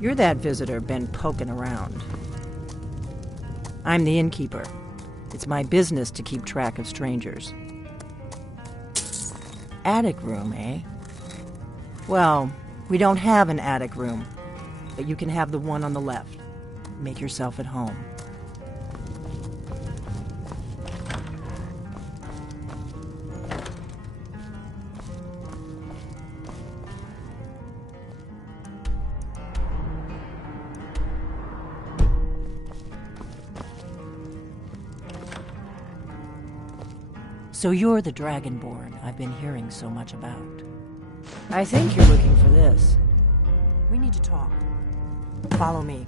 You're that visitor been poking around. I'm the innkeeper. It's my business to keep track of strangers. Attic room, eh? Well, we don't have an attic room, but you can have the one on the left. Make yourself at home. So you're the Dragonborn I've been hearing so much about. I think you're looking for this. We need to talk. Follow me.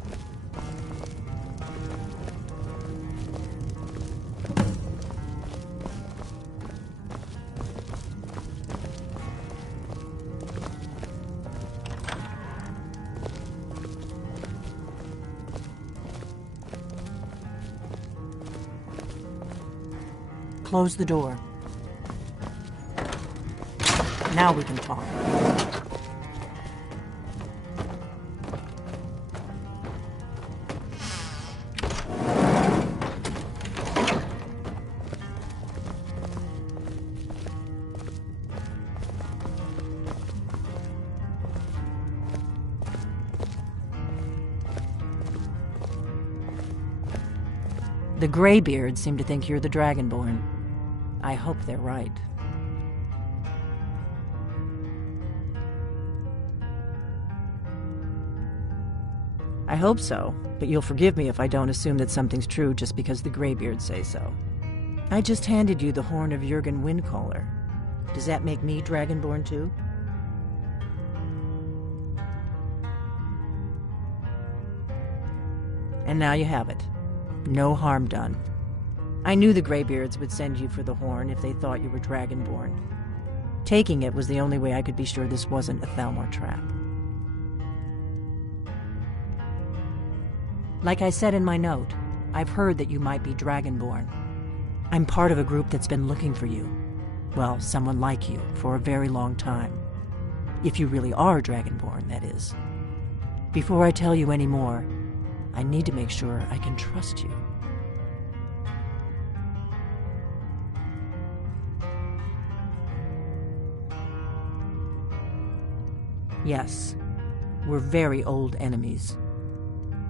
Close the door. Now we can talk. The Greybeards seem to think you're the Dragonborn. I hope they're right. I hope so, but you'll forgive me if I don't assume that something's true just because the Greybeards say so. I just handed you the horn of Jurgen Windcaller. Does that make me Dragonborn too? And now you have it. No harm done. I knew the Greybeards would send you for the horn if they thought you were Dragonborn. Taking it was the only way I could be sure this wasn't a Thalmor trap. Like I said in my note, I've heard that you might be Dragonborn. I'm part of a group that's been looking for you. Well, someone like you, for a very long time. If you really are Dragonborn, that is. Before I tell you any more, I need to make sure I can trust you. Yes, we're very old enemies.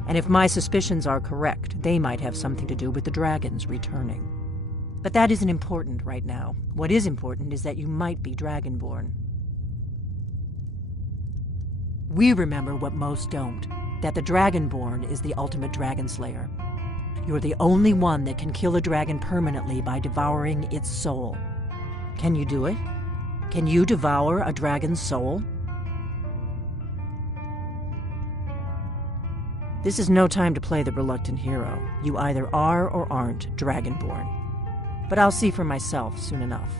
And if my suspicions are correct, they might have something to do with the dragons returning. But that isn't important right now. What is important is that you might be Dragonborn. We remember what most don't, that the Dragonborn is the ultimate dragon slayer. You're the only one that can kill a dragon permanently by devouring its soul. Can you do it? Can you devour a dragon's soul? This is no time to play the reluctant hero. You either are or aren't Dragonborn. But I'll see for myself soon enough.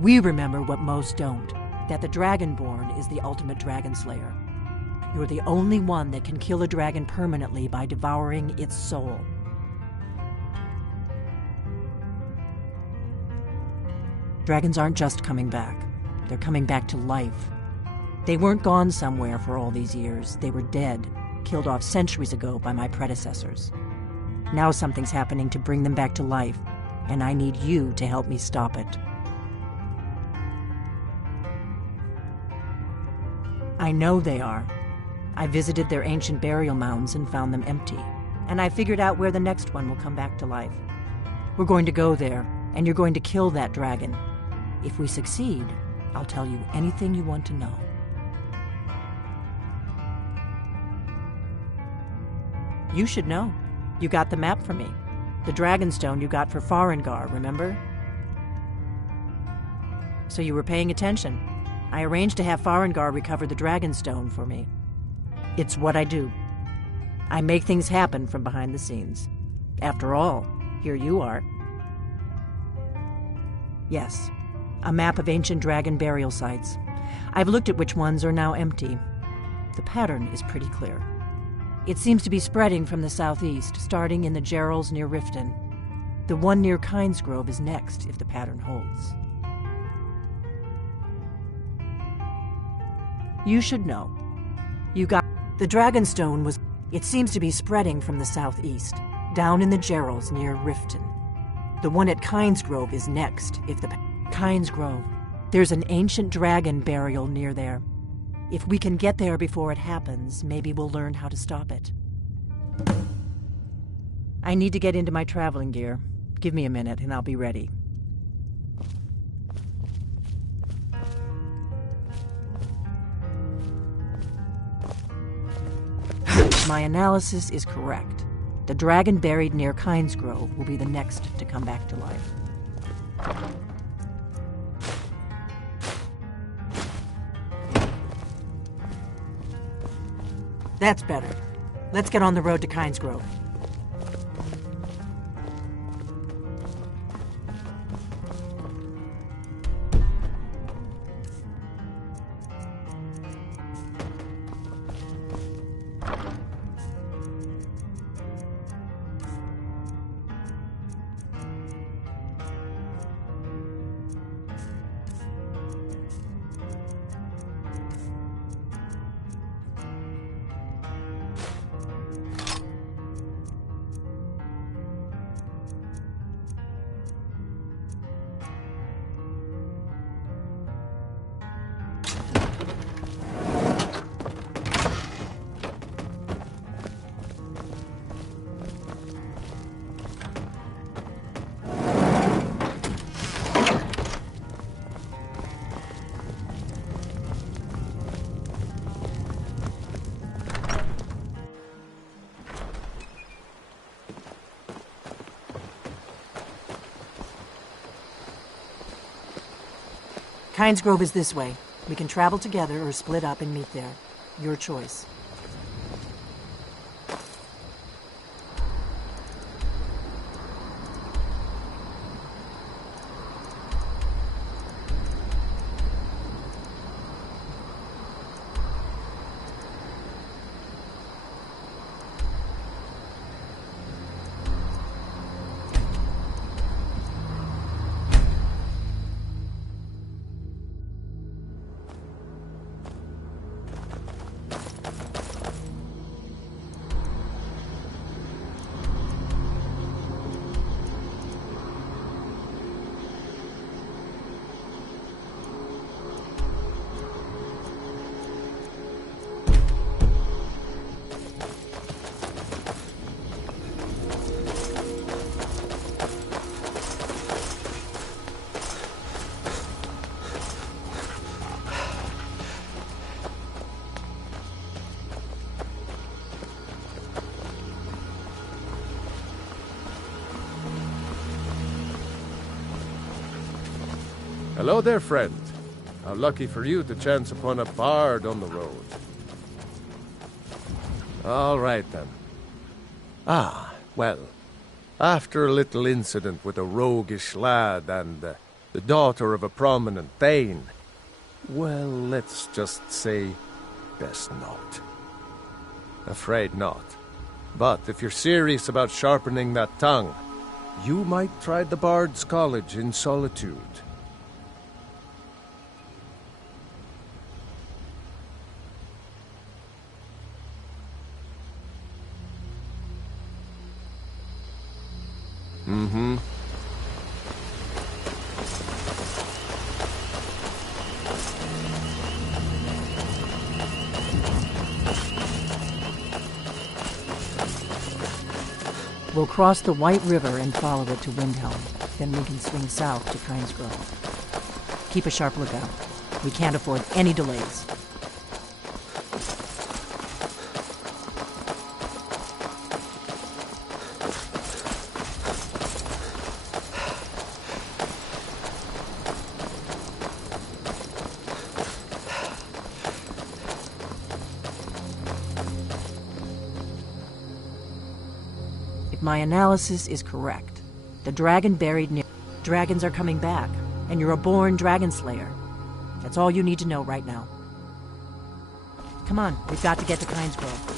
We remember what most don't, that the Dragonborn is the ultimate dragon slayer. You're the only one that can kill a dragon permanently by devouring its soul. Dragons aren't just coming back. They're coming back to life. They weren't gone somewhere for all these years. They were dead, killed off centuries ago by my predecessors. Now something's happening to bring them back to life, and I need you to help me stop it. I know they are. I visited their ancient burial mounds and found them empty, and I figured out where the next one will come back to life. We're going to go there, and you're going to kill that dragon. If we succeed, I'll tell you anything you want to know. You should know. You got the map for me. The Dragonstone you got for Farengar, remember? So you were paying attention. I arranged to have Farengar recover the Dragonstone for me. It's what I do. I make things happen from behind the scenes. After all, here you are. Yes, a map of ancient dragon burial sites. I've looked at which ones are now empty. The pattern is pretty clear. It seems to be spreading from the southeast, starting in the Gerals near Riften. The one near Kynesgrove is next, if the pattern holds. You should know. You got... The Dragonstone was... It seems to be spreading from the southeast, down in the Gerals near Riften. The one at Kynesgrove is next, if the... Kynesgrove. There's an ancient dragon burial near there. If we can get there before it happens, maybe we'll learn how to stop it. I need to get into my traveling gear. Give me a minute and I'll be ready. My analysis is correct. The dragon buried near Kynesgrove will be the next to come back to life. That's better. Let's get on the road to Kynesgrove. Kynesgrove is this way. We can travel together or split up and meet there. Your choice. Hello there, friend. How lucky for you to chance upon a bard on the road. All right, then. Ah, well, after a little incident with a roguish lad and the daughter of a prominent thane, well, let's just say, best not. Afraid not. But if you're serious about sharpening that tongue, you might try the Bard's College in Solitude. Mm-hmm. We'll cross the White River and follow it to Windhelm. Then we can swing south to Kynesgrove. Keep a sharp lookout. We can't afford any delays. My analysis is correct. The dragon buried near... Dragons are coming back, and you're a born dragon slayer. That's all you need to know right now. Come on, we've got to get to Kynesgrove.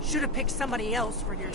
Should have picked somebody else for your...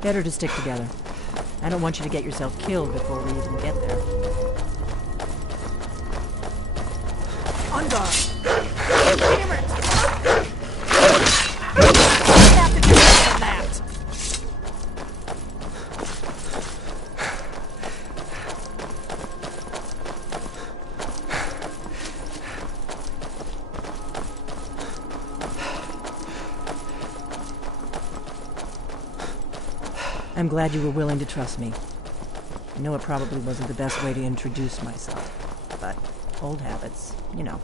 Better to stick together. I don't want you to get yourself killed before we even get there. On guard! Damn it! I have to do better than that! I'm glad you were willing to trust me. I know it probably wasn't the best way to introduce myself, but old habits, you know.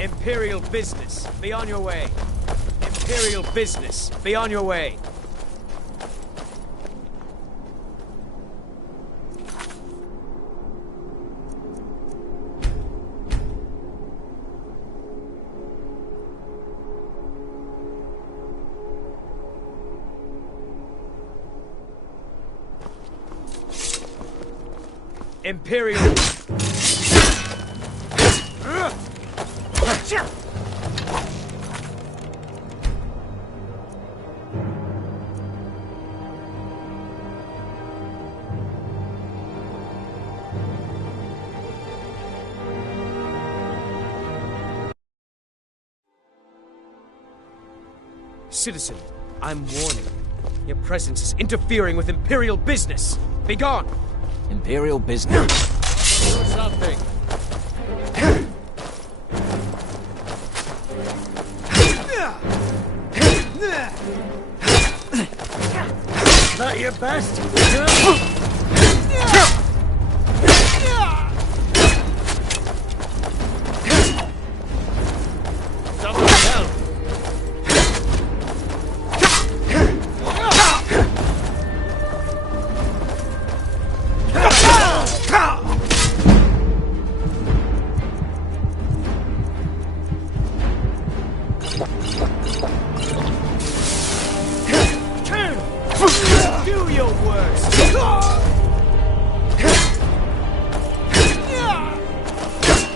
Imperial business, be on your way. Imperial business, be on your way. Imperial... Citizen, I'm warning. Your presence is interfering with Imperial business. Be gone! Imperial business? Do something. Not your best? Someone help!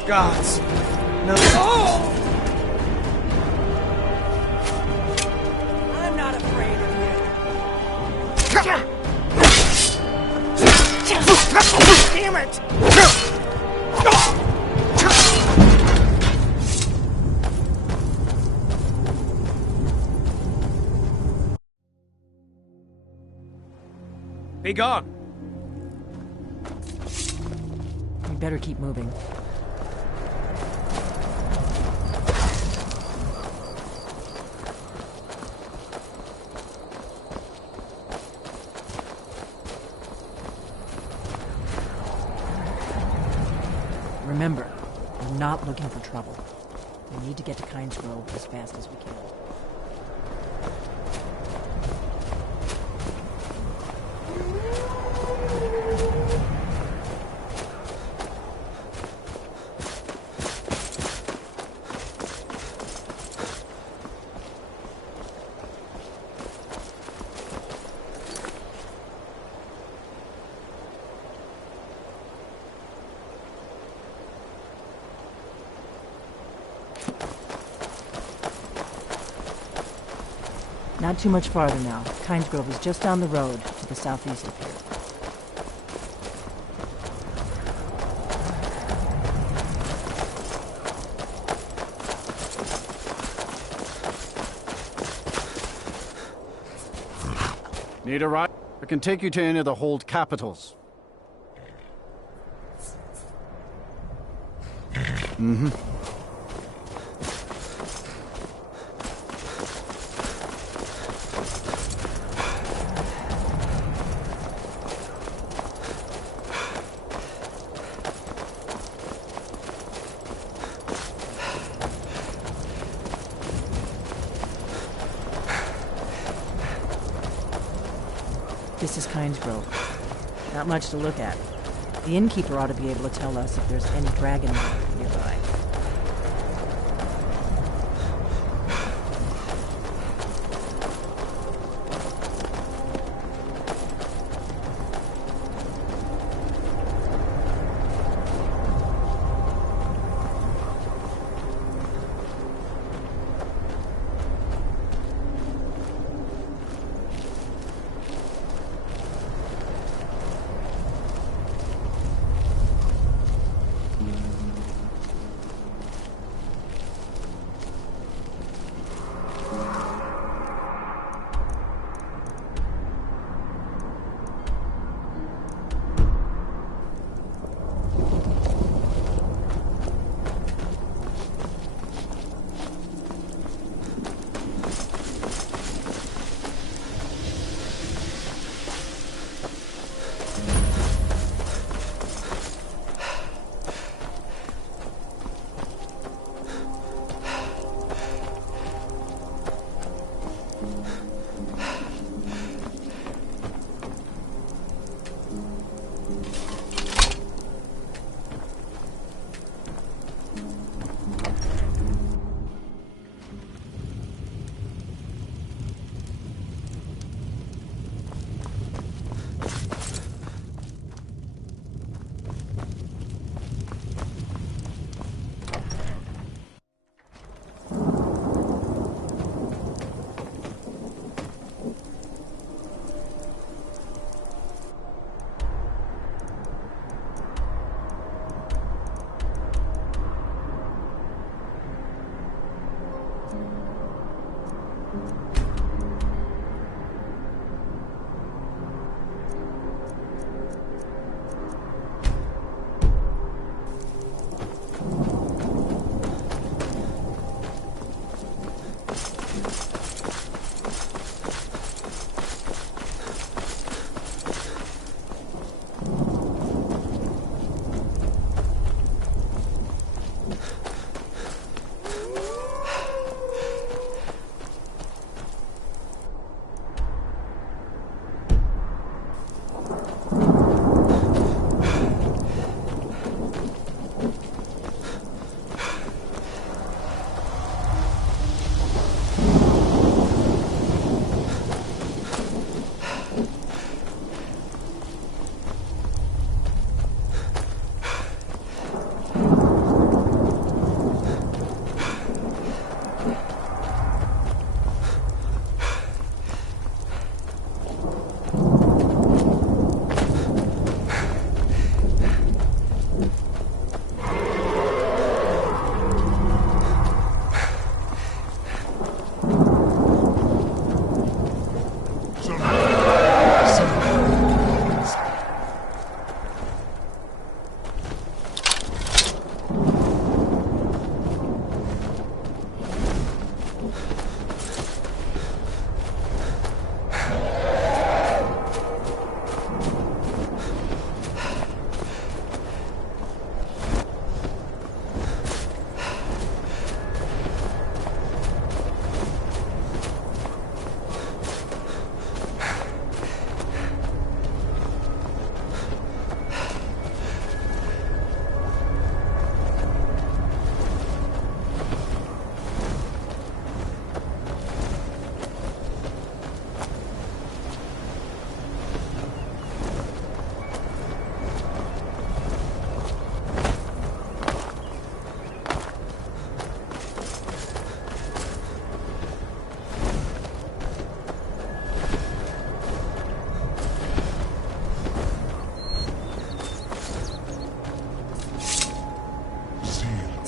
Gods! No. I'm not afraid of you. Damn it! Be gone! We better keep moving. Remember, we're not looking for trouble. We need to get to Kynes Grove as fast as we can. Not too much farther now. Kynes Grove is just down the road to the southeast of here. Need a ride? I can take you to any of the hold capitals. Mm-hmm. This is Kynes Grove. Not much to look at. The innkeeper ought to be able to tell us if there's any dragon nearby.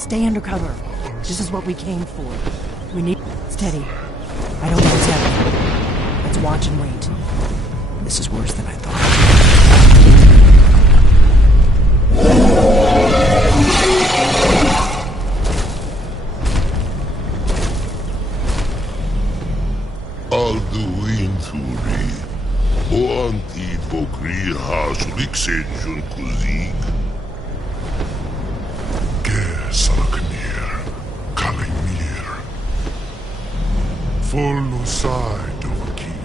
Stay under cover. This is what we came for. We need... Steady. I don't know what's happening. Let's watch and wait. This is worse than I thought. Alduinturi, o antipokri hasuliksenjun kuzik. Salaknir, Kalimir. Folusai Dokin.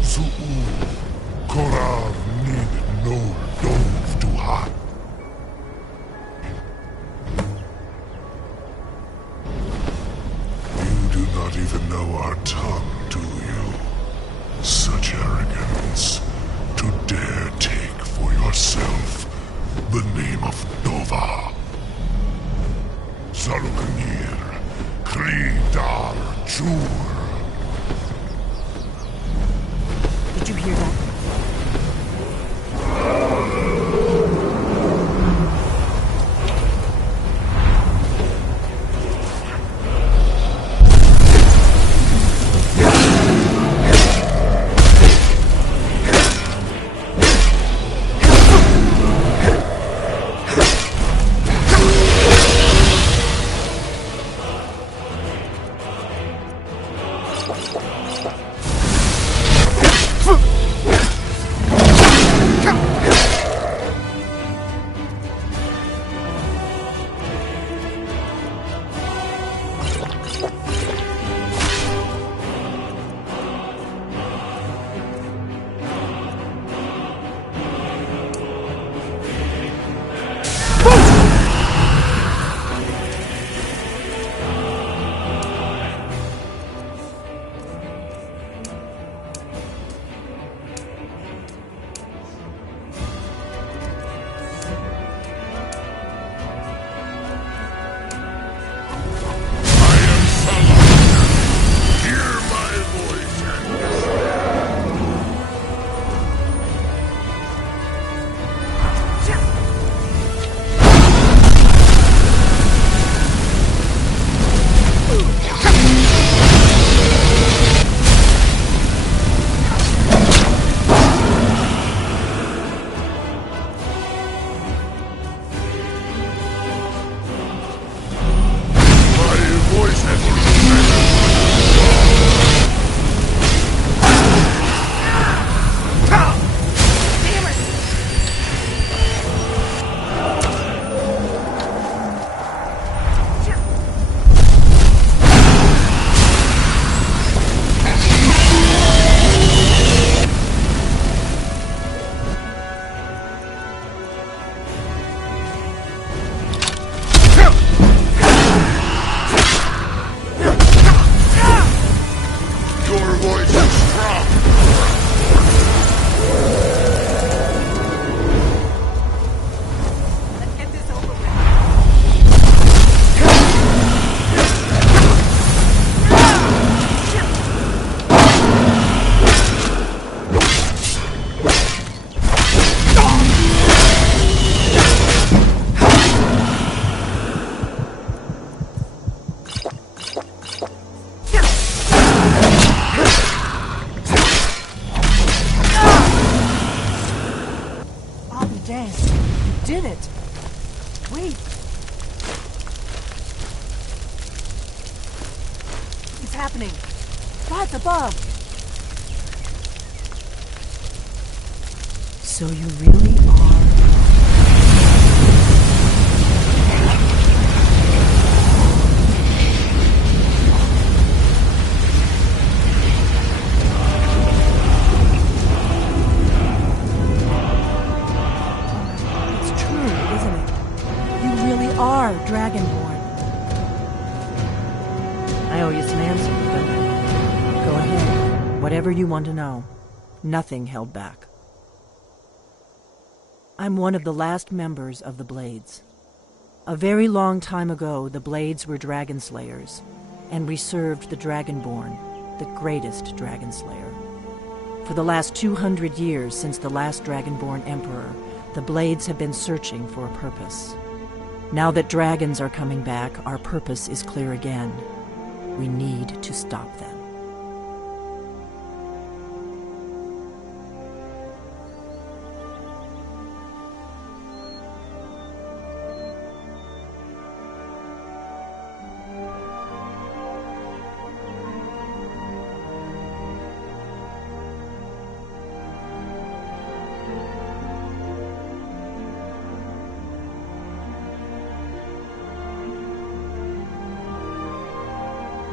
Zuu, Korav Nid no Dov to Hat. You do not even know our tongue, do you? Such arrogance. To dare take for yourself the name of Nova. Saluknir, Kridar, Jur. Did you hear that? did it! Wait! It's happening! That's above! So you really are... are Dragonborn. I owe you some answers, but go ahead. Whatever you want to know. Nothing held back. I'm one of the last members of the Blades. A very long time ago, the Blades were Dragon Slayers, and we served the Dragonborn, the greatest Dragon Slayer. For the last 200 years since the last Dragonborn Emperor, the Blades have been searching for a purpose. Now that dragons are coming back, our purpose is clear again. We need to stop them.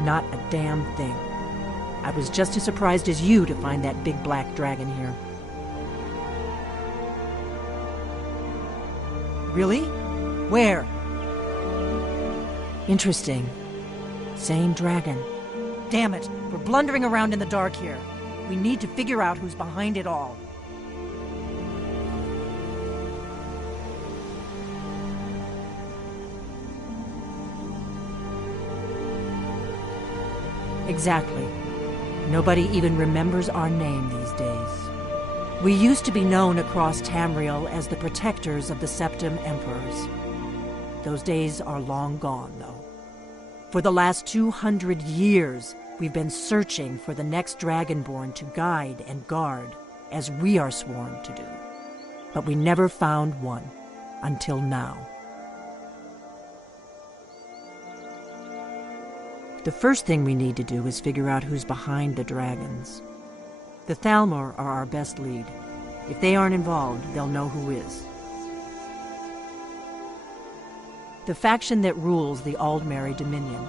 Not a damn thing. I was just as surprised as you to find that big black dragon here. Really? Where? Interesting. Same dragon. Damn it, we're blundering around in the dark here. We need to figure out who's behind it all. Exactly. Nobody even remembers our name these days. We used to be known across Tamriel as the protectors of the Septim Emperors. Those days are long gone, though. For the last 200 years, we've been searching for the next Dragonborn to guide and guard, as we are sworn to do. But we never found one, until now. The first thing we need to do is figure out who's behind the dragons. The Thalmor are our best lead. If they aren't involved, they'll know who is. The faction that rules the Aldmeri Dominion.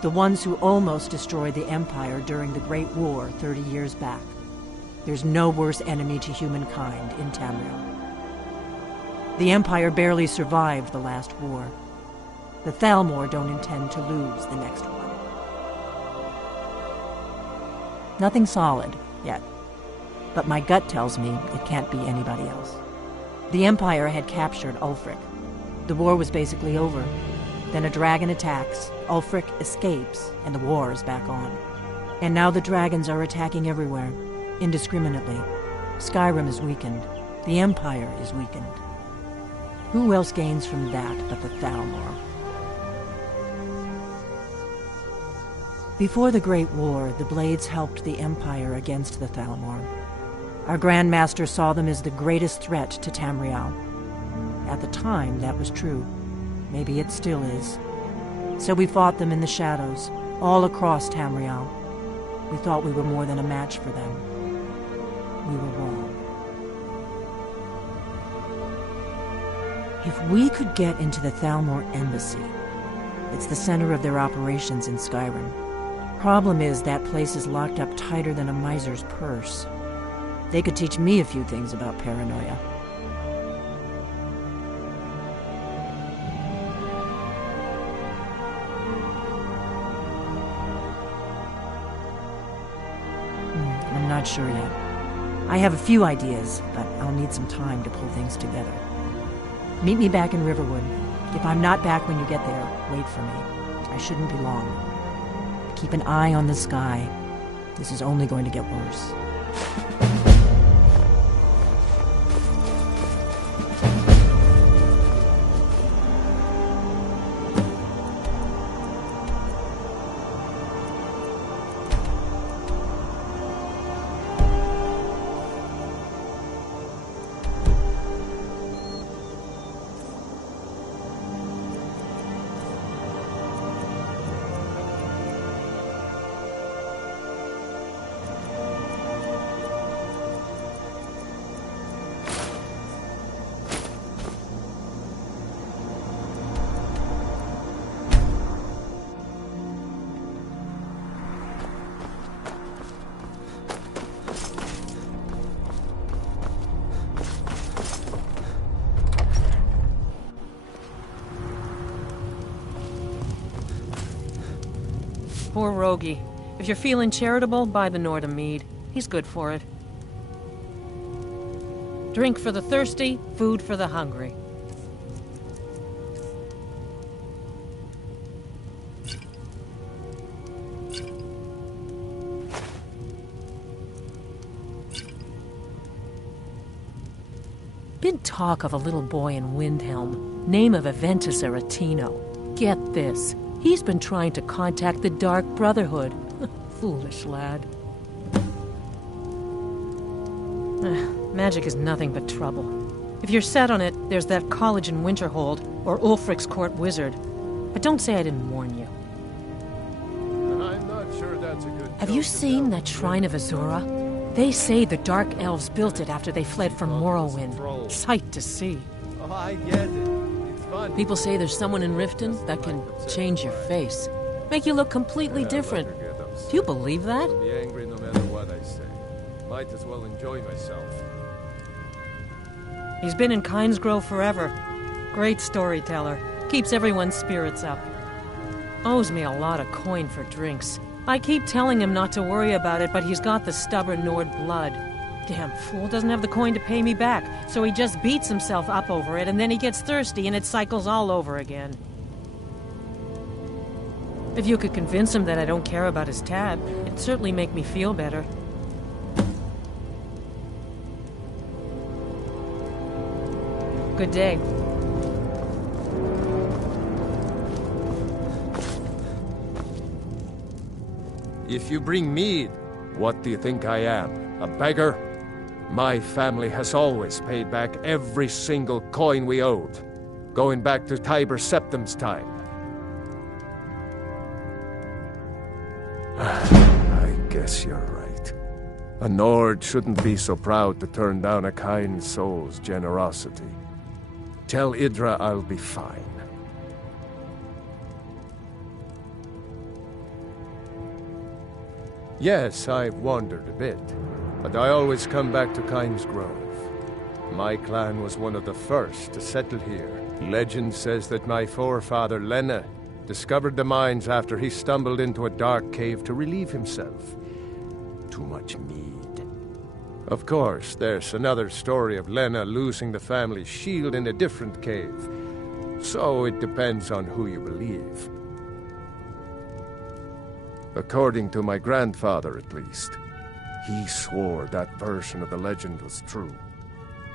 The ones who almost destroyed the Empire during the Great War 30 years back. There's no worse enemy to humankind in Tamriel. The Empire barely survived the last war. The Thalmor don't intend to lose the next one. Nothing solid, yet. But my gut tells me it can't be anybody else. The Empire had captured Ulfric. The war was basically over. Then a dragon attacks, Ulfric escapes, and the war is back on. And now the dragons are attacking everywhere, indiscriminately. Skyrim is weakened. The Empire is weakened. Who else gains from that but the Thalmor? Before the Great War, the Blades helped the Empire against the Thalmor. Our Grand Master saw them as the greatest threat to Tamriel. At the time, that was true. Maybe it still is. So we fought them in the shadows, all across Tamriel. We thought we were more than a match for them. We were wrong. If we could get into the Thalmor embassy, it's the center of their operations in Skyrim. Problem is, that place is locked up tighter than a miser's purse. They could teach me a few things about paranoia. I'm not sure yet. I have a few ideas, but I'll need some time to pull things together. Meet me back in Riverwood. If I'm not back when you get there, wait for me. I shouldn't be long. Keep an eye on the sky. This is only going to get worse. Poor Rogi. If you're feeling charitable, buy the Nordham mead. He's good for it. Drink for the thirsty, food for the hungry. Been talk of a little boy in Windhelm. Name of Aventus Aretino. Get this. He's been trying to contact the Dark Brotherhood. Foolish lad. Magic is nothing but trouble. If you're set on it, there's that college in Winterhold, or Ulfric's court wizard. But don't say I didn't warn you. I'm not sure that's a good Have you joke to seen tell. that Shrine of Azura? They say the Dark Elves built it after they fled from Morrowind. Sight to see. Oh, I get it. It's fun. People say there's someone in Riften that can change your face. Make you look completely different. Do you believe that? I'll be angry no matter what I say. Might as well enjoy myself. He's been in Kynesgrove forever. Great storyteller. Keeps everyone's spirits up. Owes me a lot of coin for drinks. I keep telling him not to worry about it, but he's got the stubborn Nord blood. Damn fool doesn't have the coin to pay me back, so he just beats himself up over it, and then he gets thirsty and it cycles all over again. If you could convince him that I don't care about his tab, it'd certainly make me feel better. Good day. If you bring mead, what do you think I am? A beggar? My family has always paid back every single coin we owed, going back to Tiber Septim's time. I guess you're right. A Nord shouldn't be so proud to turn down a kind soul's generosity. Tell Idra I'll be fine. Yes, I've wandered a bit, but I always come back to Kynesgrove. My clan was one of the first to settle here. Legend says that my forefather Lena discovered the mines after he stumbled into a dark cave to relieve himself. Too much mead. Of course, there's another story of Lena losing the family's shield in a different cave. So it depends on who you believe. According to my grandfather, at least. He swore that version of the legend was true.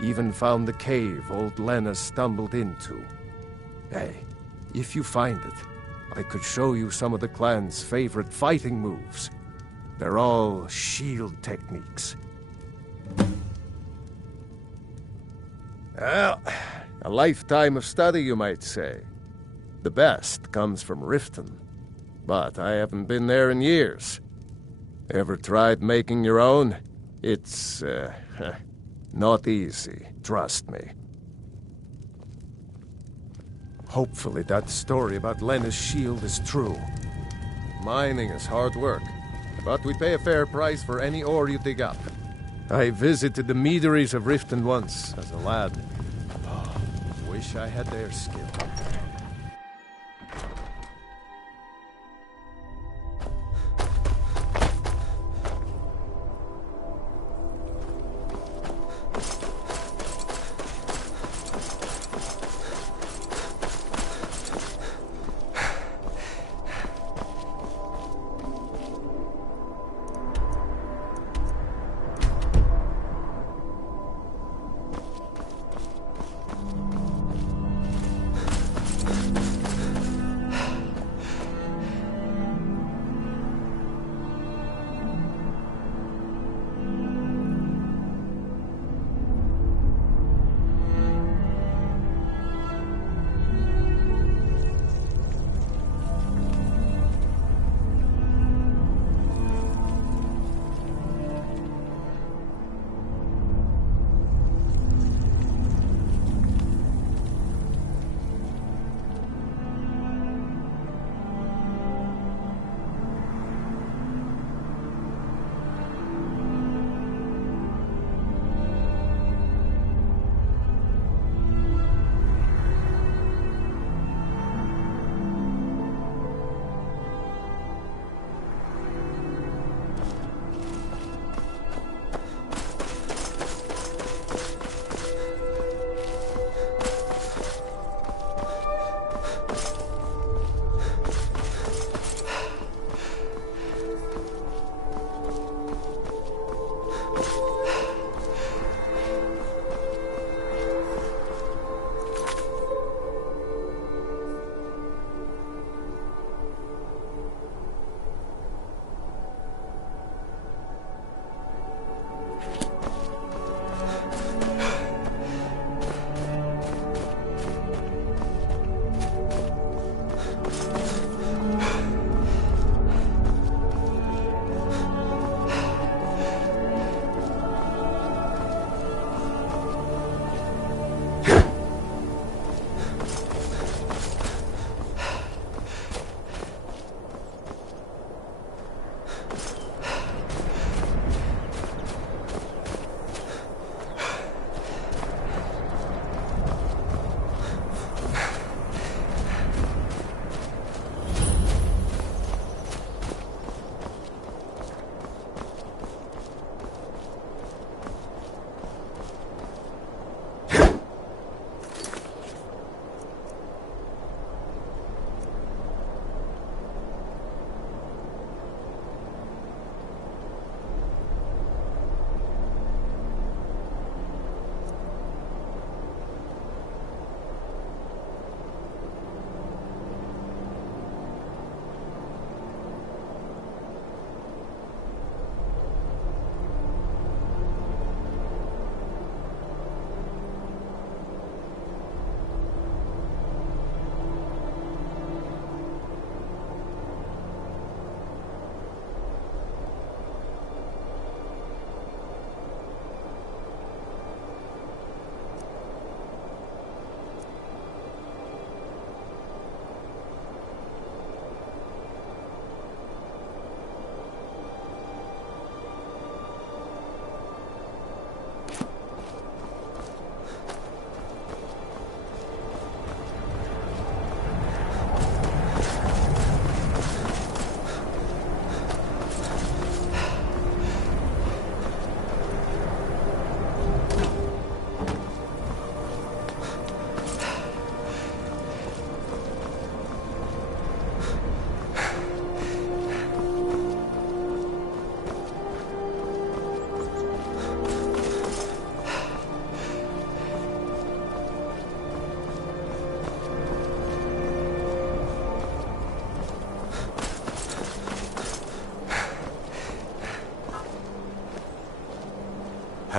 Even found the cave old Lena stumbled into. Hey, if you find it, I could show you some of the clan's favorite fighting moves. They're all shield techniques. Well, a lifetime of study, you might say. The best comes from Riften, but I haven't been there in years. Ever tried making your own? It's, not easy, trust me. Hopefully that story about Lena's shield is true. Mining is hard work, but we pay a fair price for any ore you dig up. I visited the meaderies of Riften once, as a lad. Oh, wish I had their skill.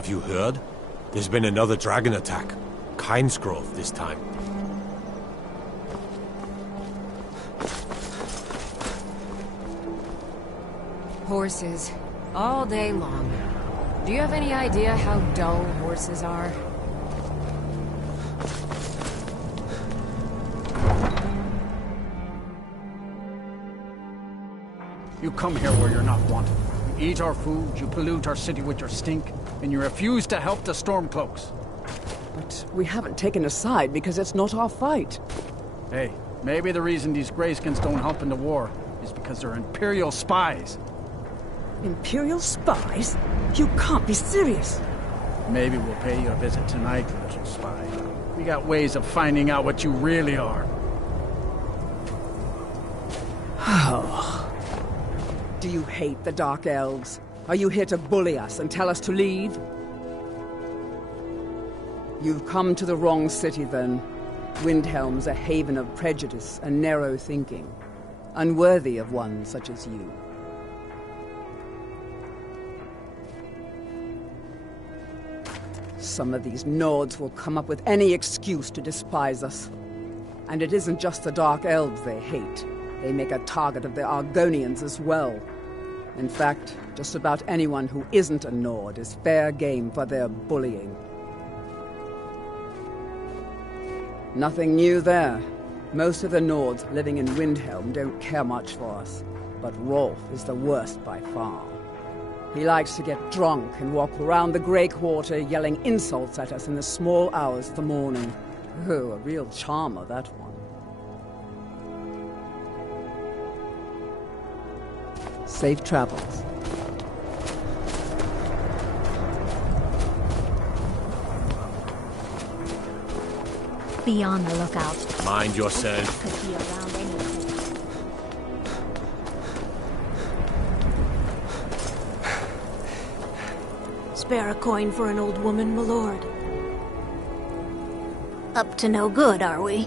Have you heard? There's been another dragon attack. Kynesgrove this time. Horses. All day long. Do you have any idea how dull horses are? You come here where you're not wanted. You eat our food, you pollute our city with your stink, and you refuse to help the Stormcloaks. But we haven't taken a side because it's not our fight. Hey, maybe the reason these Greyskins don't help in the war is because they're Imperial spies. Imperial spies? You can't be serious. Maybe we'll pay you a visit tonight, little spy. We got ways of finding out what you really are. Do you hate the Dark Elves? Are you here to bully us and tell us to leave? You've come to the wrong city, then. Windhelm's a haven of prejudice and narrow thinking, unworthy of one such as you. Some of these Nords will come up with any excuse to despise us. And it isn't just the Dark Elves they hate. They make a target of the Argonians as well. In fact, just about anyone who isn't a Nord is fair game for their bullying. Nothing new there. Most of the Nords living in Windhelm don't care much for us. But Rolf is the worst by far. He likes to get drunk and walk around the Grey Quarter yelling insults at us in the small hours of the morning. Oh, a real charmer, that one. Safe travels. Be on the lookout. Mind yourself. Could be around any corner. Spare a coin for an old woman, my lord. Up to no good, are we?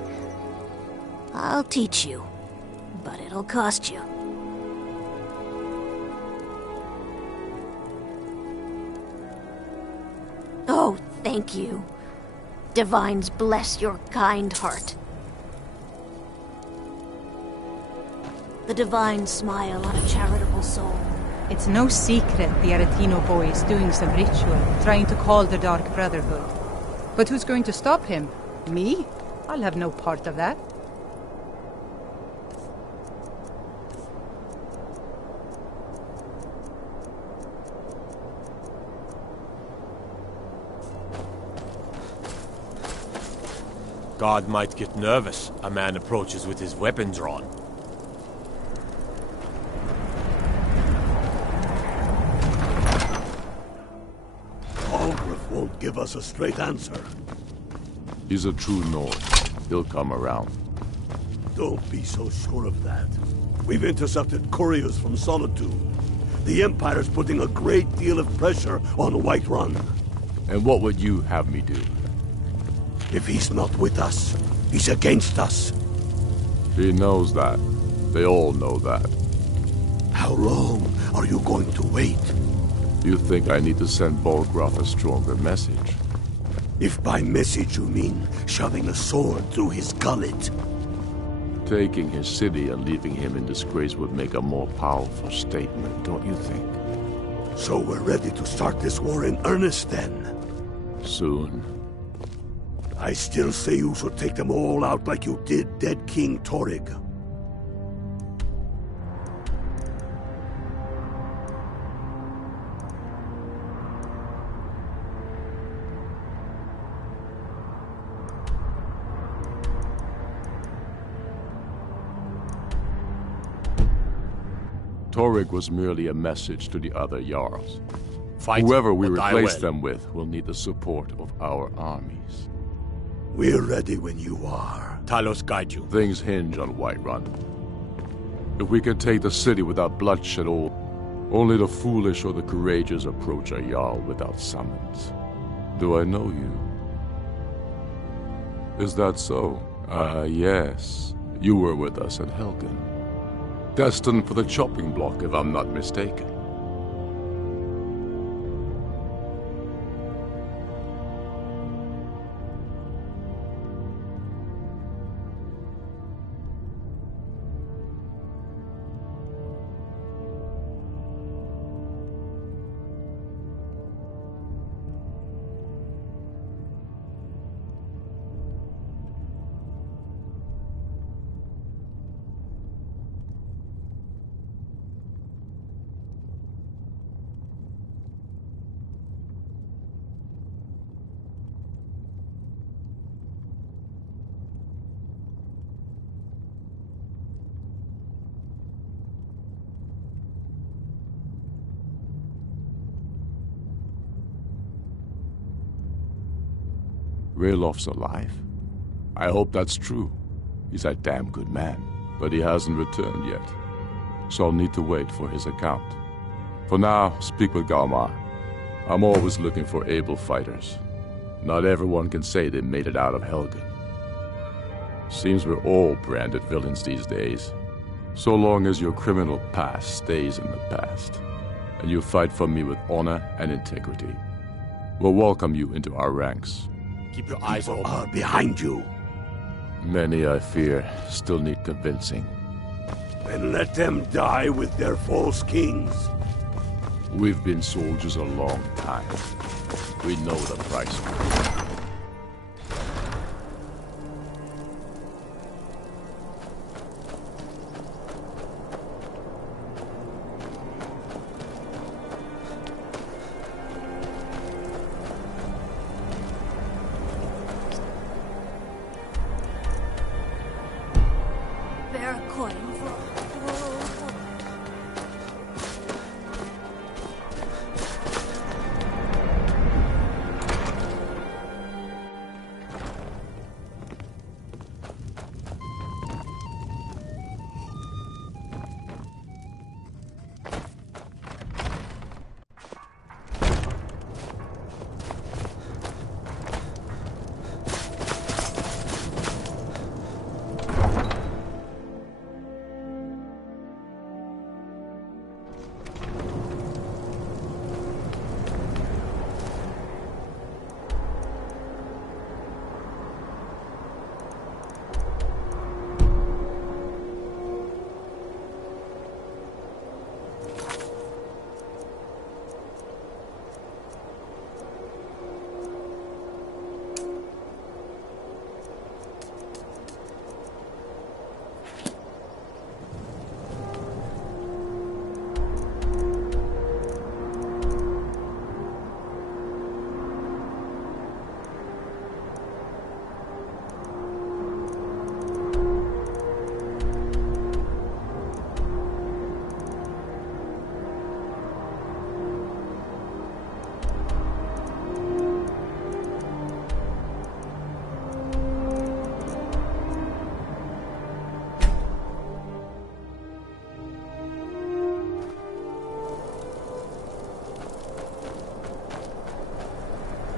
I'll teach you, but it'll cost you. Oh, thank you. Divines bless your kind heart. The Divines smile on a charitable soul. It's no secret the Aretino boy is doing some ritual, trying to call the Dark Brotherhood. But who's going to stop him? Me? I'll have no part of that. God might get nervous. A man approaches with his weapon drawn. Algrith won't give us a straight answer. He's a true Nord. He'll come around. Don't be so sure of that. We've intercepted couriers from Solitude. The Empire's putting a great deal of pressure on Whiterun. And what would you have me do? If he's not with us, he's against us. He knows that. They all know that. How long are you going to wait? You think I need to send Bolgraf a stronger message? If by message you mean shoving a sword through his gullet. Taking his city and leaving him in disgrace would make a more powerful statement, don't you think? So we're ready to start this war in earnest then? Soon. I still say you should take them all out like you did dead King Torrig. Torrig was merely a message to the other Jarls. Fight, whoever we but replace them with will need the support of our armies. We're ready when you are. Talos guide you. Things hinge on Whiterun. If we can take the city without bloodshed, only the foolish or the courageous approach a Jarl without summons. Do I know you? Is that so? Yes. You were with us at Helgen. Destined for the chopping block, if I'm not mistaken. Raylof's alive? I hope that's true. He's a damn good man, but he hasn't returned yet. So I'll need to wait for his account. For now, speak with Galmar. I'm always looking for able fighters. Not everyone can say they made it out of Helgen. Seems we're all branded villains these days. So long as your criminal past stays in the past, and you fight for me with honor and integrity, we'll welcome you into our ranks. Keep your eyes open. Are behind you. Many, I fear, still need convincing. Then let them die with their false kings. We've been soldiers a long time. We know the price. Bear a coin for...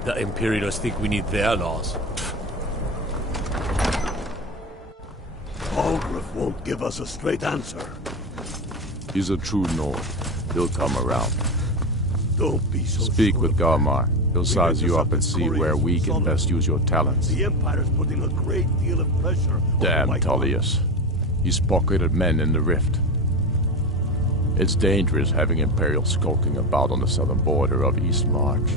The Imperialists think we need their laws. Algrif won't give us a straight answer. He's a true Nord. He'll come around. Don't be so Speak sure with of Galmar. He'll size you up and intercepted see where couriers we from can Solomon. best use your talents. The Empire's putting a great deal of pressure on the Damn White Tullius. He's pocketed men in the rift. It's dangerous having Imperials skulking about on the southern border of East March.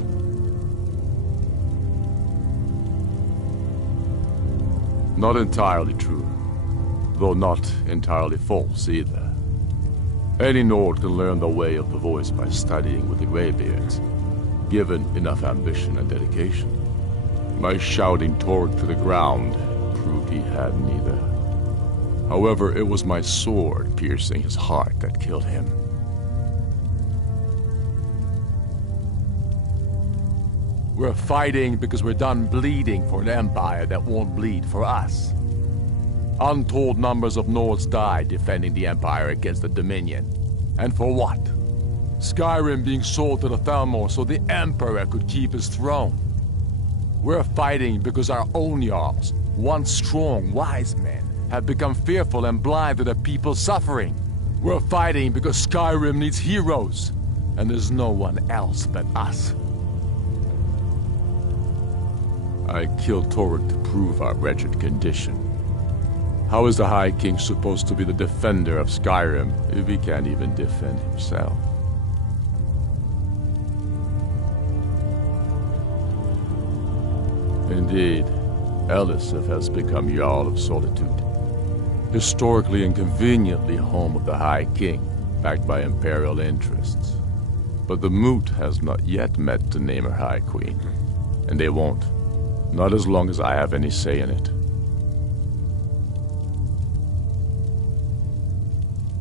Not entirely true, though not entirely false either. Any Nord can learn the way of the voice by studying with the Greybeards, given enough ambition and dedication. My shouting Torg to the ground proved he had neither. However, it was my sword piercing his heart that killed him. We're fighting because we're done bleeding for an empire that won't bleed for us. Untold numbers of Nords died defending the empire against the Dominion. And for what? Skyrim being sold to the Thalmor so the emperor could keep his throne. We're fighting because our own Jarls, once strong, wise men, have become fearful and blind to the people's suffering. We're fighting because Skyrim needs heroes, and there's no one else but us. I killed Toruk to prove our wretched condition. How is the High King supposed to be the defender of Skyrim if he can't even defend himself? Indeed, Elisif has become Jarl of Solitude. Historically and conveniently home of the High King, backed by Imperial interests. But the Moot has not yet met to name her High Queen. And they won't. Not as long as I have any say in it.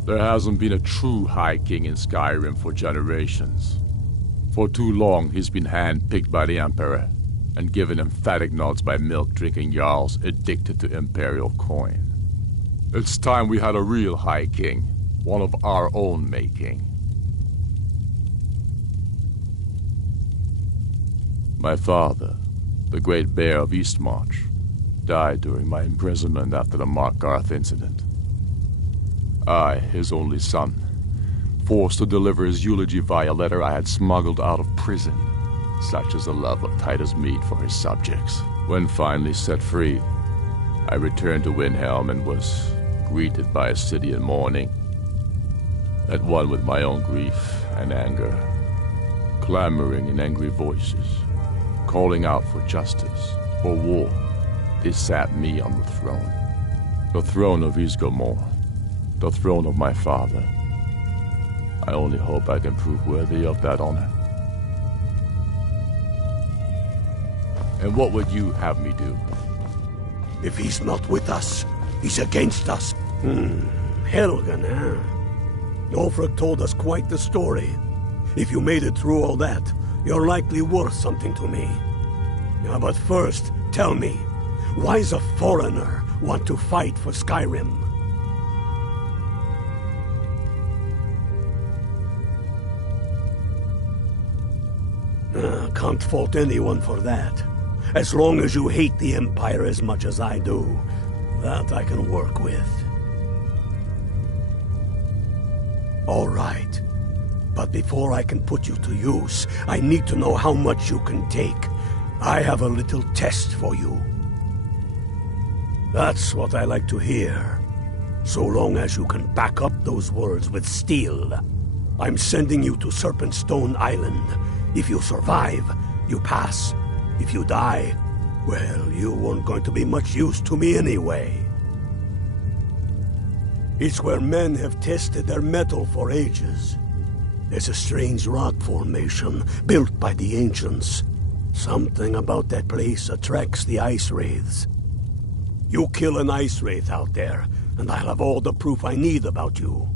There hasn't been a true High King in Skyrim for generations. For too long, he's been hand-picked by the Emperor, and given emphatic nods by milk-drinking Jarls addicted to Imperial coin. It's time we had a real High King, one of our own making. My father, the Great Bear of Eastmarch, died during my imprisonment after the Markarth incident. I, his only son, forced to deliver his eulogy via letter I had smuggled out of prison. Such is the love of Titus meat for his subjects. When finally set free, I returned to Windhelm and was greeted by a city in mourning, at one with my own grief and anger, clamoring in angry voices, calling out for justice, for war. They sat me on the throne of Ysgramor, the throne of my father. I only hope I can prove worthy of that honor. And what would you have me do? If he's not with us, he's against us. Helgen, huh? Ulfric told us quite the story. If you made it through all that, you're likely worth something to me. Now, but first, tell me, why's a foreigner want to fight for Skyrim? Can't fault anyone for that. As long as you hate the Empire as much as I do, that I can work with. All right. But before I can put you to use, I need to know how much you can take. I have a little test for you. That's what I like to hear. So long as you can back up those words with steel. I'm sending you to Serpentstone Island. If you survive, you pass. If you die, well, you weren't going to be much use to me anyway. It's where men have tested their metal for ages. There's a strange rock formation built by the ancients. Something about that place attracts the ice wraiths. You kill an ice wraith out there, and I'll have all the proof I need about you.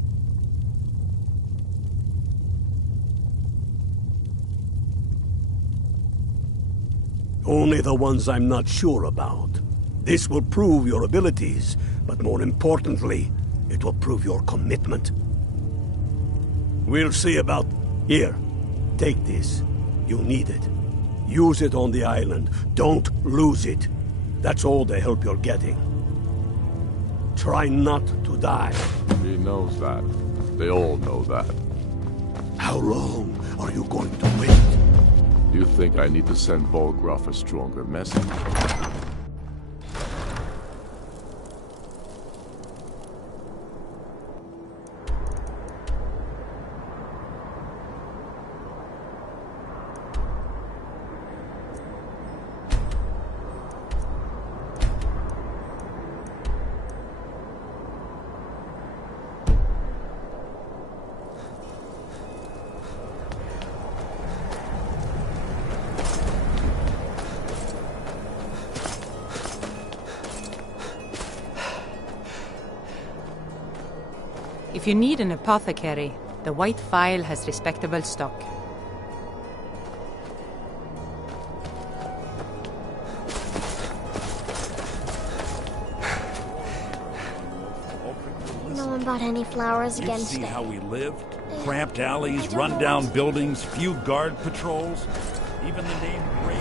Only the ones I'm not sure about. This will prove your abilities, but more importantly, it will prove your commitment. We'll see about... Here, take this. You need it. Use it on the island. Don't lose it. That's all the help you're getting. Try not to die. He knows that. They all know that. How long are you going to wait? You think I need to send Bolgraf a stronger message? If you need an apothecary, the White Phial has respectable stock. No one bought any flowers again You see today. how we live? Cramped alleys, run-down buildings, few guard patrols. Even the name Great.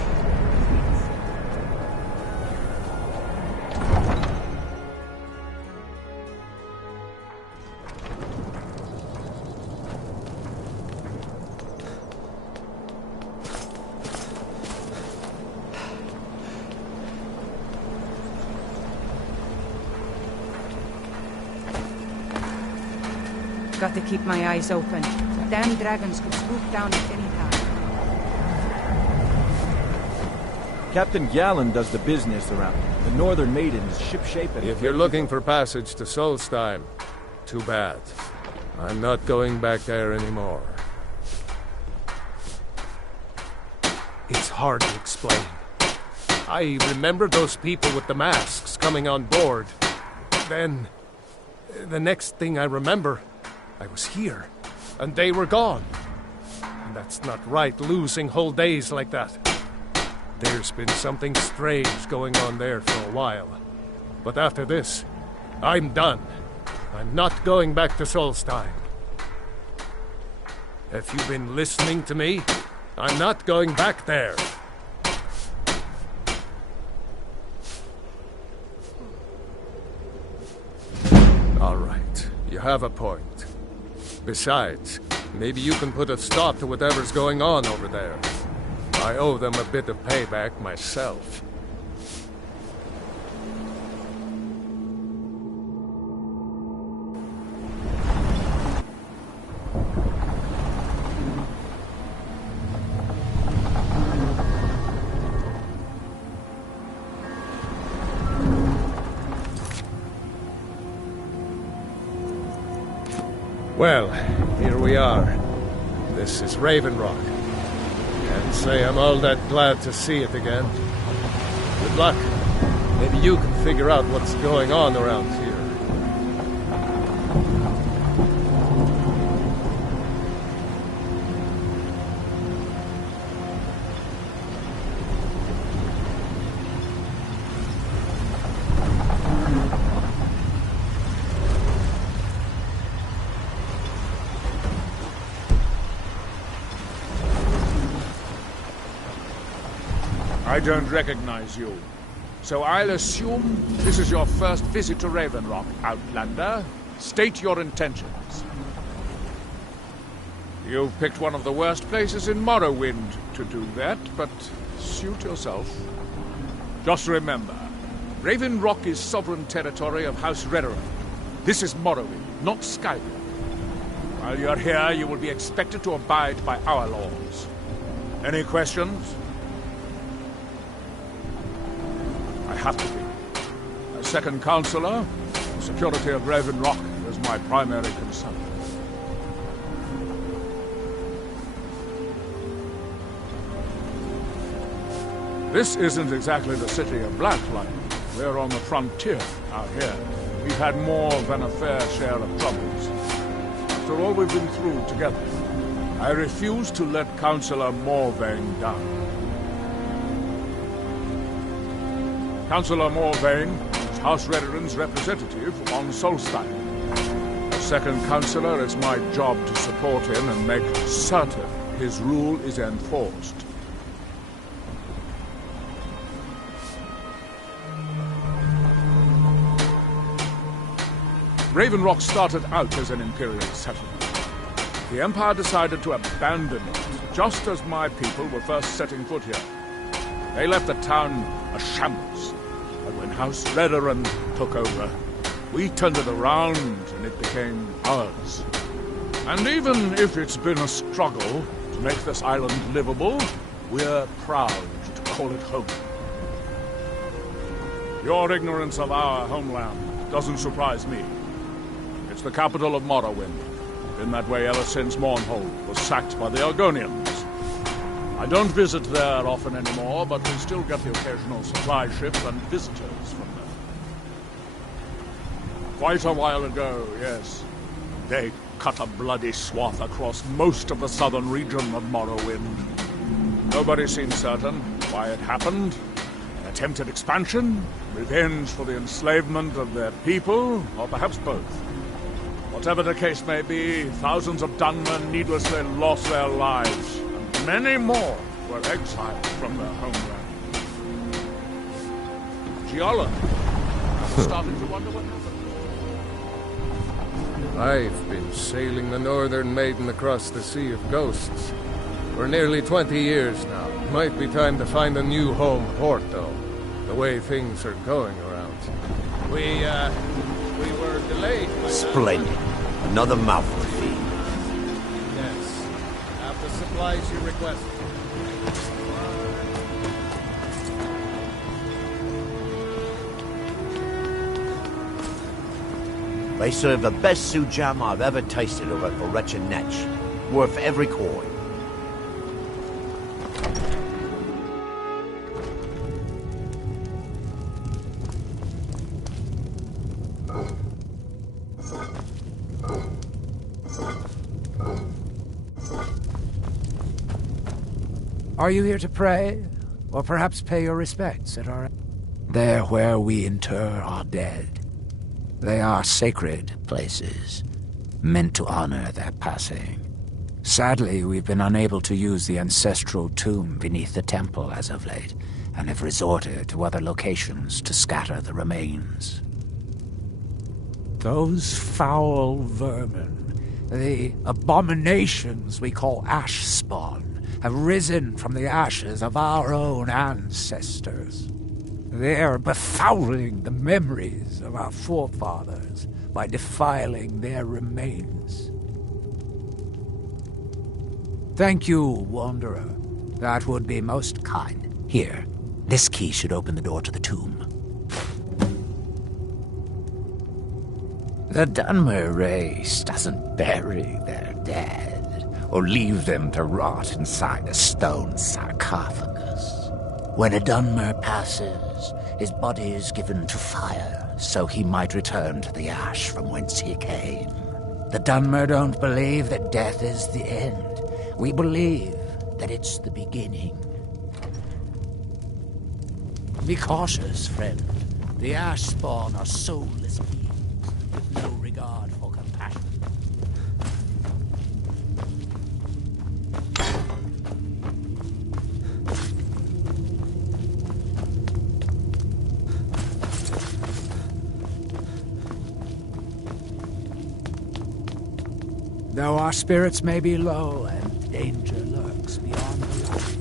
Got to keep my eyes open. Damn dragons could swoop down at any time. Captain Gallen does the business around here. The Northern Maiden is shipshape and... If you're looking for passage to Solstheim, too bad. I'm not going back there anymore. It's hard to explain. I remember those people with the masks coming on board. Then, the next thing I remember, I was here, and they were gone. And that's not right, losing whole days like that. There's been something strange going on there for a while. But after this, I'm done. I'm not going back to Solstein. If you've been listening to me, I'm not going back there. All right, you have a point. Besides, maybe you can put a stop to whatever's going on over there. I owe them a bit of payback myself. Well, here we are. This is Raven Rock. Can't say I'm all that glad to see it again. Good luck. Maybe you can figure out what's going on around here. I don't recognize you. So I'll assume this is your first visit to Raven Rock, Outlander. State your intentions. You've picked one of the worst places in Morrowind to do that, but suit yourself. Just remember, Raven Rock is sovereign territory of House Redoran. This is Morrowind, not Skyrim. While you're here, you will be expected to abide by our laws. Any questions? I have to be. As second counselor, the security of Raven Rock is my primary concern. This isn't exactly the city of Blacklight. We're on the frontier out here. We've had more than a fair share of troubles. After all we've been through together, I refuse to let Councillor Morvain down. Councillor Morvain is House Redoran's representative on Solstein. As second councillor, it's my job to support him and make certain his rule is enforced. Raven Rock started out as an Imperial settlement. The Empire decided to abandon it, just as my people were first setting foot here. They left the town a shambles. But when House Redoran took over, we turned it around and it became ours. And even if it's been a struggle to make this island livable, we're proud to call it home. Your ignorance of our homeland doesn't surprise me. It's the capital of Morrowind. Been that way ever since Mournhold was sacked by the Argonians. I don't visit there often anymore, but we still get the occasional supply ship and visitors from there. Quite a while ago, yes. They cut a bloody swath across most of the southern region of Morrowind. Nobody seems certain why it happened. Attempted expansion, revenge for the enslavement of their people, or perhaps both. Whatever the case may be, thousands of Dunmen needlessly lost their lives. Many more were exiled from their homeland. Giala, I'm starting to wonder what happened. I've been sailing the Northern Maiden across the Sea of Ghosts for nearly 20 years now. Might be time to find a new home port, though, the way things are going around. We were delayed. Splendid. Another mouthful to feed. Yes. Have the supplies you requested. They serve the best sujam I've ever tasted over at Wretched Netch. Worth every coin. Are you here to pray? Or perhaps pay your respects at our... There where we inter our dead. They are sacred places, meant to honor their passing. Sadly, we've been unable to use the ancestral tomb beneath the temple as of late, and have resorted to other locations to scatter the remains. Those foul vermin, the abominations we call ash spawn, have risen from the ashes of our own ancestors. They are befouling the memories of our forefathers by defiling their remains. Thank you, Wanderer. That would be most kind. Here, this key should open the door to the tomb. The Dunmer race doesn't bury their dead, or leave them to rot inside a stone sarcophagus. When a Dunmer passes, his body is given to fire, so he might return to the ash from whence he came. The Dunmer don't believe that death is the end. We believe that it's the beginning. Be cautious, friend. The ash spawn are soulless beings with no regard for compassion. Though our spirits may be low and danger lurks beyond the light.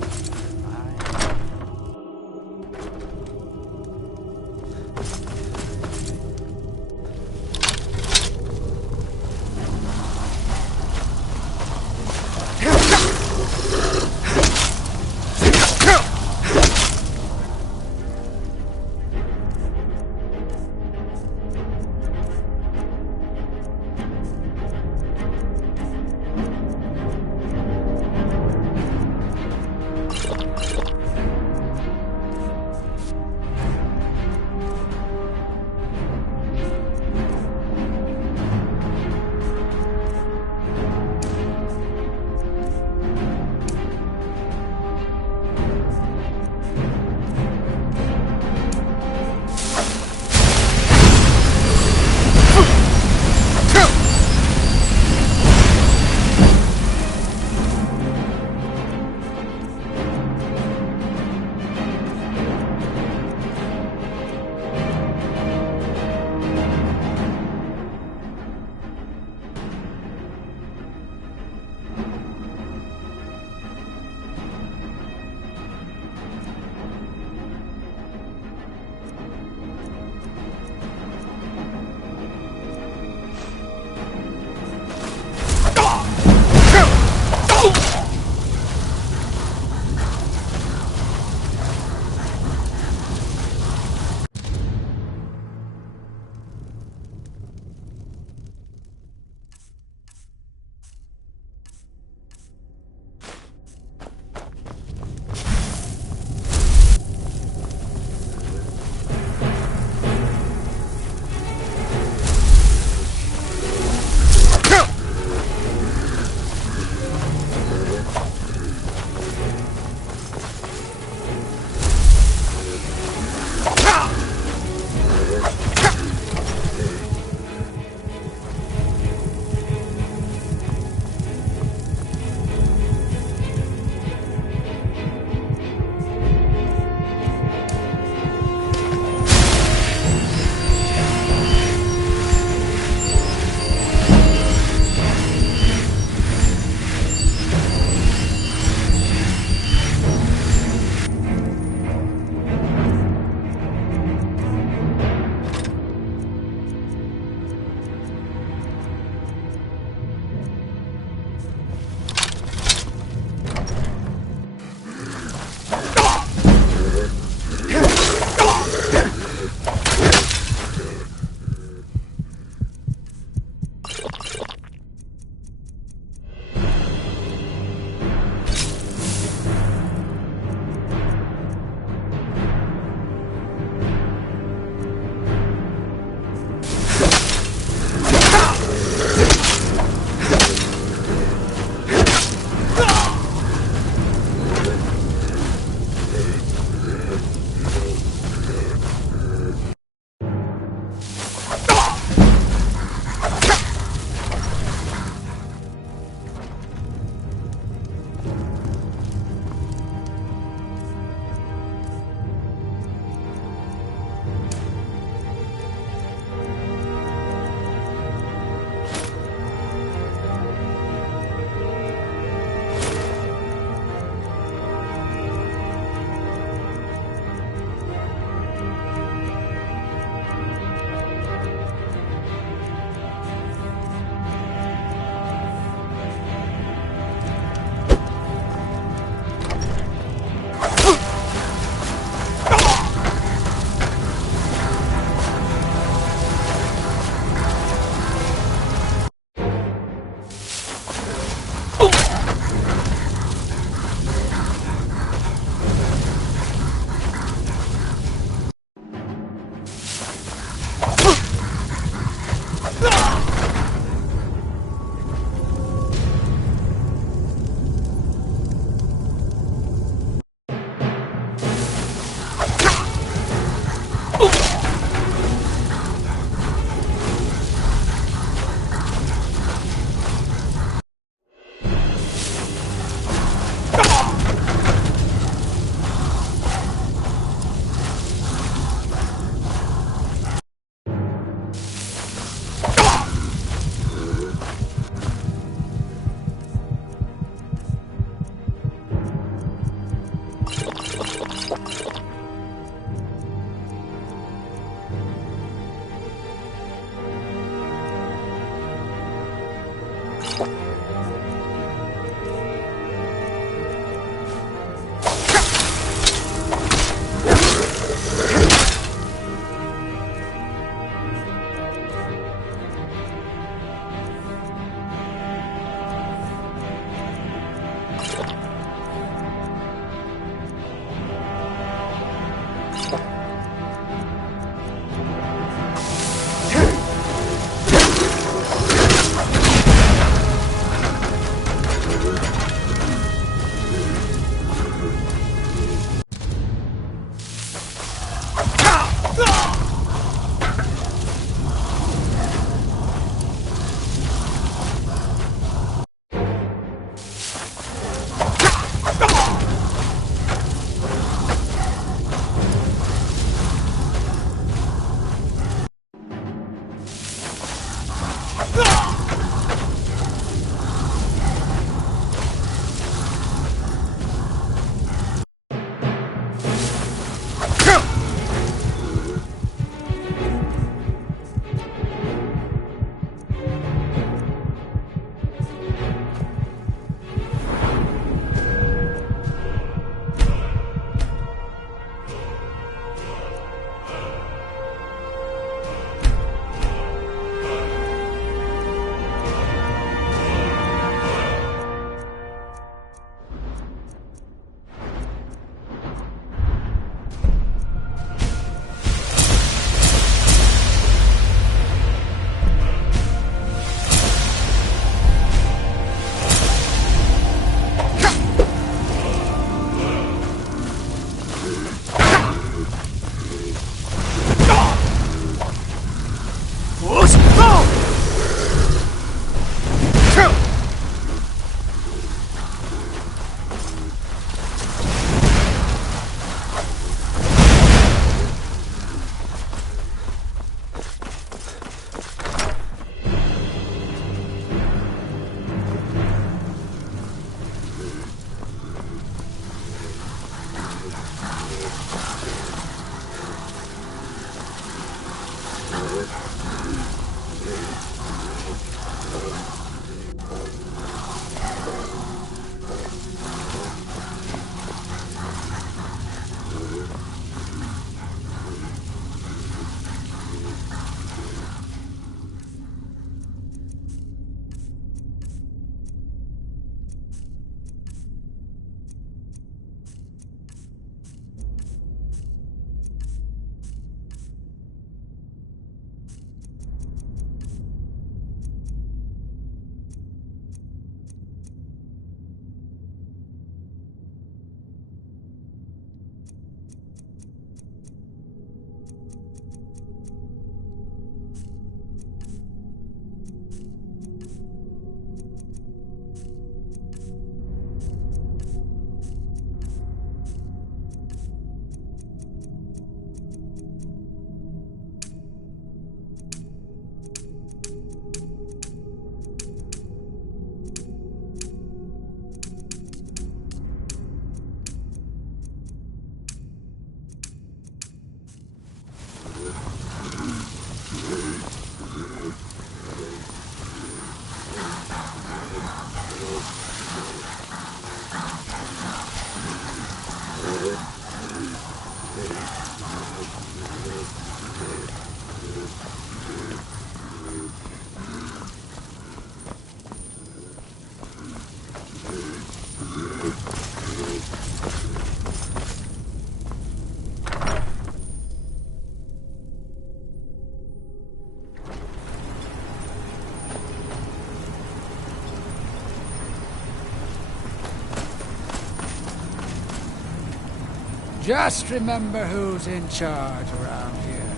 Just remember who's in charge around here.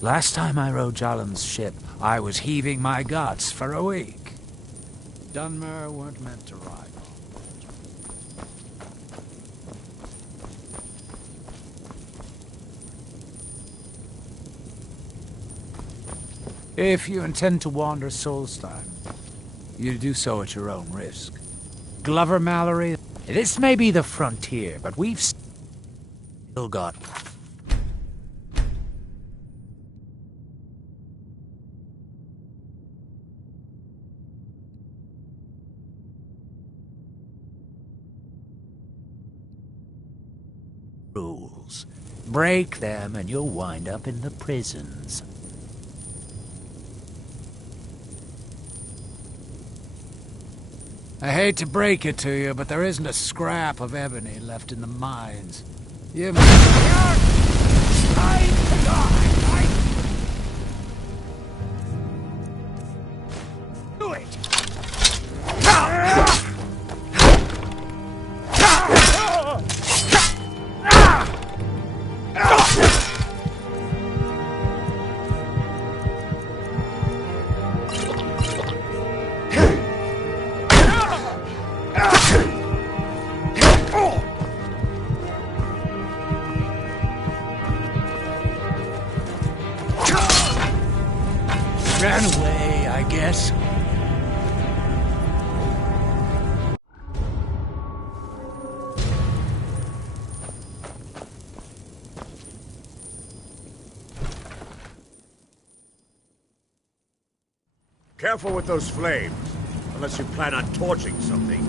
Last time I rode Jalen's ship, I was heaving my guts for a week. Dunmer weren't meant to ride. If you intend to wander Solstheim, you do so at your own risk. Glover Mallory, this may be the frontier, but we've still got rules. Break them and you'll wind up in the prisons. I hate to break it to you, but there isn't a scrap of ebony left in the mines. You Do it! ran away, I guess. Careful with those flames, unless you plan on torching something.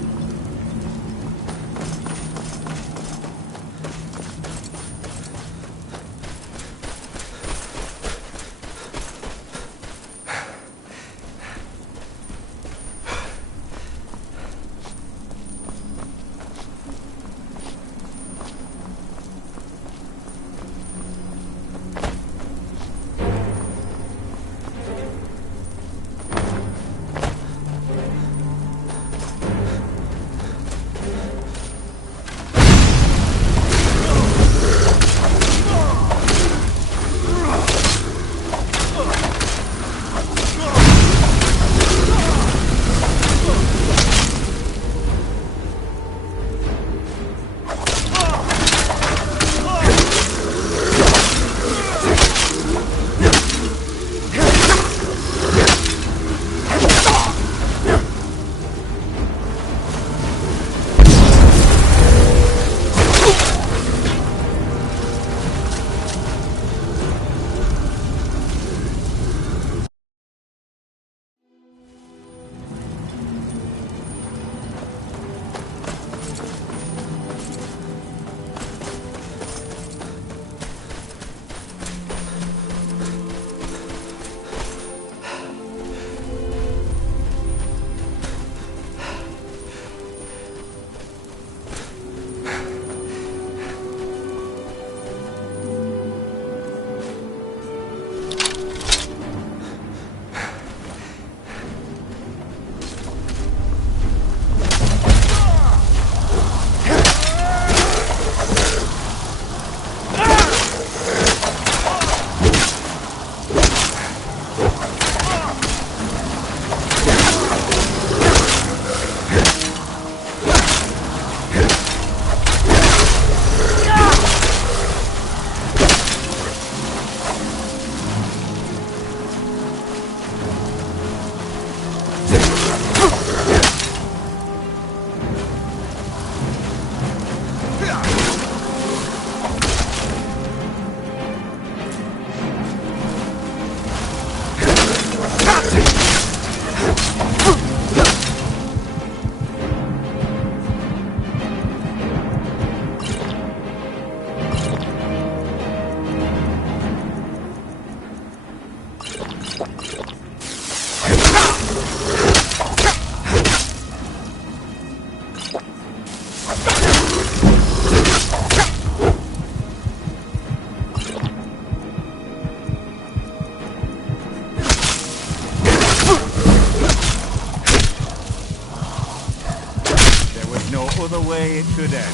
The way it could end.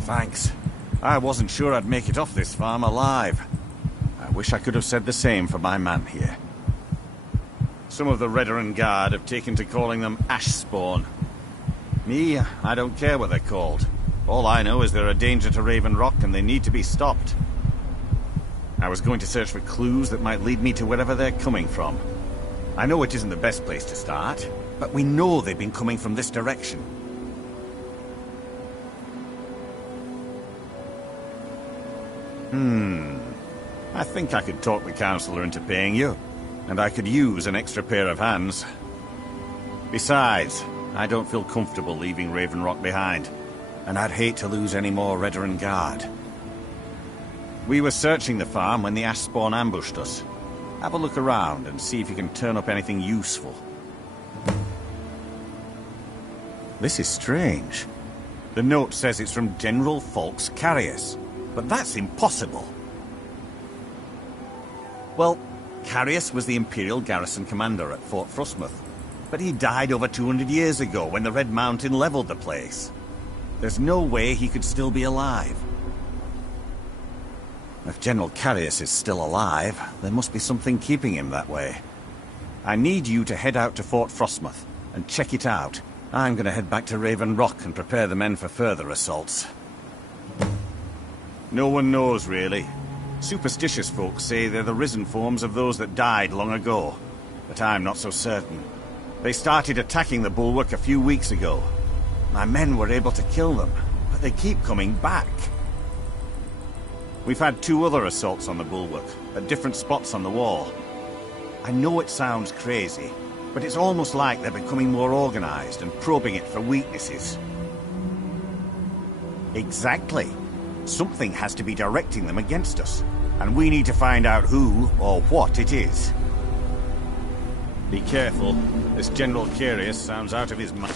Thanks. I wasn't sure I'd make it off this farm alive. I wish I could have said the same for my man here. Some of the Redoran Guard have taken to calling them ash spawn. Me, I don't care what they're called. All I know is they're a danger to Raven Rock and they need to be stopped. I was going to search for clues that might lead me to wherever they're coming from. I know it isn't the best place to start, but we know they've been coming from this direction. I think I could talk the Councillor into paying you. And I could use an extra pair of hands. Besides, I don't feel comfortable leaving Raven Rock behind, and I'd hate to lose any more Redoran Guard. We were searching the farm when the Ash Spawn ambushed us. Have a look around and see if you can turn up anything useful. This is strange. The note says it's from General Falx Carius, but that's impossible. Well, Carius was the Imperial garrison commander at Fort Frostmoth, but he died over 200 years ago when the Red Mountain leveled the place. There's no way he could still be alive. If General Carius is still alive, there must be something keeping him that way. I need you to head out to Fort Frostmoth and check it out. I'm going to head back to Raven Rock and prepare the men for further assaults. No one knows, really. Superstitious folks say they're the risen forms of those that died long ago, but I'm not so certain. They started attacking the bulwark a few weeks ago. My men were able to kill them, but they keep coming back. We've had 2 other assaults on the bulwark, at different spots on the wall. I know it sounds crazy, but it's almost like they're becoming more organized and probing it for weaknesses. Exactly. Something has to be directing them against us, and we need to find out who or what it is. Be careful. This General Carius sounds out of his mind.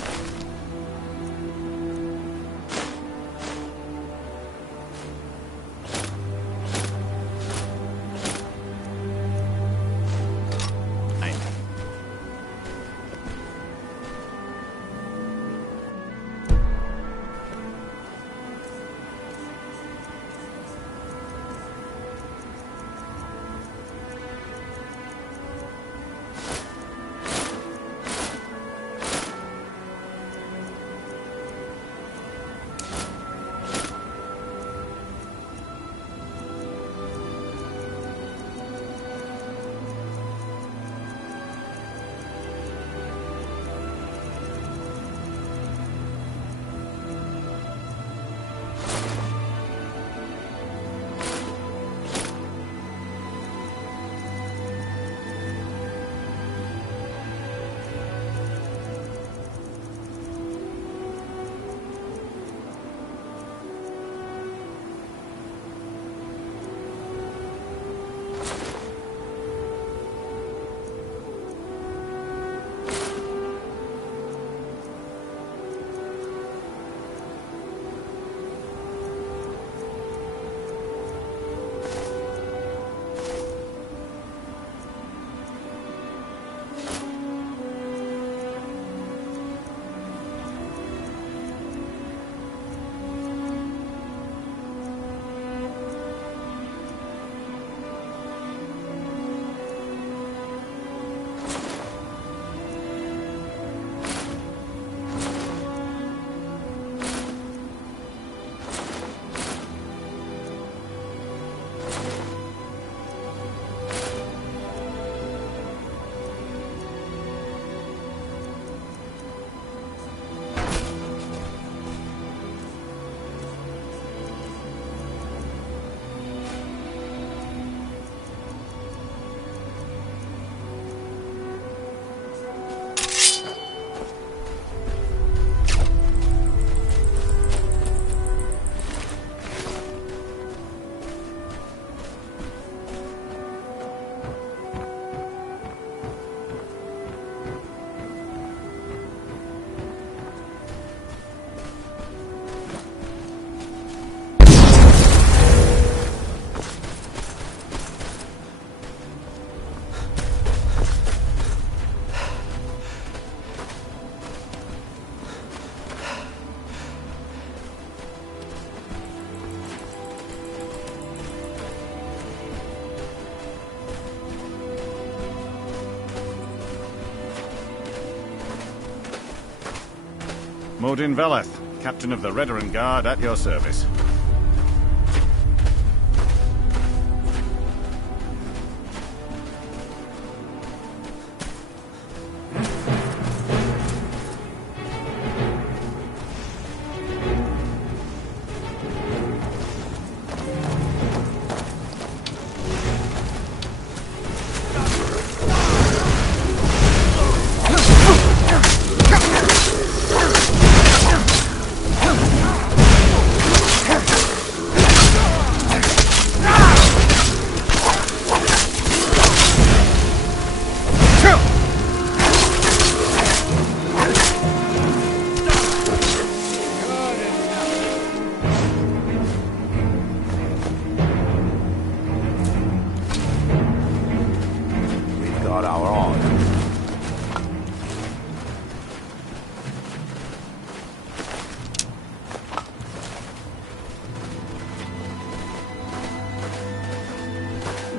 Modin Veleth, Captain of the Redoran Guard, at your service.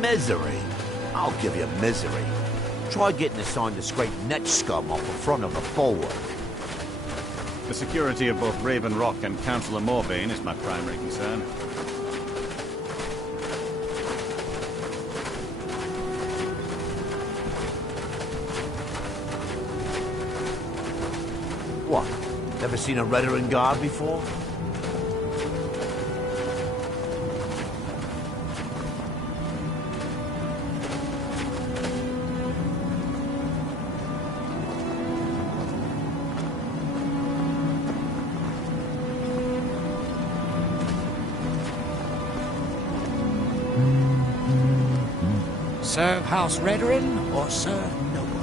Misery? I'll give you misery. Try getting assigned to scrape net scum off the front of a bulwark. The security of both Raven Rock and Councillor Morbane is my primary concern. What? Never seen a Redoran guard before? Serve House Redoran or serve no one?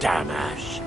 Damn ash.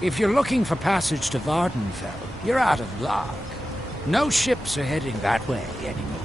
If you're looking for passage to Vardenfell, you're out of luck. No ships are heading that way anymore.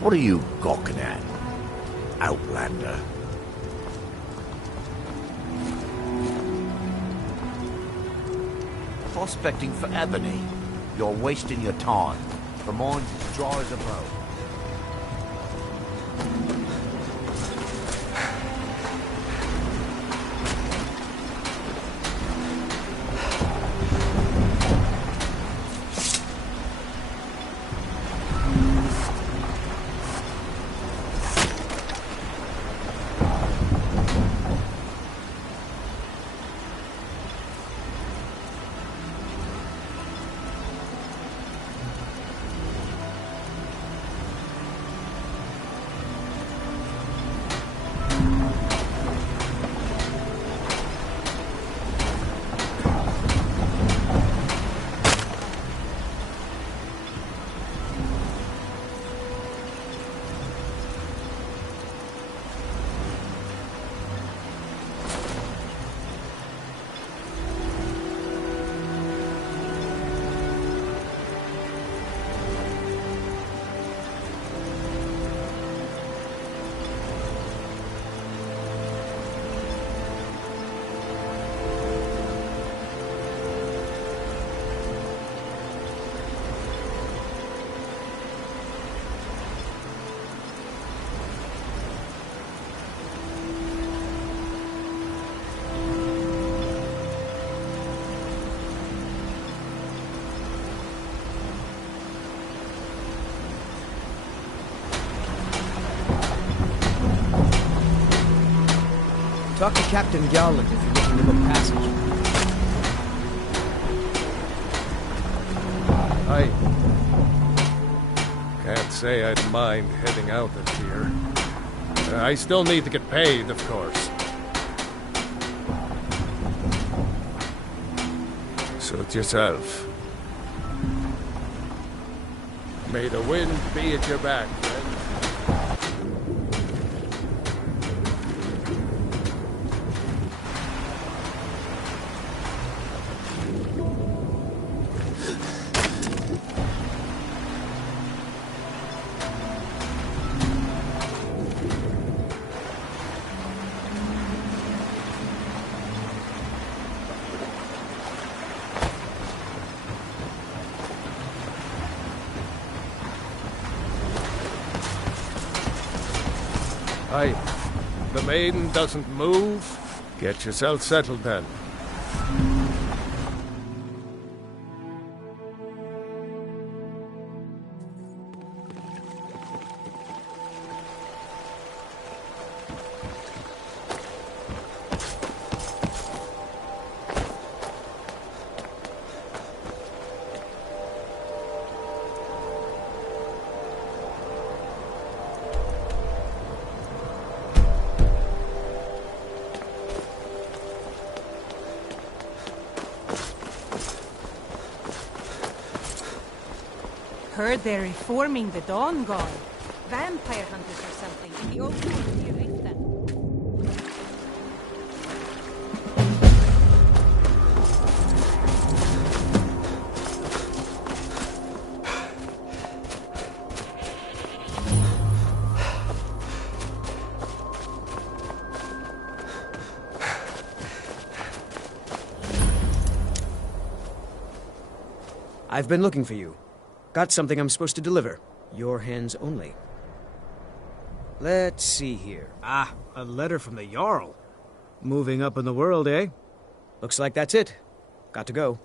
What are you gawking at, Outlander? Prospecting for ebony. You're wasting your time. The mine's as dry as a bone. Talk to Captain Garland if you're looking to book passage. I can't say I'd mind heading out of here. I still need to get paid, of course. Suit yourself. May the wind be at your back, friend. Aye. The maiden doesn't move. Get yourself settled then. Heard they're reforming the Dawn Guard. Vampire hunters or something in the old town near Riften. I've been looking for you. Got something I'm supposed to deliver. Your hands only. Let's see here. Ah, a letter from the Jarl. Moving up in the world, eh? Looks like that's it. Got to go.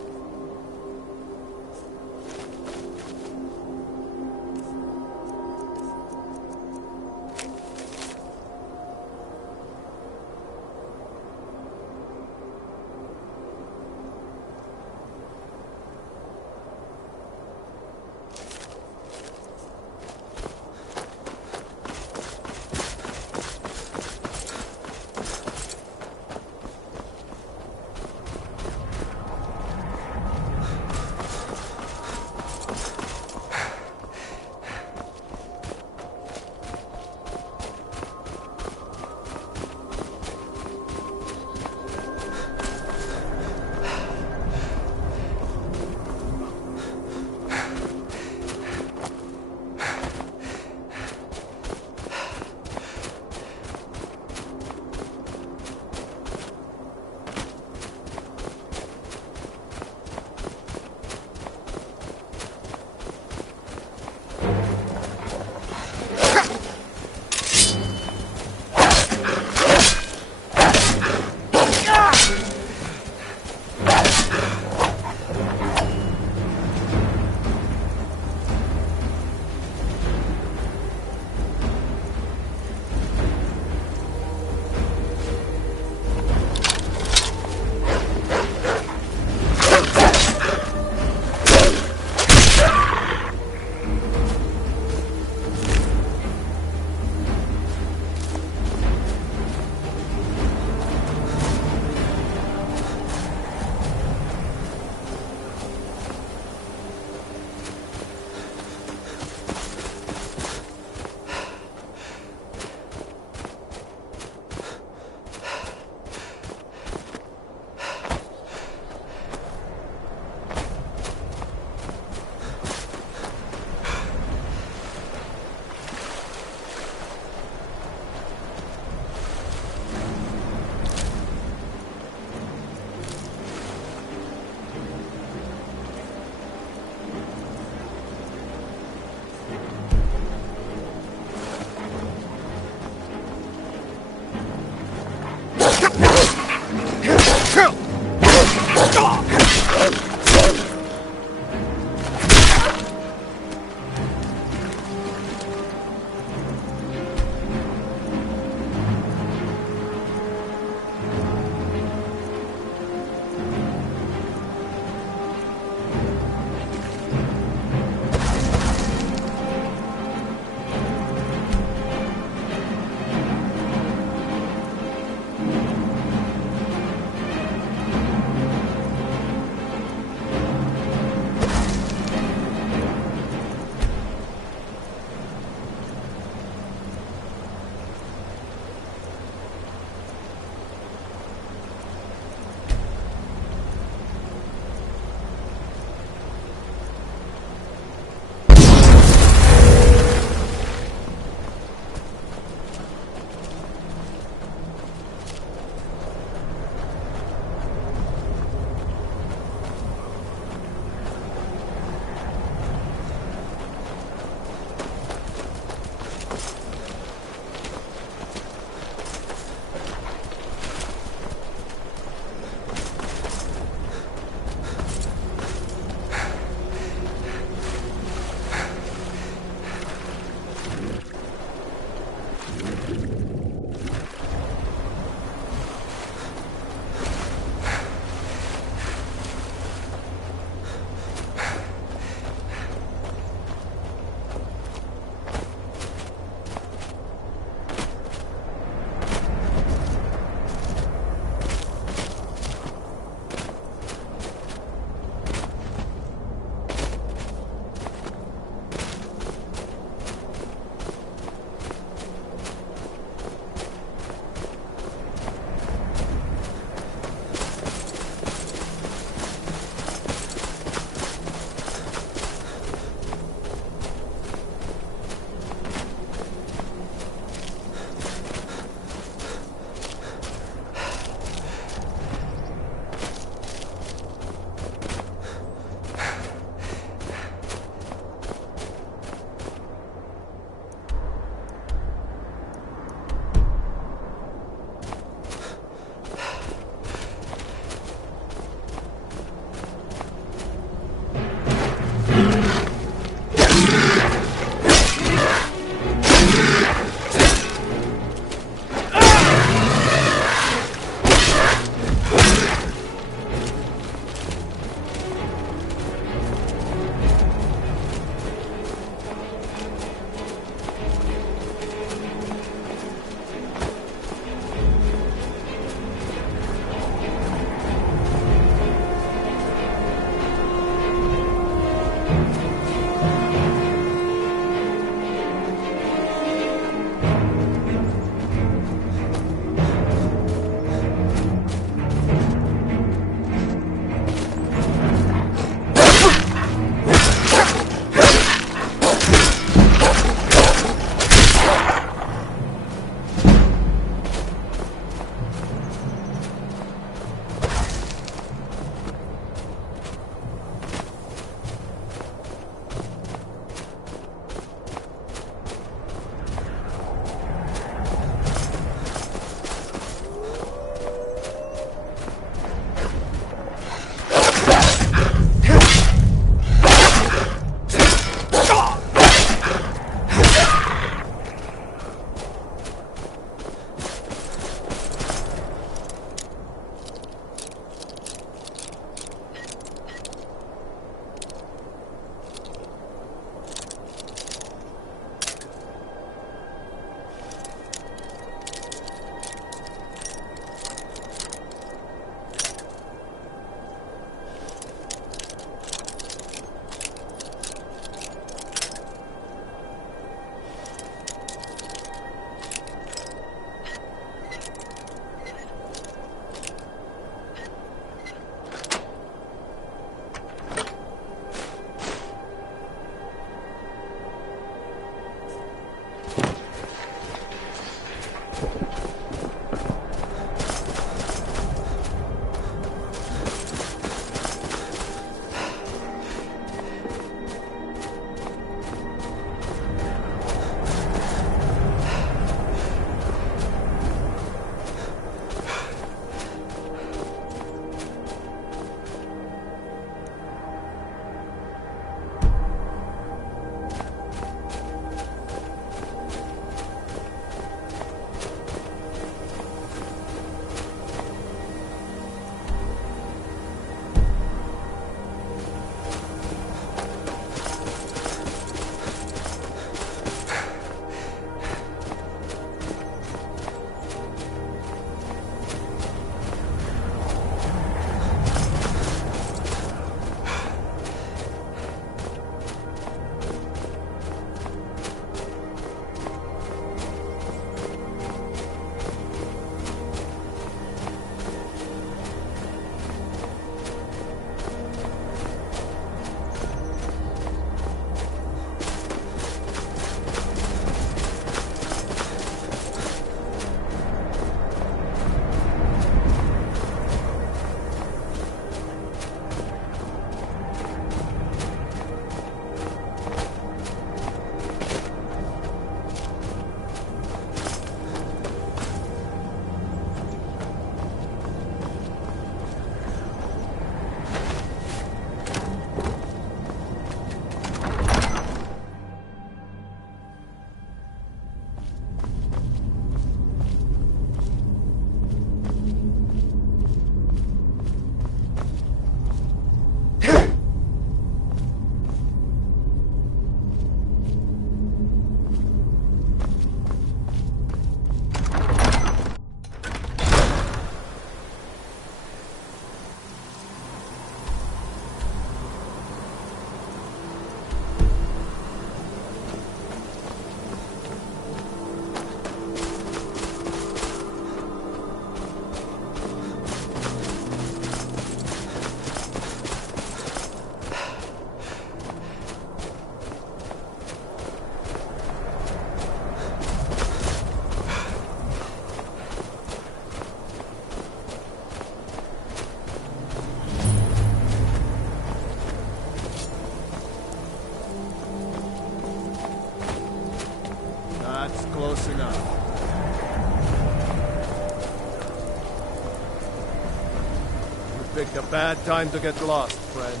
Picked a bad time to get lost, friend.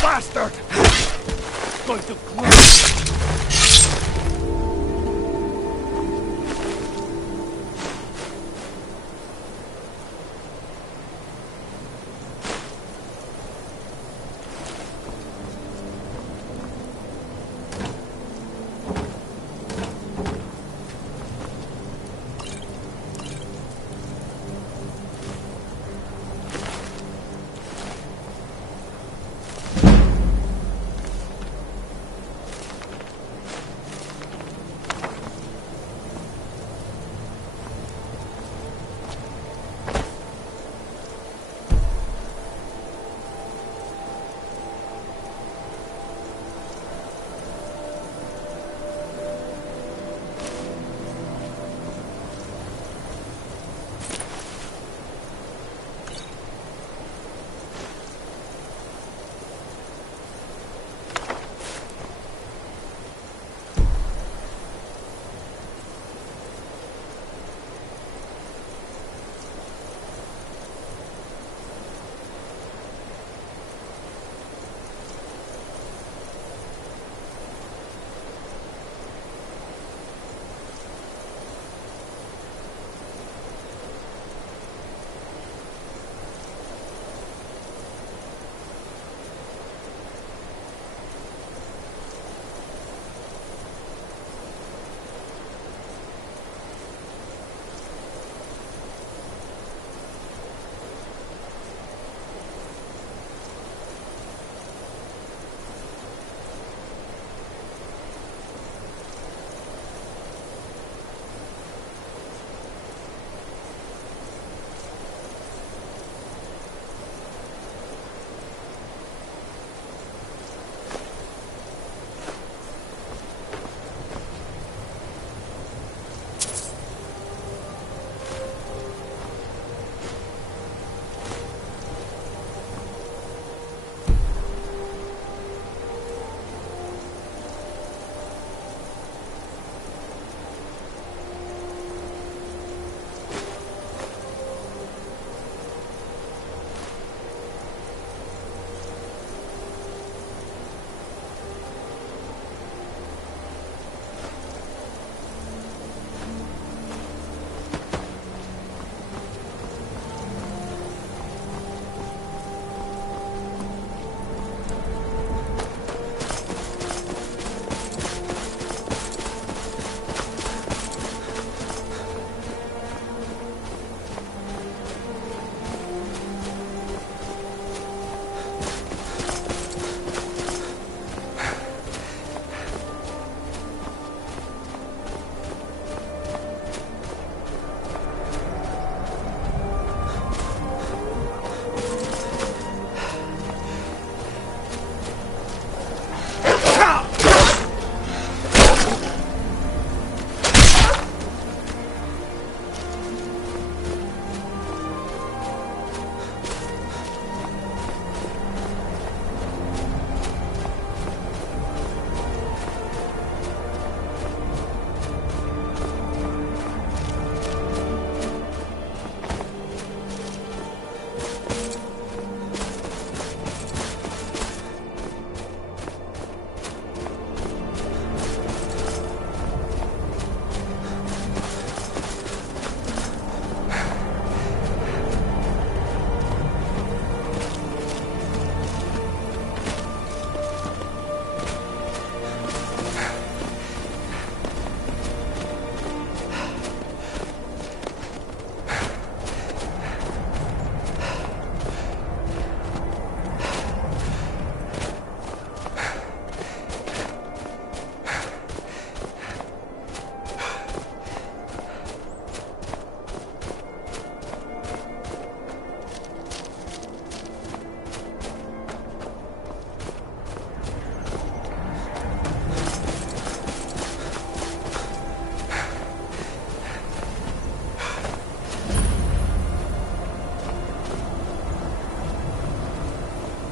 Bastard! Going to close.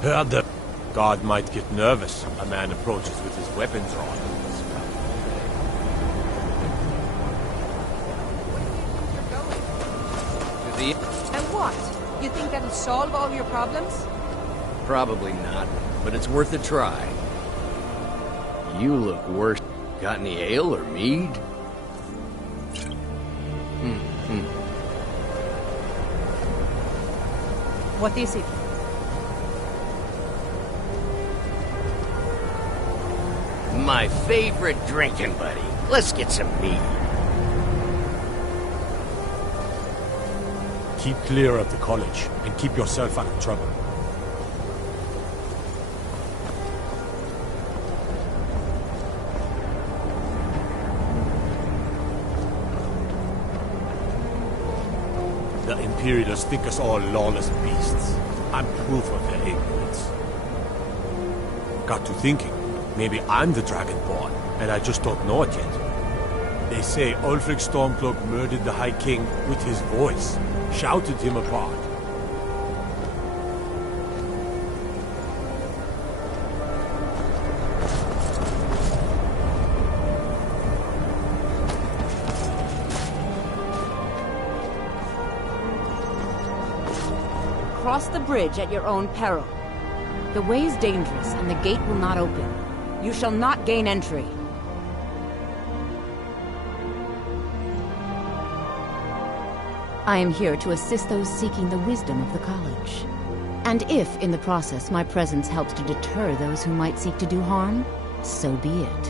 Heard them. God might get nervous. A man approaches with his weapons on. To The... And what? You think that'll solve all your problems? Probably not, but it's worth a try. You look worse. Got any ale or mead? What is it? My favorite drinking buddy. Let's get some mead. Keep clear of the college, and keep yourself out of trouble. The Imperialists think us all lawless beasts. I'm proof of their ignorance. Got to thinking, maybe I'm the Dragonborn, and I just don't know it yet. They say Ulfric Stormcloak murdered the High King with his voice, shouted him apart. Cross the bridge at your own peril. The way is dangerous, and the gate will not open. You shall not gain entry. I am here to assist those seeking the wisdom of the college. And if, in the process, my presence helps to deter those who might seek to do harm, so be it.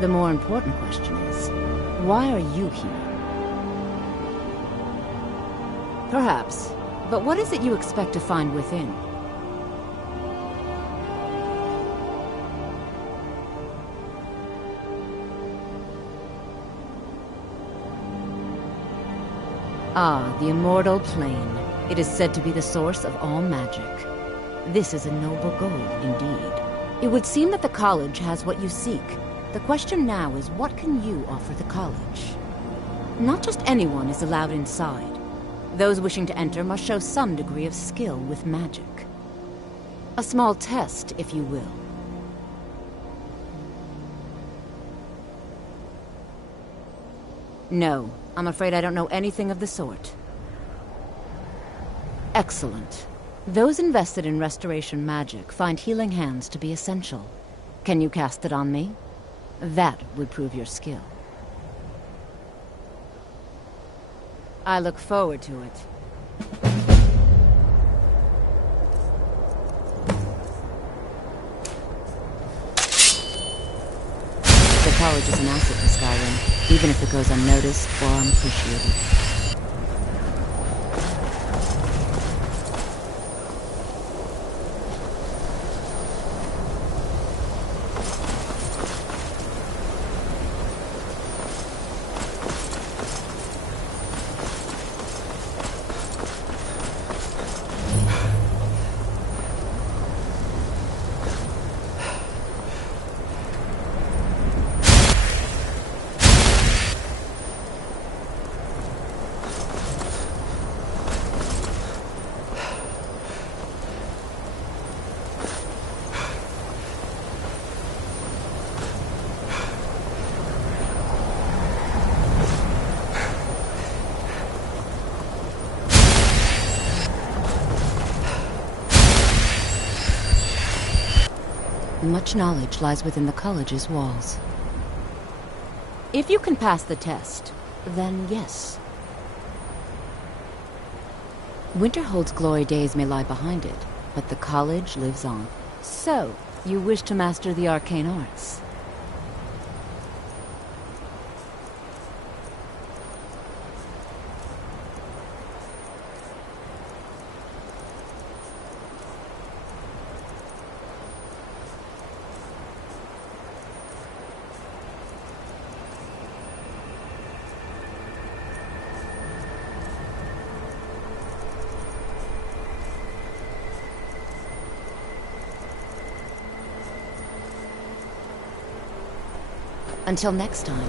The more important question is, why are you here? Perhaps. But what is it you expect to find within? Ah, the immortal plane. It is said to be the source of all magic. This is a noble goal, indeed. It would seem that the college has what you seek. The question now is, what can you offer the college? Not just anyone is allowed inside. Those wishing to enter must show some degree of skill with magic. A small test, if you will. No, I'm afraid I don't know anything of the sort. Excellent. Those invested in restoration magic find healing hands to be essential. Can you cast it on me? That would prove your skill. I look forward to it. The college is an asset to Skyrim, even if it goes unnoticed or unappreciated. Much knowledge lies within the college's walls. If you can pass the test, then yes. Winterhold's glory days may lie behind it, but the college lives on. So, you wish to master the arcane arts? Until next time.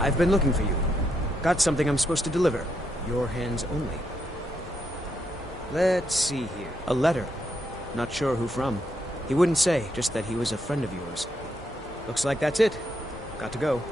I've been looking for you. Got something I'm supposed to deliver. Your hands only. Let's see here. A letter. Not sure who from. He wouldn't say, just that he was a friend of yours. Looks like that's it. Got to go.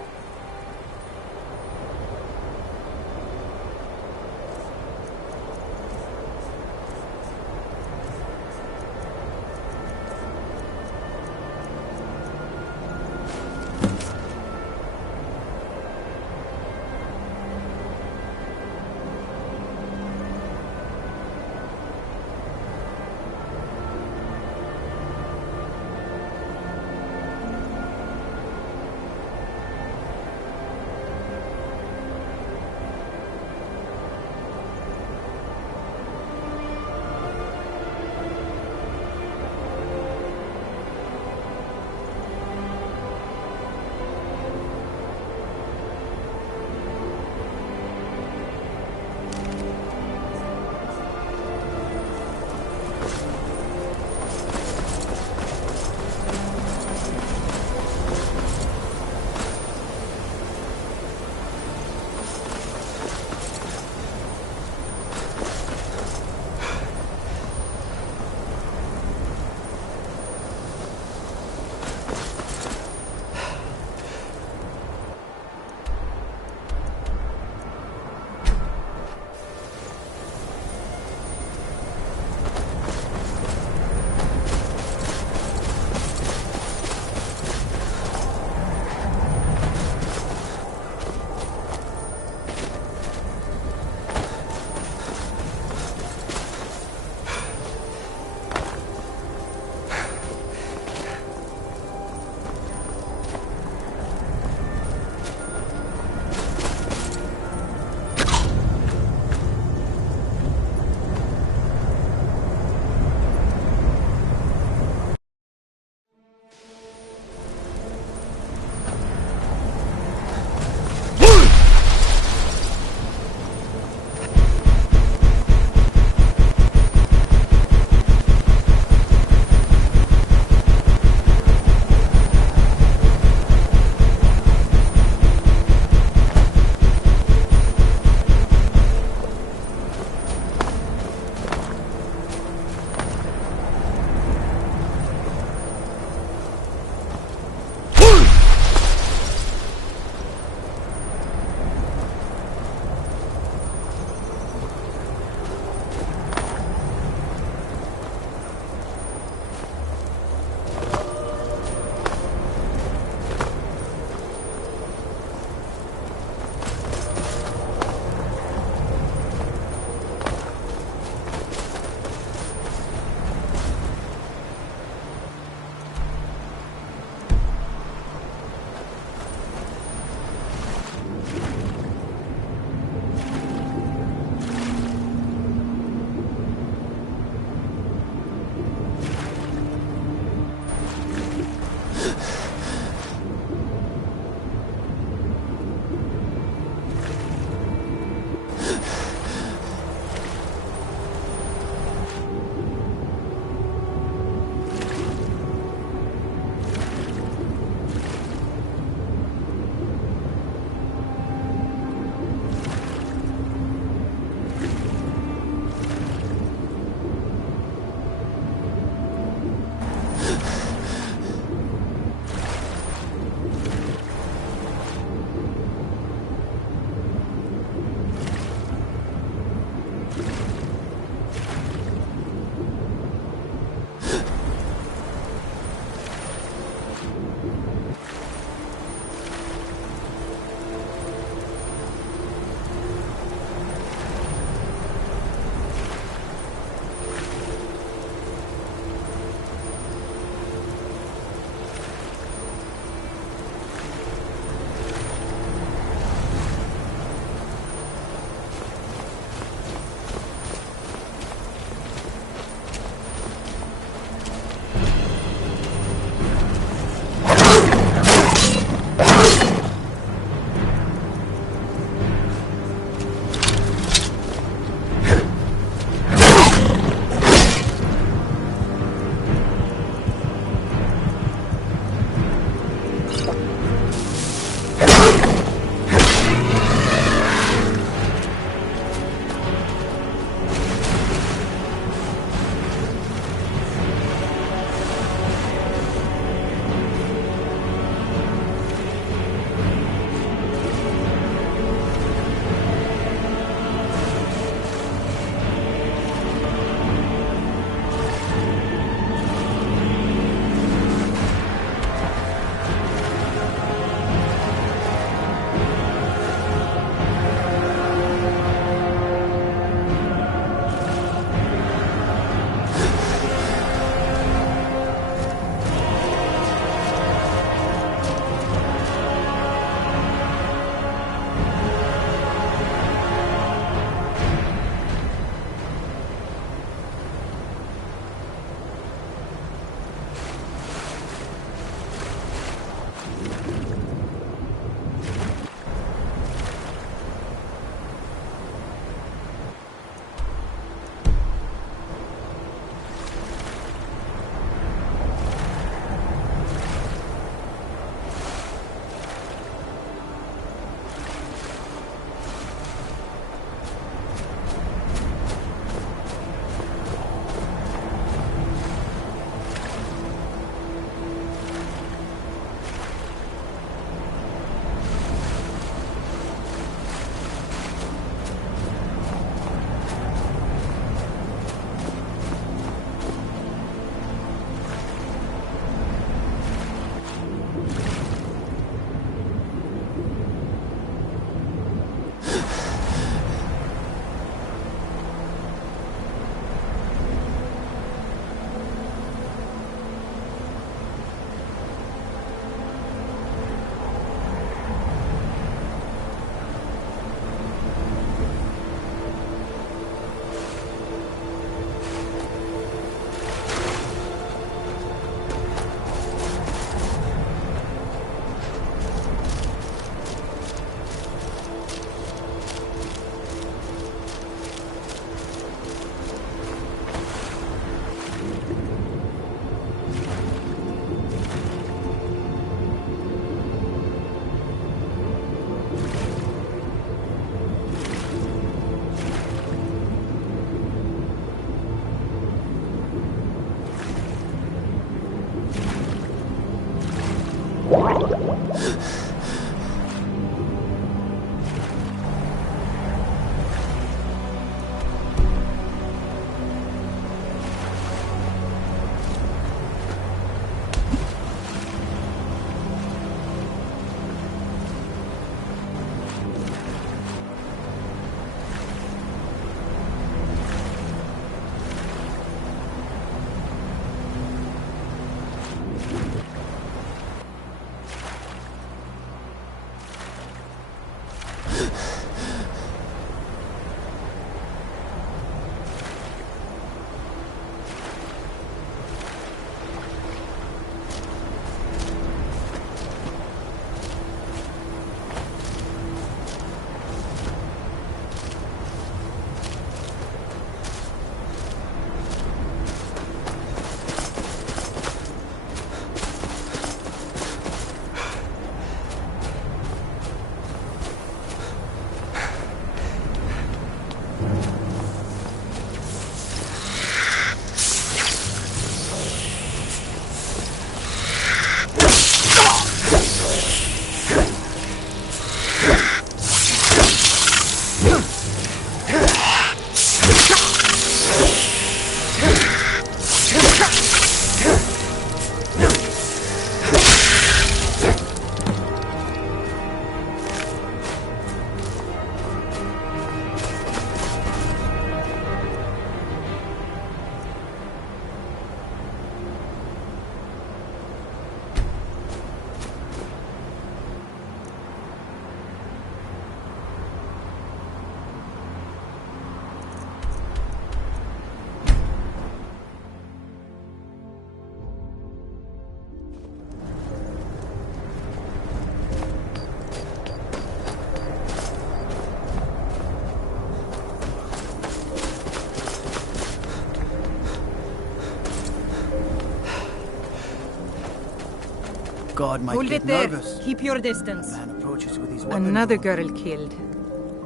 God might Hold get it there. nervous. Keep your distance. Man approaches with his weapon. Another girl killed.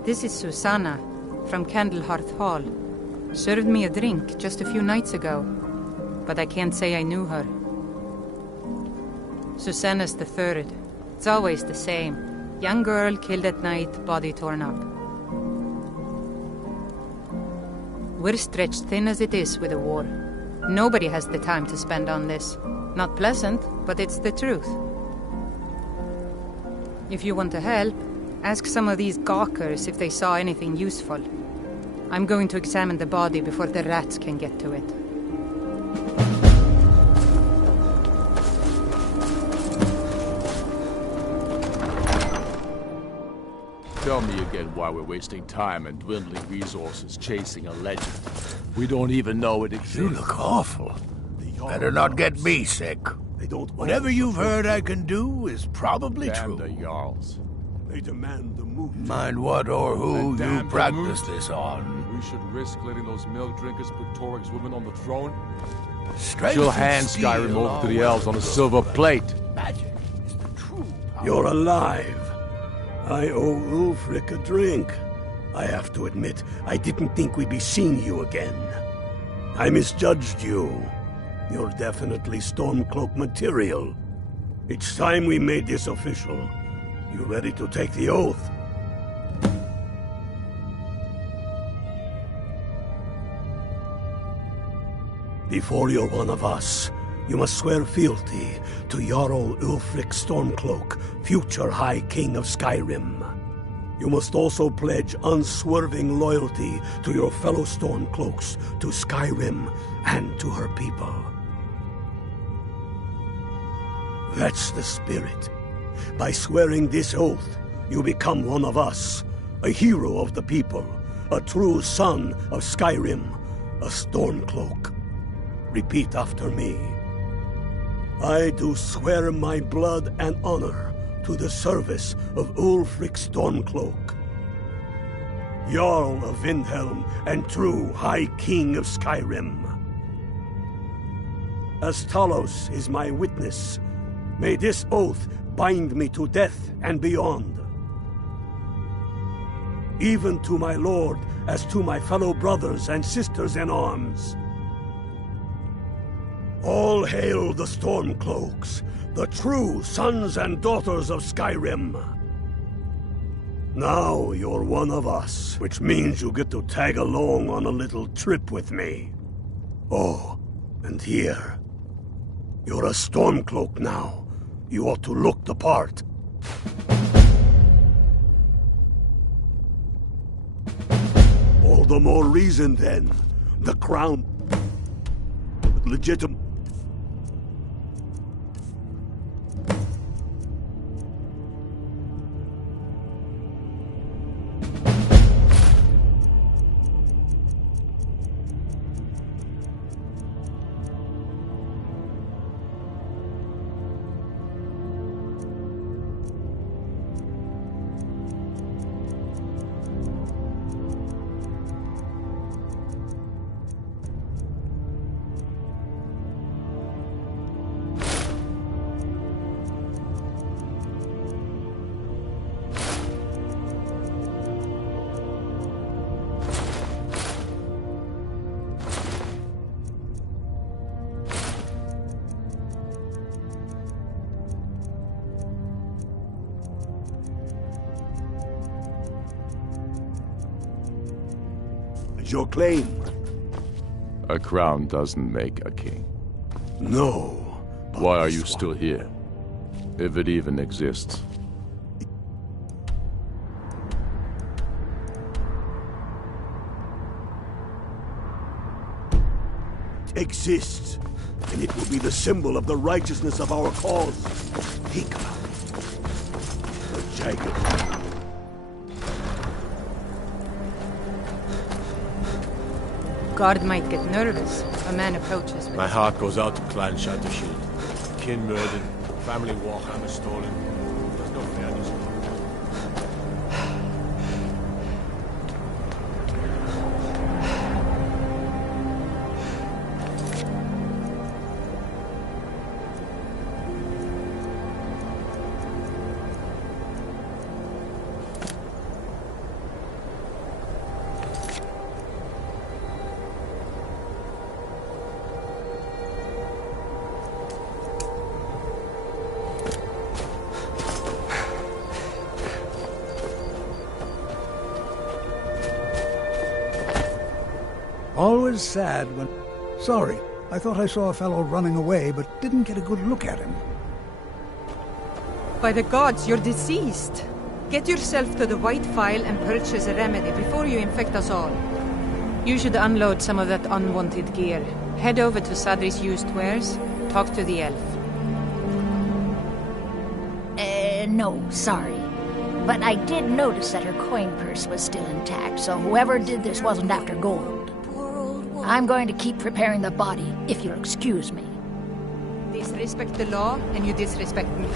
This is Susanna from Candlehearth Hall. Served me a drink just a few nights ago, but I can't say I knew her. Susanna's the third. It's always the same. Young girl killed at night, body torn up. We're stretched thin as it is with the war. Nobody has the time to spend on this. Not pleasant, but it's the truth. If you want to help, ask some of these gawkers if they saw anything useful. I'm going to examine the body before the rats can get to it. Tell me again why we're wasting time and dwindling resources chasing a legend. We don't even know it exists. You look awful. Better not get me sick. Whatever you've heard I can do is probably true. Damn the Jarls. They demand the moot. Mind what or who you practice this on. We should risk letting those milk drinkers put Toryg's women on the throne. Strength She'll and hand steel Skyrim over to the are elves on a silver plate. Magic is the true power. You're alive. I owe Ulfric a drink. I have to admit, I didn't think we'd be seeing you again. I misjudged you. You're definitely Stormcloak material. It's time we made this official. You ready to take the oath? Before you're one of us, you must swear fealty to Jarl Ulfric Stormcloak, future High King of Skyrim. You must also pledge unswerving loyalty to your fellow Stormcloaks, to Skyrim, and to her people. That's the spirit. By swearing this oath, you become one of us, a hero of the people, a true son of Skyrim, a Stormcloak. Repeat after me. I do swear my blood and honor to the service of Ulfric Stormcloak, Jarl of Windhelm and true High King of Skyrim. As Talos is my witness, may this oath bind me to death and beyond. Even to my lord as to my fellow brothers and sisters in arms. All hail the Stormcloaks, the true sons and daughters of Skyrim. Now you're one of us, which means you get to tag along on a little trip with me. Oh, and here. You're a Stormcloak now. You ought to look the part. All the more reason, then. The crown... legitimate... Your claim? A crown doesn't make a king. No. Why are you still here? If it even exists. Exists, and it will be the symbol of the righteousness of our cause. Hika. The jagged. Guard might get nervous. A man approaches with... My heart goes out to Clan Shattershield. Kin murdered, family warhammer stolen. There's no fairness. Always sad when... Sorry, I thought I saw a fellow running away, but didn't get a good look at him. By the gods, you're deceased. Get yourself to the White Phial and purchase a remedy before you infect us all. You should unload some of that unwanted gear. Head over to Sadri's used wares. Talk to the elf. No, sorry. But I did notice that her coin purse was still intact, so whoever did this wasn't after gold. I'm going to keep preparing the body, if you'll excuse me. Disrespect the law, and you disrespect me.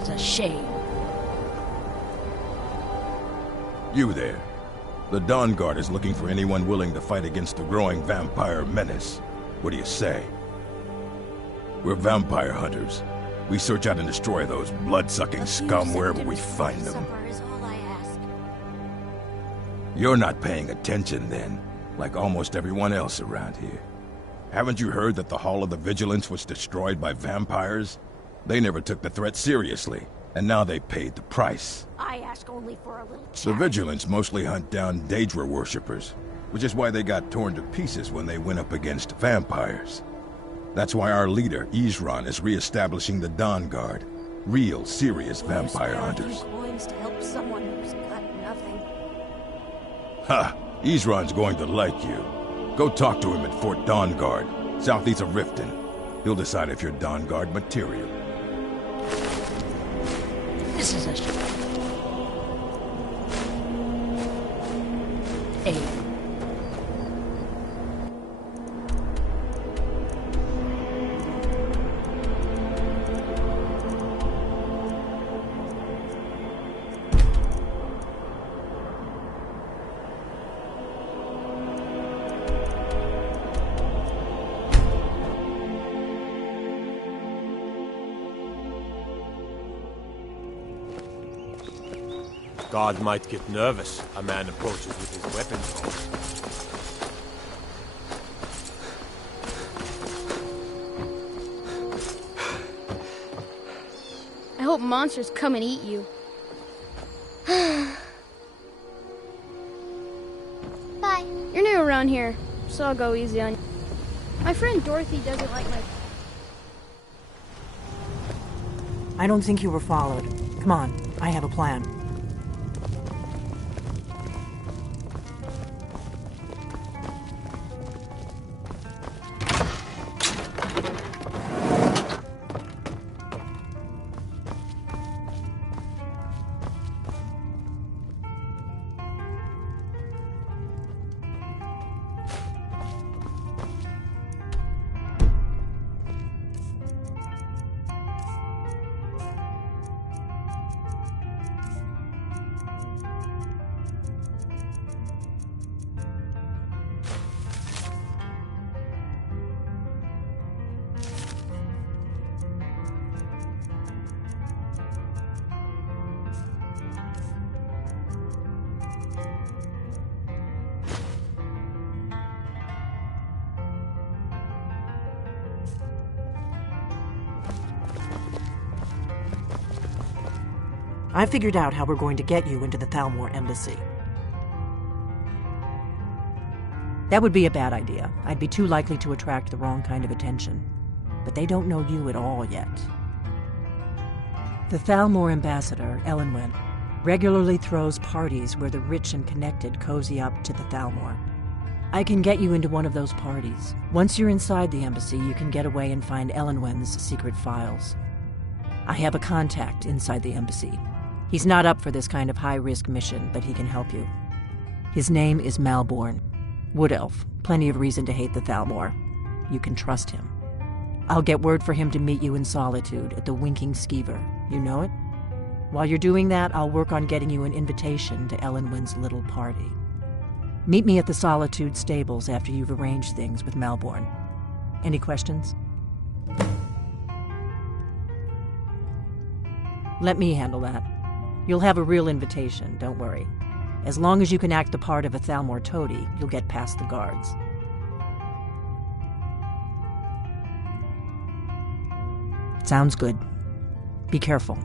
It's a shame. You there. The Dawn Guard is looking for anyone willing to fight against the growing vampire menace. What do you say? We're vampire hunters. We search out and destroy those blood-sucking scum wherever we find them. You're not paying attention then, like almost everyone else around here. Haven't you heard that the Hall of the Vigilance was destroyed by vampires? They never took the threat seriously, and now they paid the price. I ask only for a little The Vigilance mostly hunt down Daedra worshippers, which is why they got torn to pieces when they went up against vampires. That's why our leader, Isran, is re-establishing the Dawn Guard. Real, serious vampire hunters. Coins to help someone who's got nothing. Ha! Isran's going to like you. Go talk to him at Fort Dawn Guard, southeast of Riften. He'll decide if you're Dawn Guard material. This is a... Hey. God might get nervous. A man approaches with his weapon drawn. I hope monsters come and eat you. Bye. You're new around here, so I'll go easy on you. My friend Dorothy doesn't like my... I don't think you were followed. Come on, I have a plan. I figured out how we're going to get you into the Thalmor embassy. That would be a bad idea. I'd be too likely to attract the wrong kind of attention. But they don't know you at all yet. The Thalmor ambassador, Elenwen, regularly throws parties where the rich and connected cozy up to the Thalmor. I can get you into one of those parties. Once you're inside the embassy, you can get away and find Elenwen's secret files. I have a contact inside the embassy. He's not up for this kind of high-risk mission, but he can help you. His name is Malborn. Wood Elf. Plenty of reason to hate the Thalmor. You can trust him. I'll get word for him to meet you in Solitude at the Winking Skeever. You know it? While you're doing that, I'll work on getting you an invitation to Elenwen's little party. Meet me at the Solitude stables after you've arranged things with Malborn. Any questions? Let me handle that. You'll have a real invitation, don't worry. As long as you can act the part of a Thalmor toady, you'll get past the guards. Sounds good. Be careful.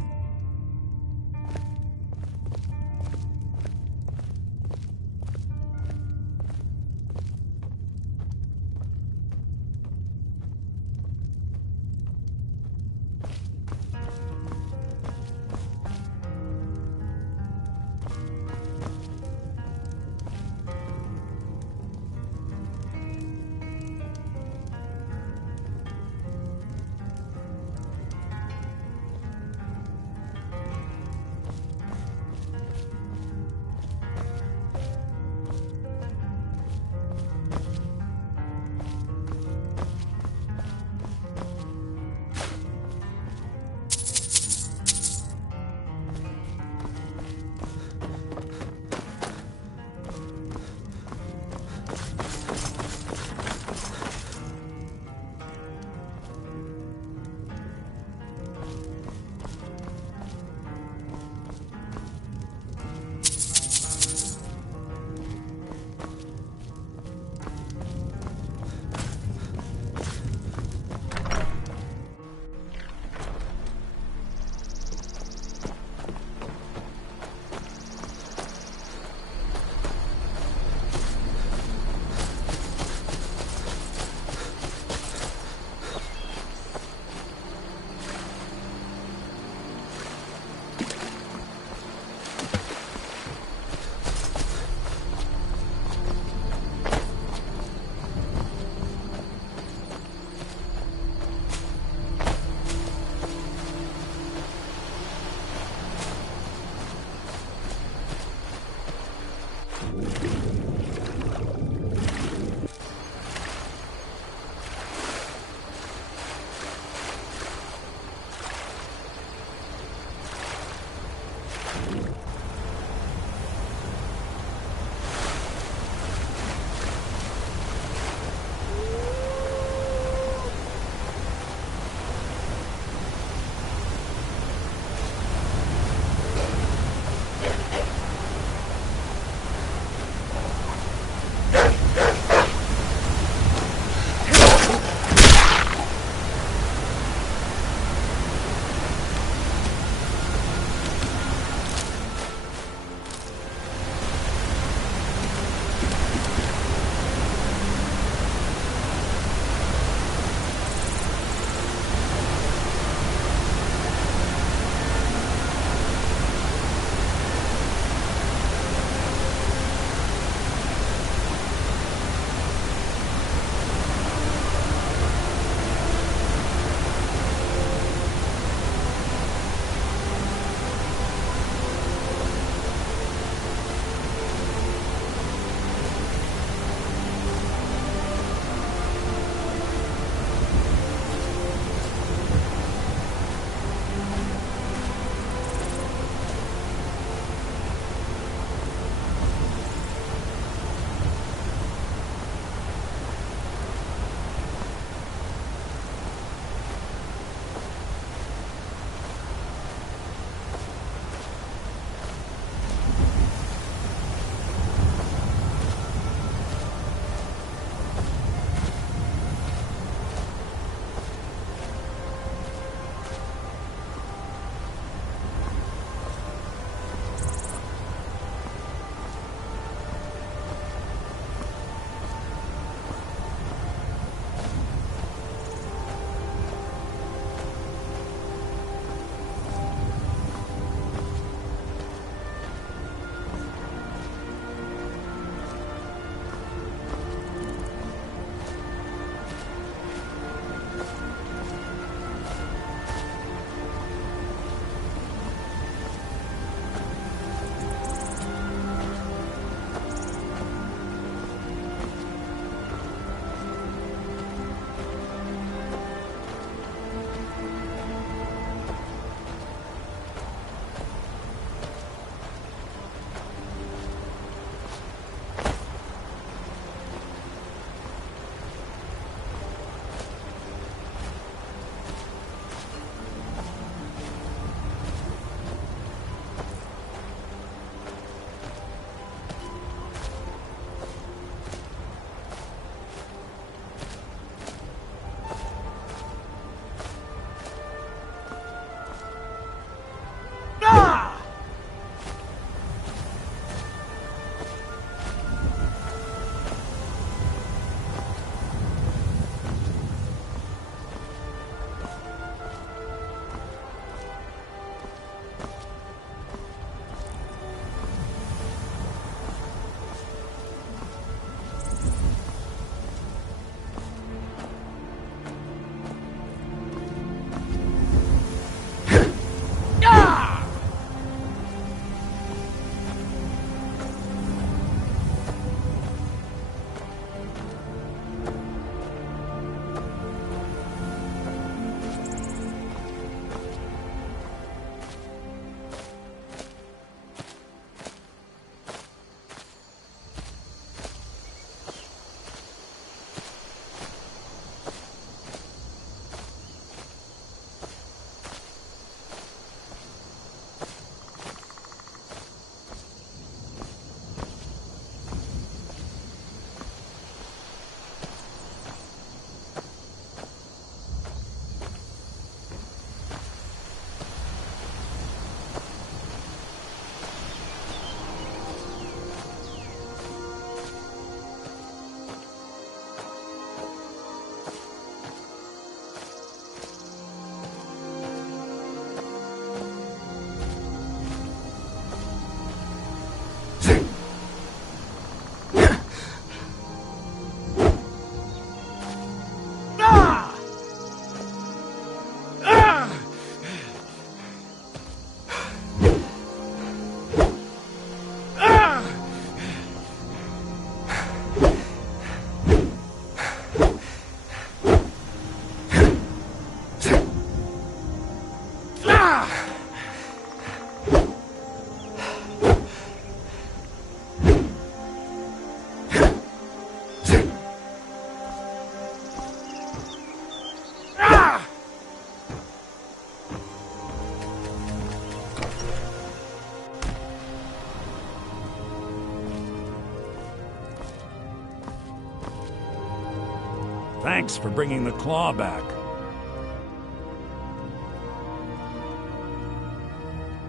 Thanks for bringing the claw back.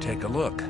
Take a look.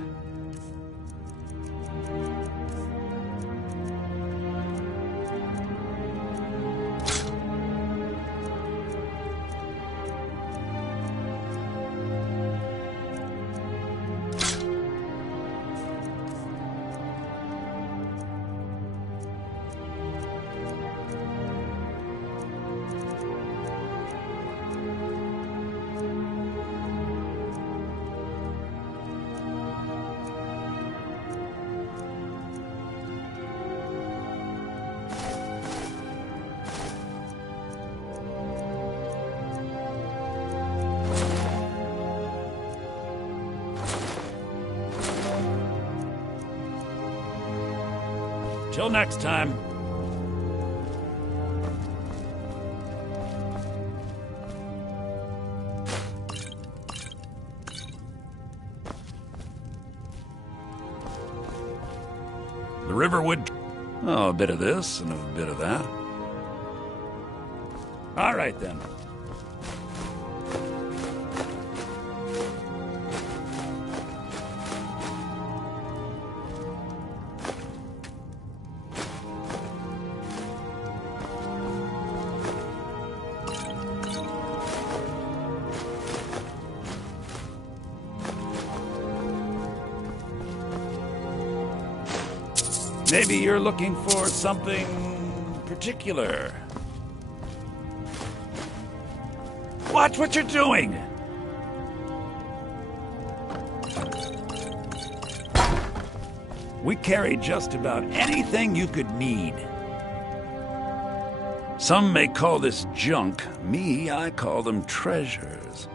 Till next time. The Riverwood... Oh, a bit of this and a bit of that. All right, then. Maybe you're looking for something particular. Watch what you're doing! We carry just about anything you could need. Some may call this junk. Me, I call them treasures.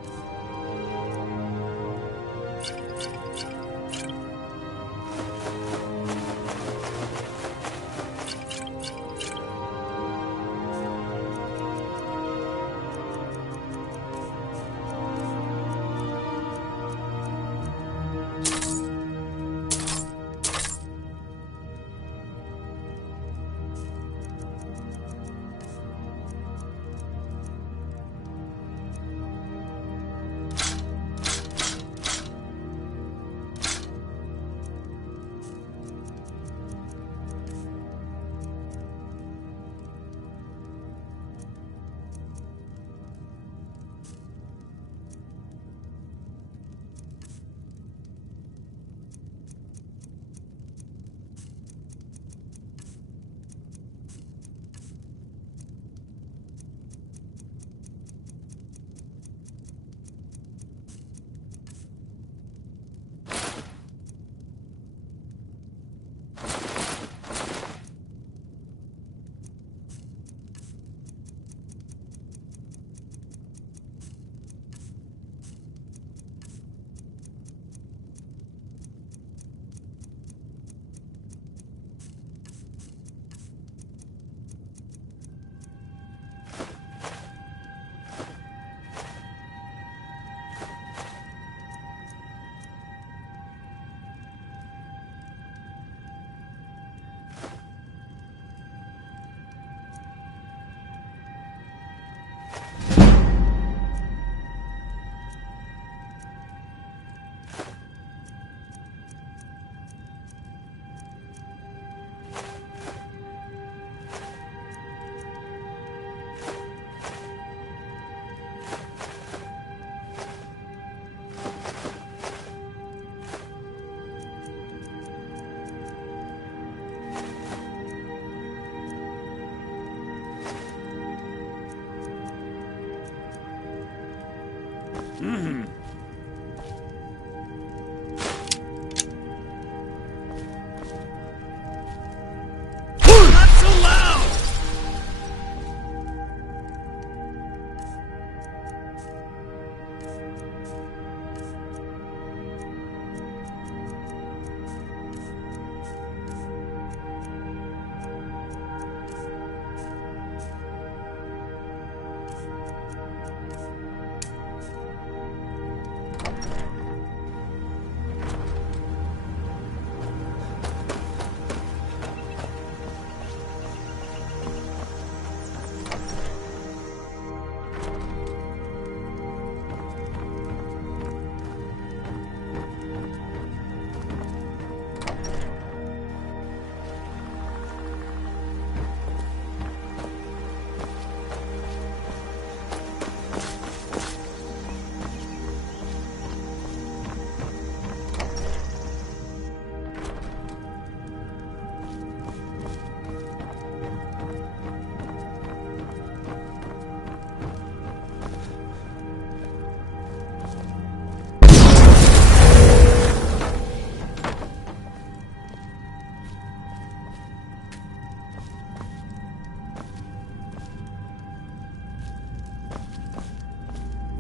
Not so loud!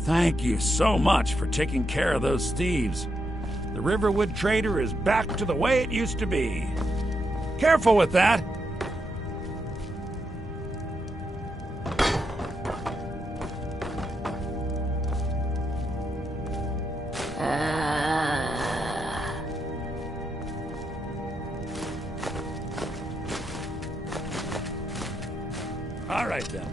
Thank you so much for taking care of those thieves. The Riverwood Trader is back to the way it used to be. Careful with that! All right, then.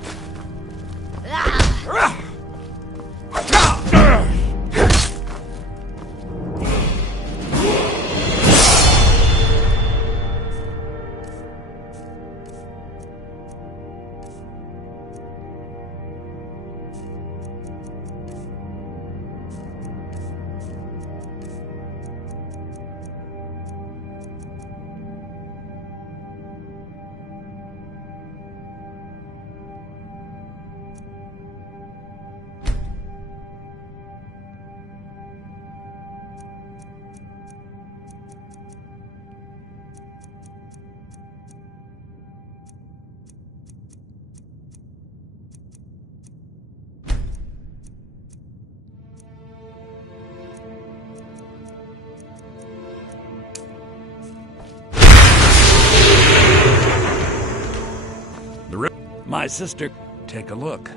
My sister, take a look.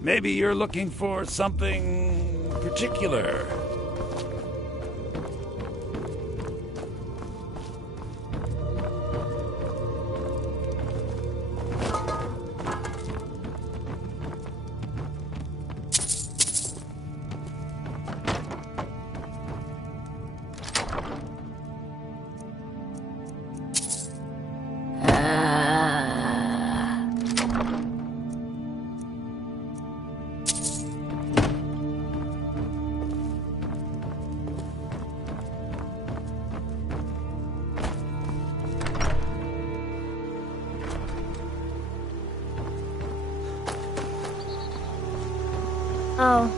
Maybe you're looking for something particular. Oh.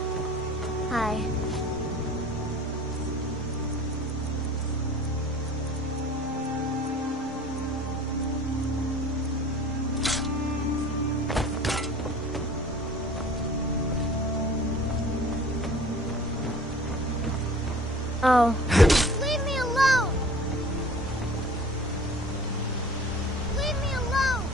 Hi. Oh. Leave me alone! Leave me alone!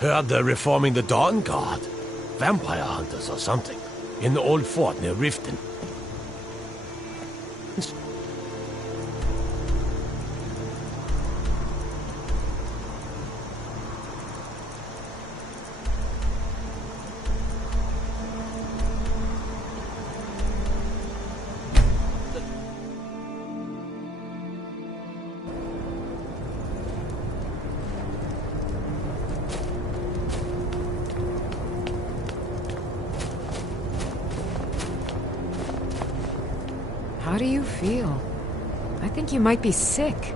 Heard they're reforming the Dawn Guard. Vampire hunters or something. In the old fort near Riften. How do you feel? I think you might be sick.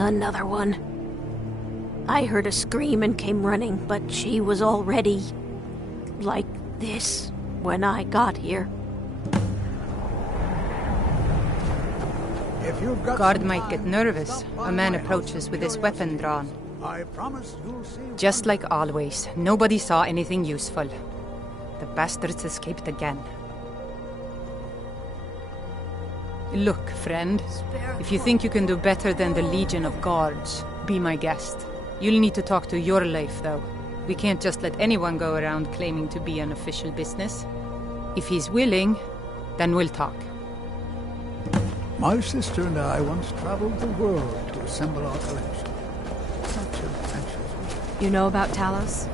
Another one. I heard a scream and came running, but she was already like this when I got here. If you've got Guard some might time, get nervous. stop by A man my approaches house with his and weapon curiosity. drawn. I promise you'll see. Just like always, nobody saw anything useful. The bastards escaped again. Look, friend, if you think you can do better than the Legion of Guards, be my guest. You'll need to talk to your life, though. We can't just let anyone go around claiming to be an official business. If he's willing, then we'll talk. My sister and I once traveled the world to assemble our collection. Such adventures. You know about Talos?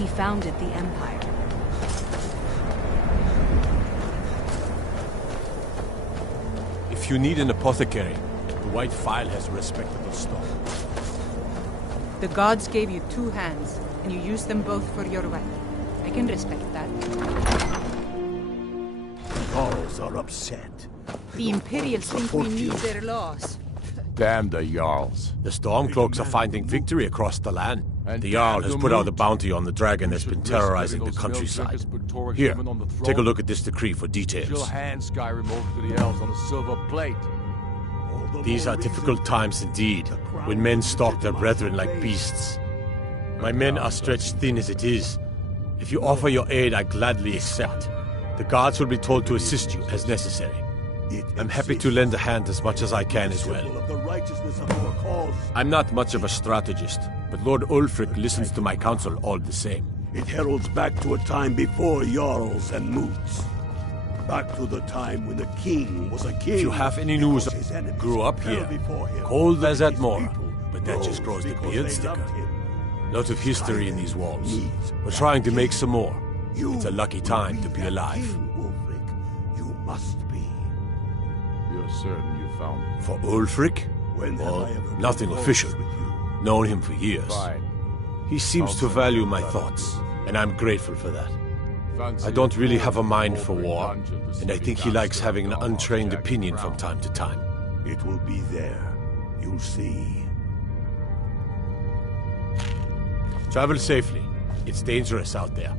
He founded the Empire. If you need an apothecary, the White Phial has a respectable stock. The gods gave you 2 hands, and you used them both for your weapon. I can respect that. Jarls are upset. The Imperials think we need their laws. Damn the Jarls. The Stormcloaks are finding victory across the land. The Jarl has put out a bounty on the dragon that's been terrorizing the countryside. Here, take a look at this decree for She'll details. hand Skyrim over to the elves on a silver plate. These are difficult times indeed, when men stalk their brethren like beasts. My men are stretched thin as it is. If you offer your aid, I gladly accept. The guards will be told to assist you as necessary. I'm happy to lend a hand as much as I can as well. I'm not much of a strategist, but Lord Ulfric listens to my counsel all the same. It heralds back to a time before Jarls and Moots. Back to the time when the king was a king. If you have any news, grew up here, cold as at Mora, but that just grows the beard sticker. Lot of history in these walls. We're trying to make some more. It's a lucky time to be alive. You must be. You're certain you found him? For Ulfric? Well, nothing official. Known him for years. He seems to value my thoughts, and I'm grateful for that. I don't really have a mind for war, and I think he likes having an untrained opinion from time to time. It will be there. You'll see. Travel safely. It's dangerous out there.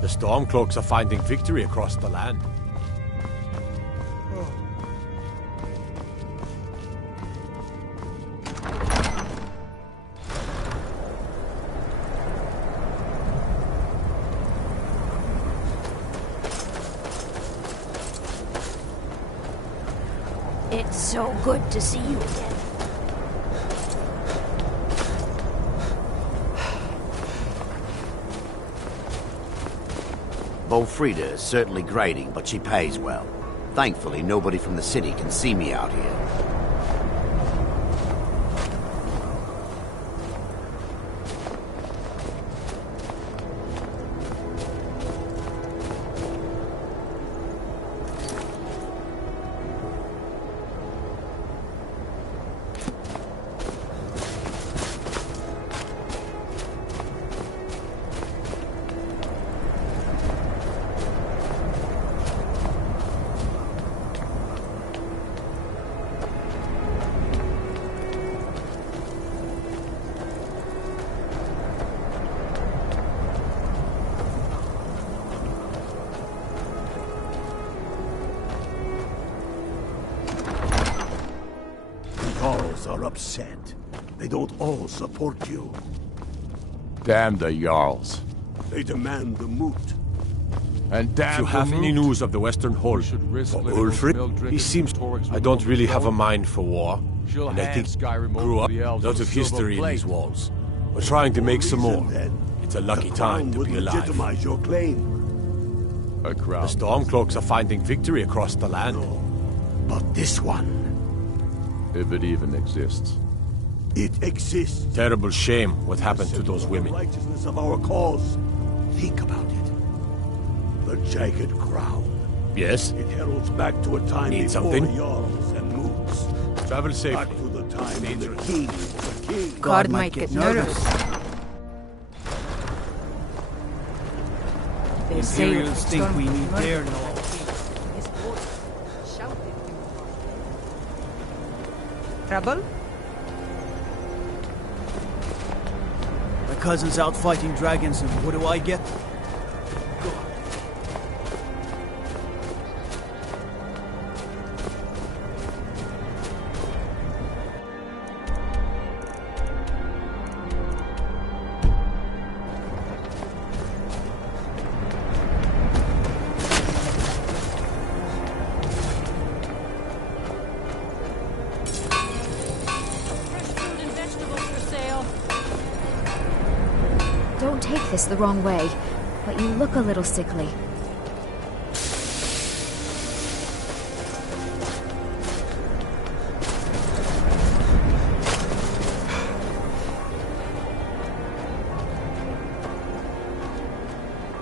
The Stormcloaks are finding victory across the land. It's so good to see you again. Bolfrida is certainly grading, but she pays well. Thankfully, nobody from the city can see me out here. Are upset. They don't all support you. Damn the Jarls. They demand the moot. And damn if you have any news of the Western Hall, Ulfric, he seems... I don't really have a mind for war, and I think Skyrim grew up lots of history in these walls. We're trying to make some more. It's a lucky time to be alive. Legitimize your claim. A crown. The Stormcloaks are finding victory across the land. But this one... If it even exists. It exists. Terrible shame what happened to those women. The righteousness of our cause. Think about it. The jagged crown. Yes? It heralds back to a time Need before something? the Jarls and moots. Travel safely. Back to the time when the king was a king. God might get nervous. They say Imperials think we need their law. Trouble? My cousin's out fighting dragons, and what do I get? Don't take this the wrong way, but you look a little sickly.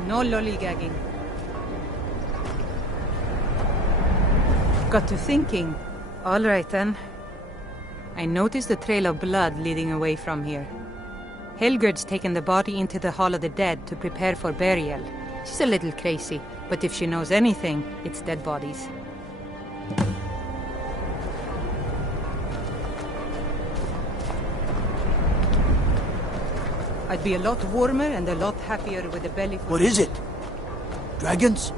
No lollygagging. Got to thinking. All right then. I noticed a trail of blood leading away from here. Helgerd's taken the body into the Hall of the Dead to prepare for burial. She's a little crazy, but if she knows anything, it's dead bodies. I'd be a lot warmer and a lot happier with a belly full. What is it? Dragons?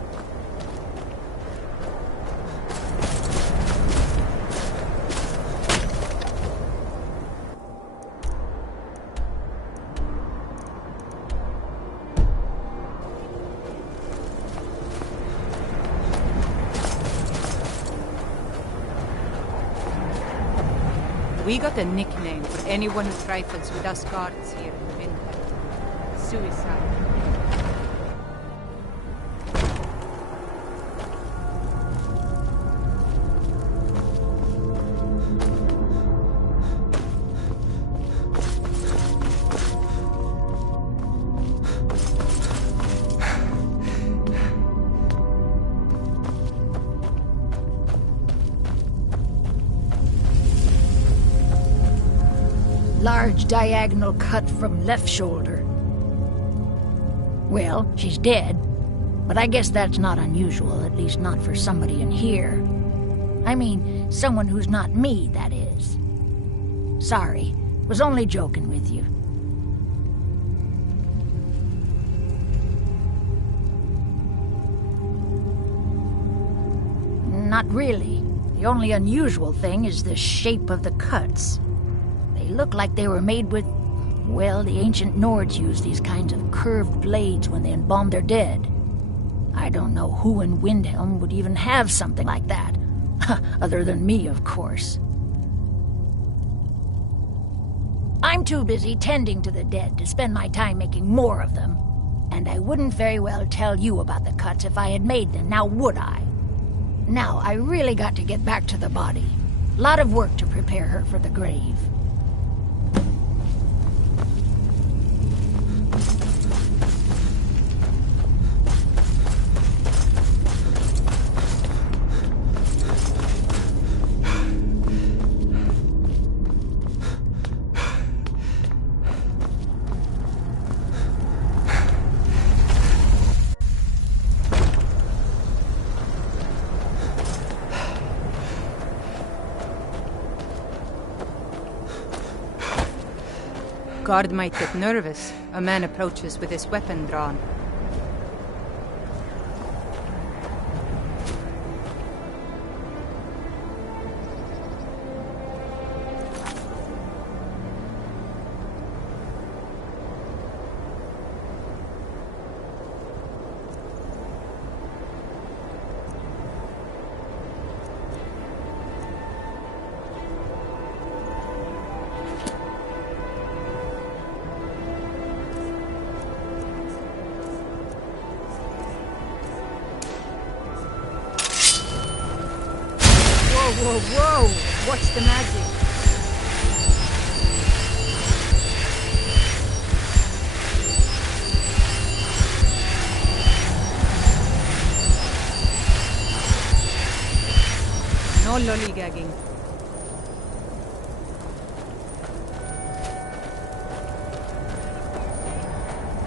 We got a nickname for anyone who trifles with us guards here in the Windhelm. Suicide. Large diagonal cut from left shoulder. Well, she's dead, but I guess that's not unusual, at least not for somebody in here. I mean, someone who's not me, that is. Sorry, was only joking with you. Not really. The only unusual thing is the shape of the cuts. They look like they were made with... Well, the ancient Nords used these kinds of curved blades when they embalmed their dead. I don't know who in Windhelm would even have something like that. Other than me, of course. I'm too busy tending to the dead to spend my time making more of them. And I wouldn't very well tell you about the cuts if I had made them, now would I? Now, I really got to get back to the body. Lot of work to prepare her for the grave. Guard might get nervous. A man approaches with his weapon drawn. Whoa, whoa! Watch the magic! No lollygagging.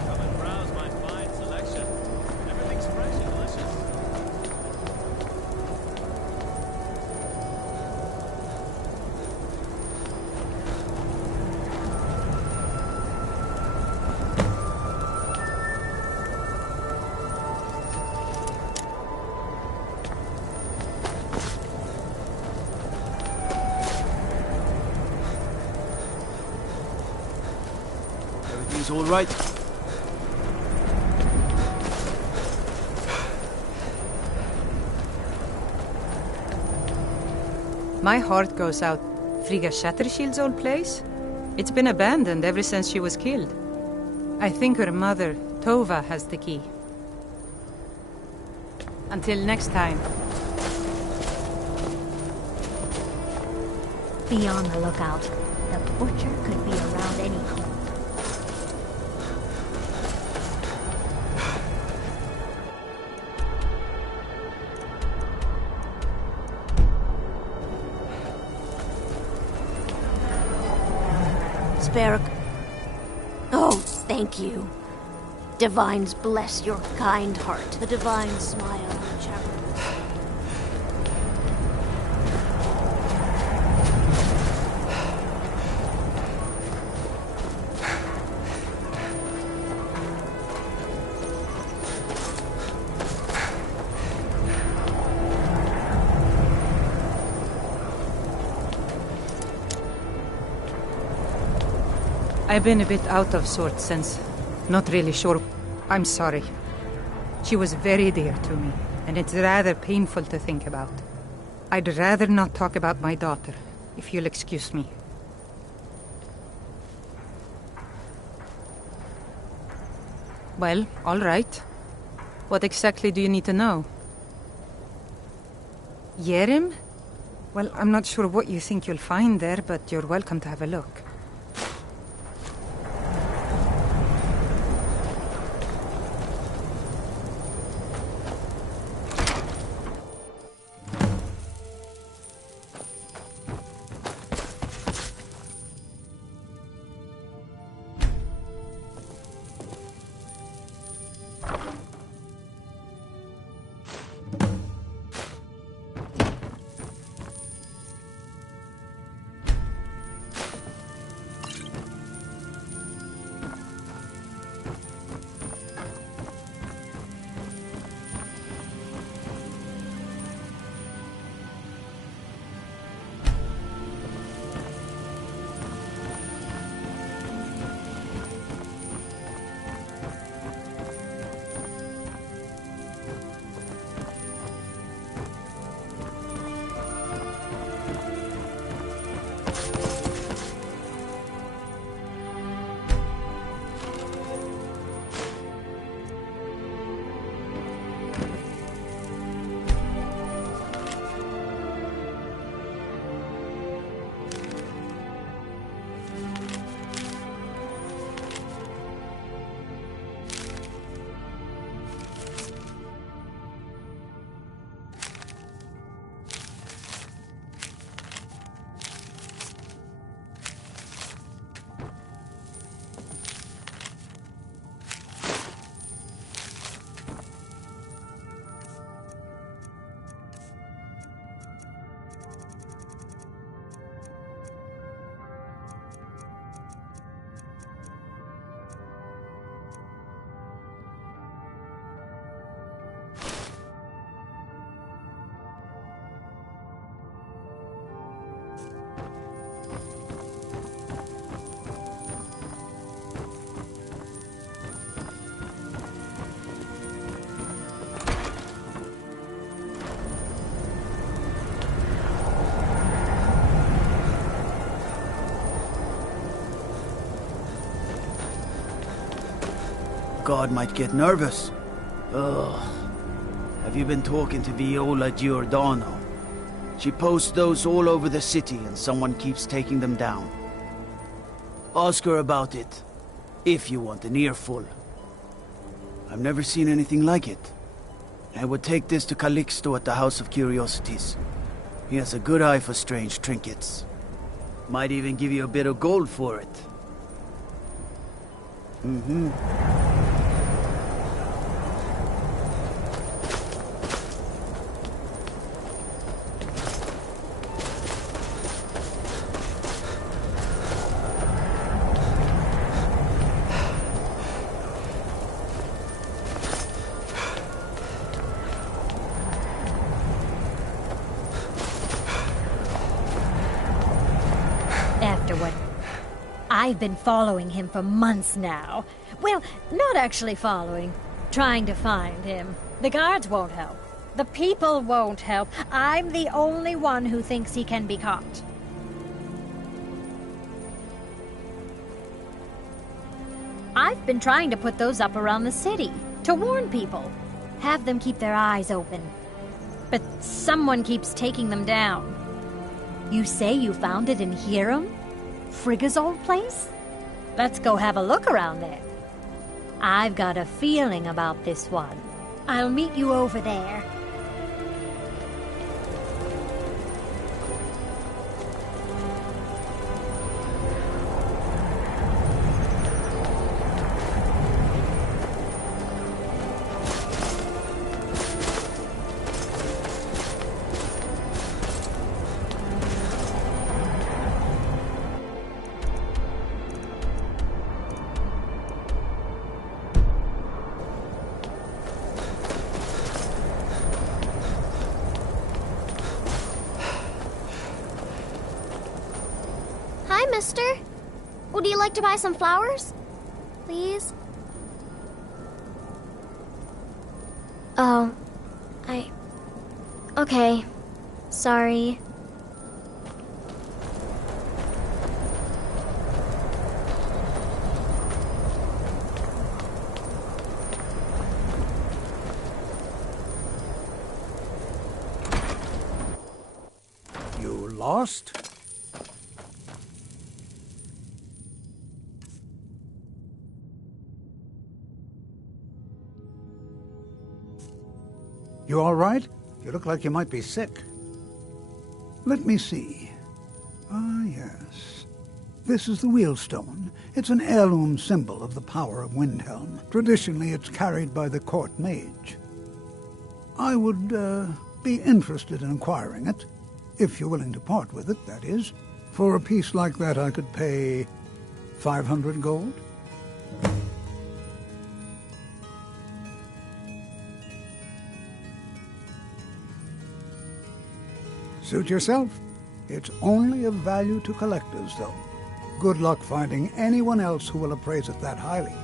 Come and browse my fine selection. Everything's fresh and delicious. Everything's all right. My heart goes out. Frigga Shattershield's old place? It's been abandoned ever since she was killed. I think her mother, Tova, has the key. Until next time. Be on the lookout. The butcher could be around any corner. Oh, thank you. Divines bless your kind heart. The divine smile on Chapel. I've been a bit out of sorts since. Not really sure. I'm sorry. She was very dear to me, and it's rather painful to think about. I'd rather not talk about my daughter, if you'll excuse me. Well, all right. What exactly do you need to know? Yerim? Well, I'm not sure what you think you'll find there, but you're welcome to have a look. God might get nervous. Ugh. Have you been talking to Viola Giordano? She posts those all over the city and someone keeps taking them down. Ask her about it, if you want an earful. I've never seen anything like it. I would take this to Calixto at the House of Curiosities. He has a good eye for strange trinkets. Might even give you a bit of gold for it. Mm-hmm. I've been following him for months now. Well, not actually following. Trying to find him. The guards won't help. The people won't help. I'm the only one who thinks he can be caught. I've been trying to put those up around the city, to warn people. Have them keep their eyes open. But someone keeps taking them down. You say you found it in Hiram? Frigga's old place? Let's go have a look around there. I've got a feeling about this one. I'll meet you over there. Mister? Would you like to buy some flowers? Please? Oh, okay. Sorry. Lost? You all right? You look like you might be sick. Let me see. Ah, yes. This is the Wheelstone. It's an heirloom symbol of the power of Windhelm. Traditionally, it's carried by the court mage. I would, be interested in acquiring it. If you're willing to part with it, that is. For a piece like that, I could pay 500 gold. Suit yourself. It's only of value to collectors, though. Good luck finding anyone else who will appraise it that highly.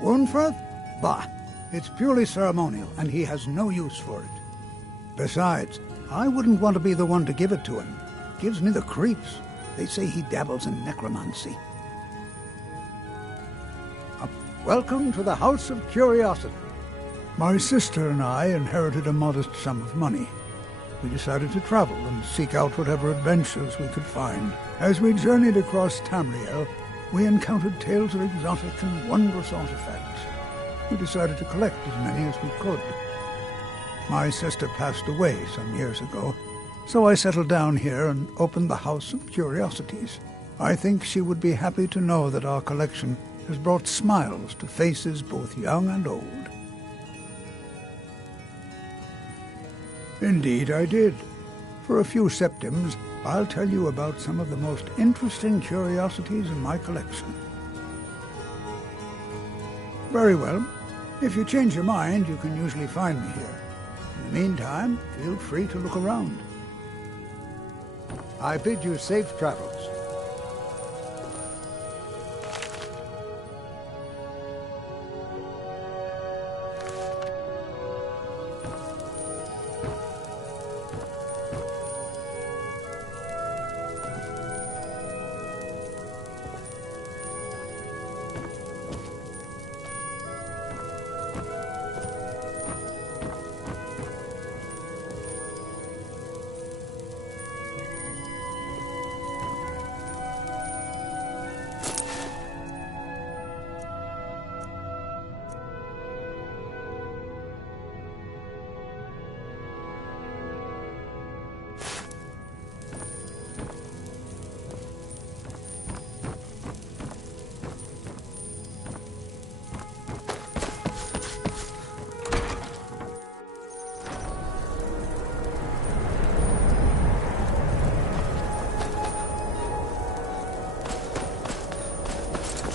Wunfrath? Bah! It's purely ceremonial, and he has no use for it. Besides, I wouldn't want to be the one to give it to him. Gives me the creeps. They say he dabbles in necromancy. Welcome to the House of Curiosity. My sister and I inherited a modest sum of money. We decided to travel and seek out whatever adventures we could find. As we journeyed across Tamriel, we encountered tales of exotic and wondrous artifacts. We decided to collect as many as we could. My sister passed away some years ago, so I settled down here and opened the House of Curiosities. I think she would be happy to know that our collection has brought smiles to faces both young and old. Indeed I did. For a few septims, I'll tell you about some of the most interesting curiosities in my collection. Very well. If you change your mind, you can usually find me here. In the meantime, feel free to look around. I bid you safe travels.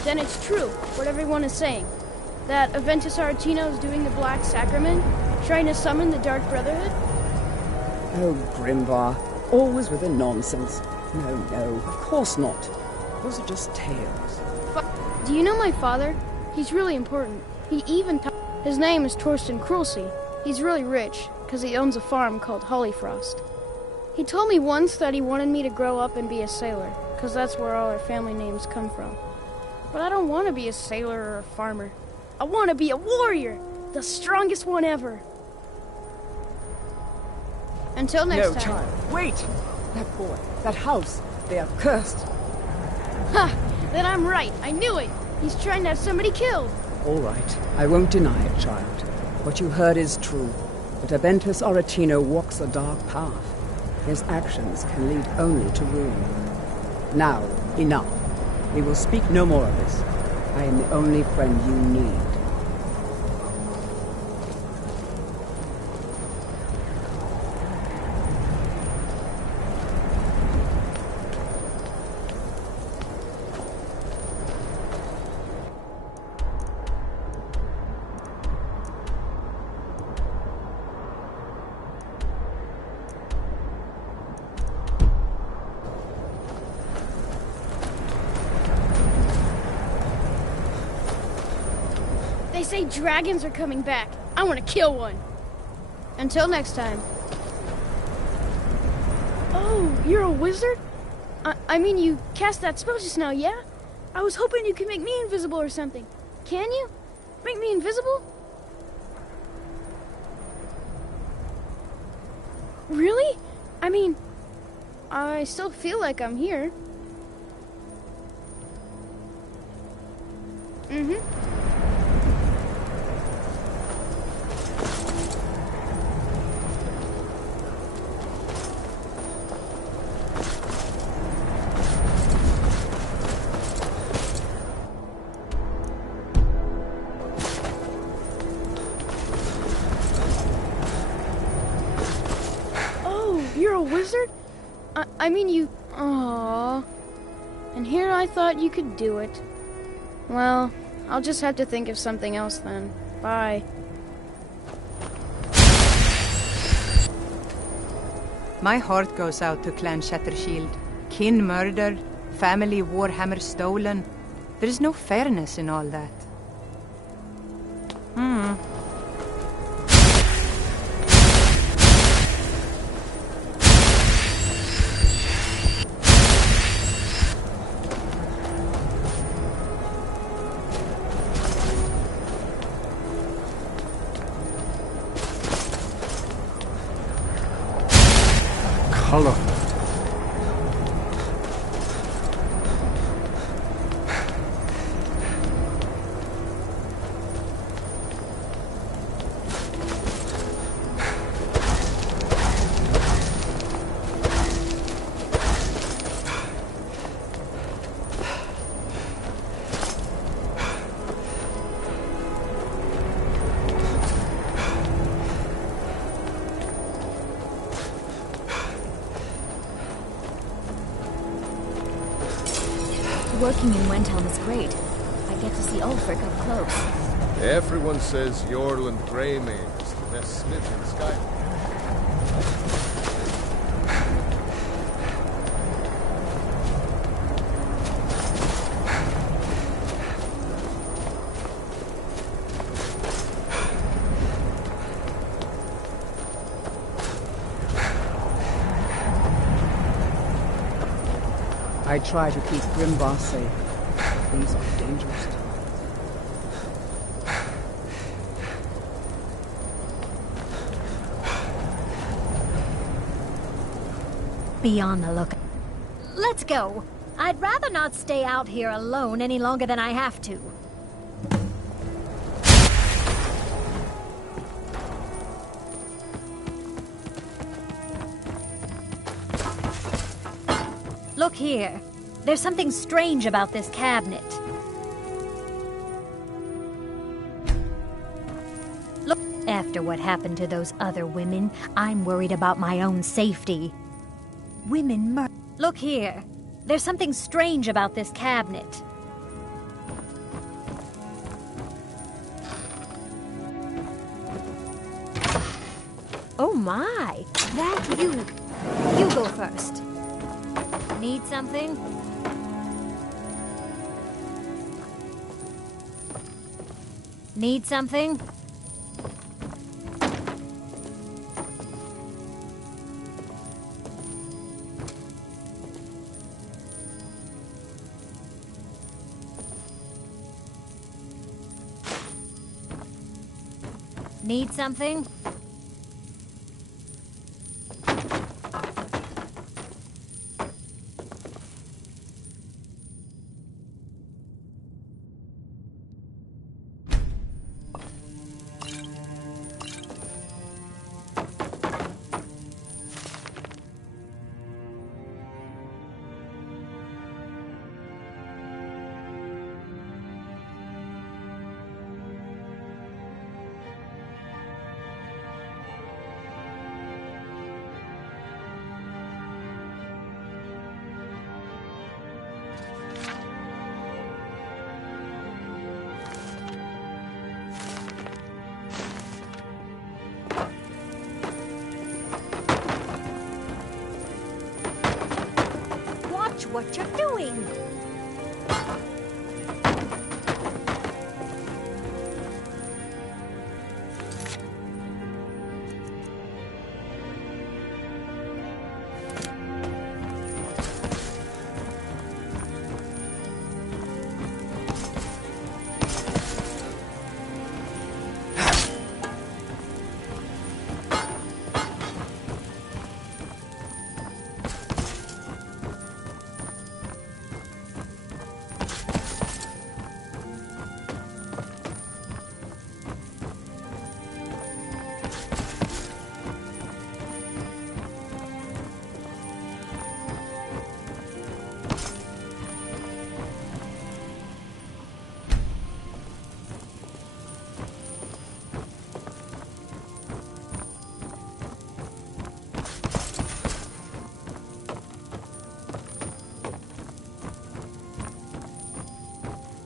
Then it's true, what everyone is saying. That Aventus Aretino is doing the Black Sacrament, trying to summon the Dark Brotherhood? Oh, Grimvar, always with the nonsense. No, of course not. Those are just tales. Do you know my father? He's really important. His name is Torsten Krulsey. He's really rich, because he owns a farm called Hollyfrost. He told me once that he wanted me to grow up and be a sailor, because that's where all our family names come from. But I don't want to be a sailor or a farmer. I want to be a warrior, the strongest one ever. Until next time. No, child, wait! That boy, that house, they are cursed. Ha! Then I'm right. I knew it. He's trying to have somebody killed. All right, I won't deny it, child. What you heard is true. But Aventus Aretino walks a dark path. His actions can lead only to ruin. Now, enough. We will speak no more of this. I am the only friend you need. They say dragons are coming back. I want to kill one. Until next time. Oh, you're a wizard? I mean, you cast that spell just now, yeah? I was hoping you could make me invisible or something. Can you? Make me invisible? Really? I mean, I still feel like I'm here. Mm-hmm. You're a wizard? I mean, you... Aww. And here I thought you could do it. Well, I'll just have to think of something else then. Bye. My heart goes out to Clan Shattershield. Kin murdered, family Warhammer stolen. There is no fairness in all that. Color. Working in Wendhelm is great. I get to see Ulfric up close. Everyone says Jorland Greymane is the best smith in Skyrim. I try to keep Grimbar safe. These are dangerous times. Be on the lookout. Let's go. I'd rather not stay out here alone any longer than I have to. Look here. There's something strange about this cabinet. Look, after what happened to those other women, I'm worried about my own safety. Women murder. Look here. There's something strange about this cabinet. Oh my! That you go first. Need something? Need something? Need something? What you're doing.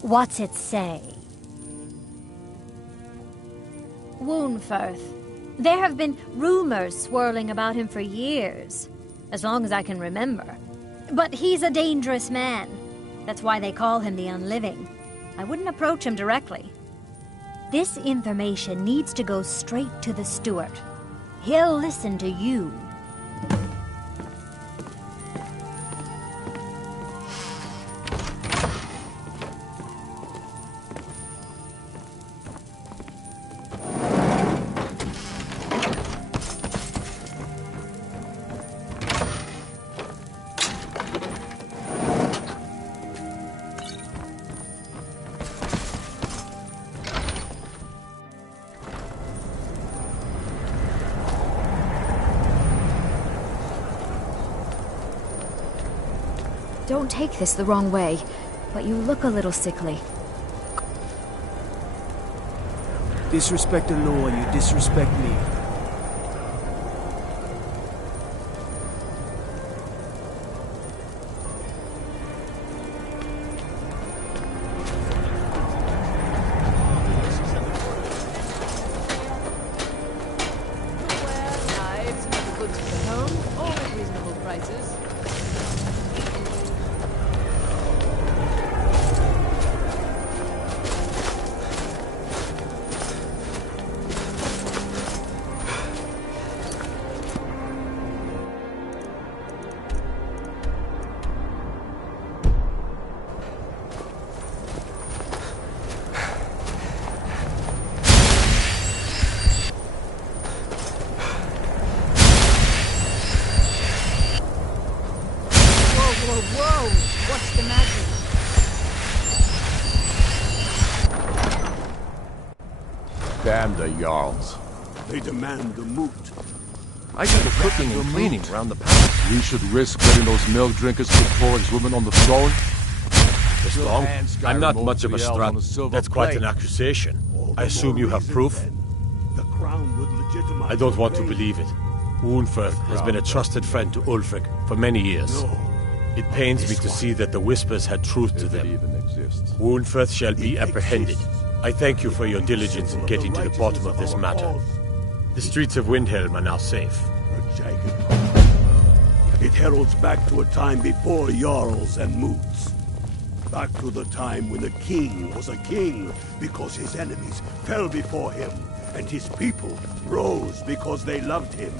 What's it say? Woundfirth. There have been rumors swirling about him for years, as long as I can remember. But he's a dangerous man. That's why they call him the Unliving. I wouldn't approach him directly. This information needs to go straight to the steward. He'll listen to you. Don't take this the wrong way, but you look a little sickly. Disrespect the law, you disrespect me. Knives and other goods for the home, all at reasonable prices. Whoa! What's the matter? Damn the Jarls. They demand the moot. I do the cooking and cleaning around the palace. We should risk letting those milk drinkers put Torag's women on the throne? Mr. Long, I'm not much of a strut. That's quite an accusation. I assume you have proof? The crown would legitimize. I don't want to believe it. Woundfirth has been a trusted friend to Ulfric for many years. It pains me to see that the whispers had truth to them. Woundfirth shall be apprehended. I thank you for your diligence in getting to the bottom of this matter. The streets of Windhelm are now safe. It heralds back to a time before Jarls and Moots. Back to the time when the king was a king because his enemies fell before him, and his people rose because they loved him.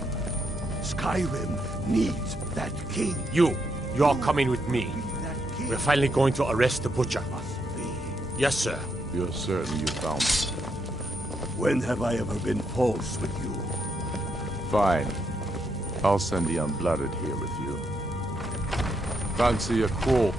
Skyrim needs that king. You're coming with me. We're finally going to arrest the butcher. Yes, sir. You're certain you found him? When have I ever been false with you? Fine. I'll send the unblooded here with you. Fancy a call?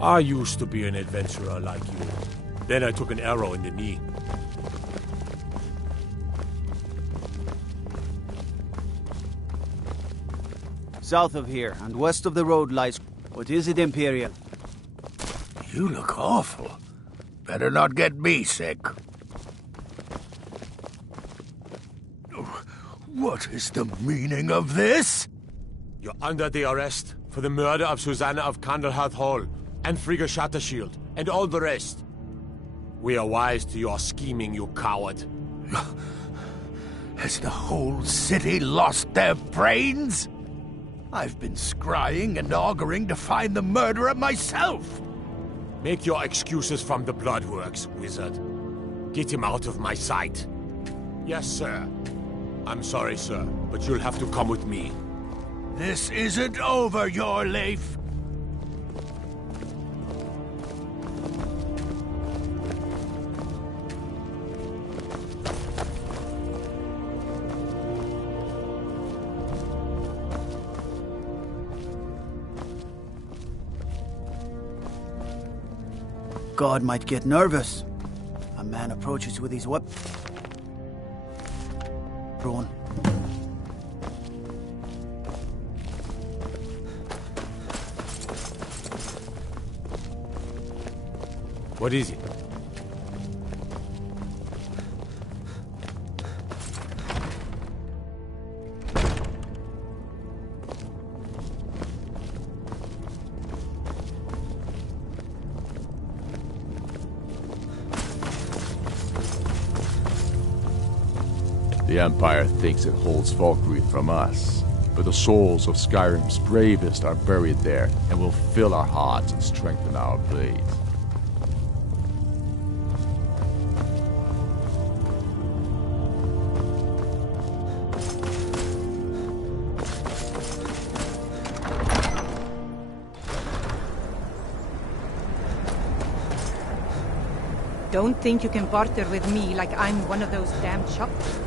I used to be an adventurer like you. Then I took an arrow in the knee. South of here, and west of the road lies... What is it, Imperial? You look awful. Better not get me sick. What is the meaning of this? You're under the arrest for the murder of Susanna of Candlehearth Hall, and Frigga Shattershield, and all the rest. We are wise to your scheming, you coward. Has the whole city lost their brains? I've been scrying and auguring to find the murderer myself. Make your excuses from the Bloodworks, wizard. Get him out of my sight. Yes, sir. I'm sorry, sir, but you'll have to come with me. This isn't over, Yorleif. guard might get nervous. A man approaches with his weapon. Drawn. What is it? The Empire thinks it holds Valkyrie from us, but the souls of Skyrim's bravest are buried there and will fill our hearts and strengthen our blades. Don't think you can barter with me like I'm one of those damn shopkeepers.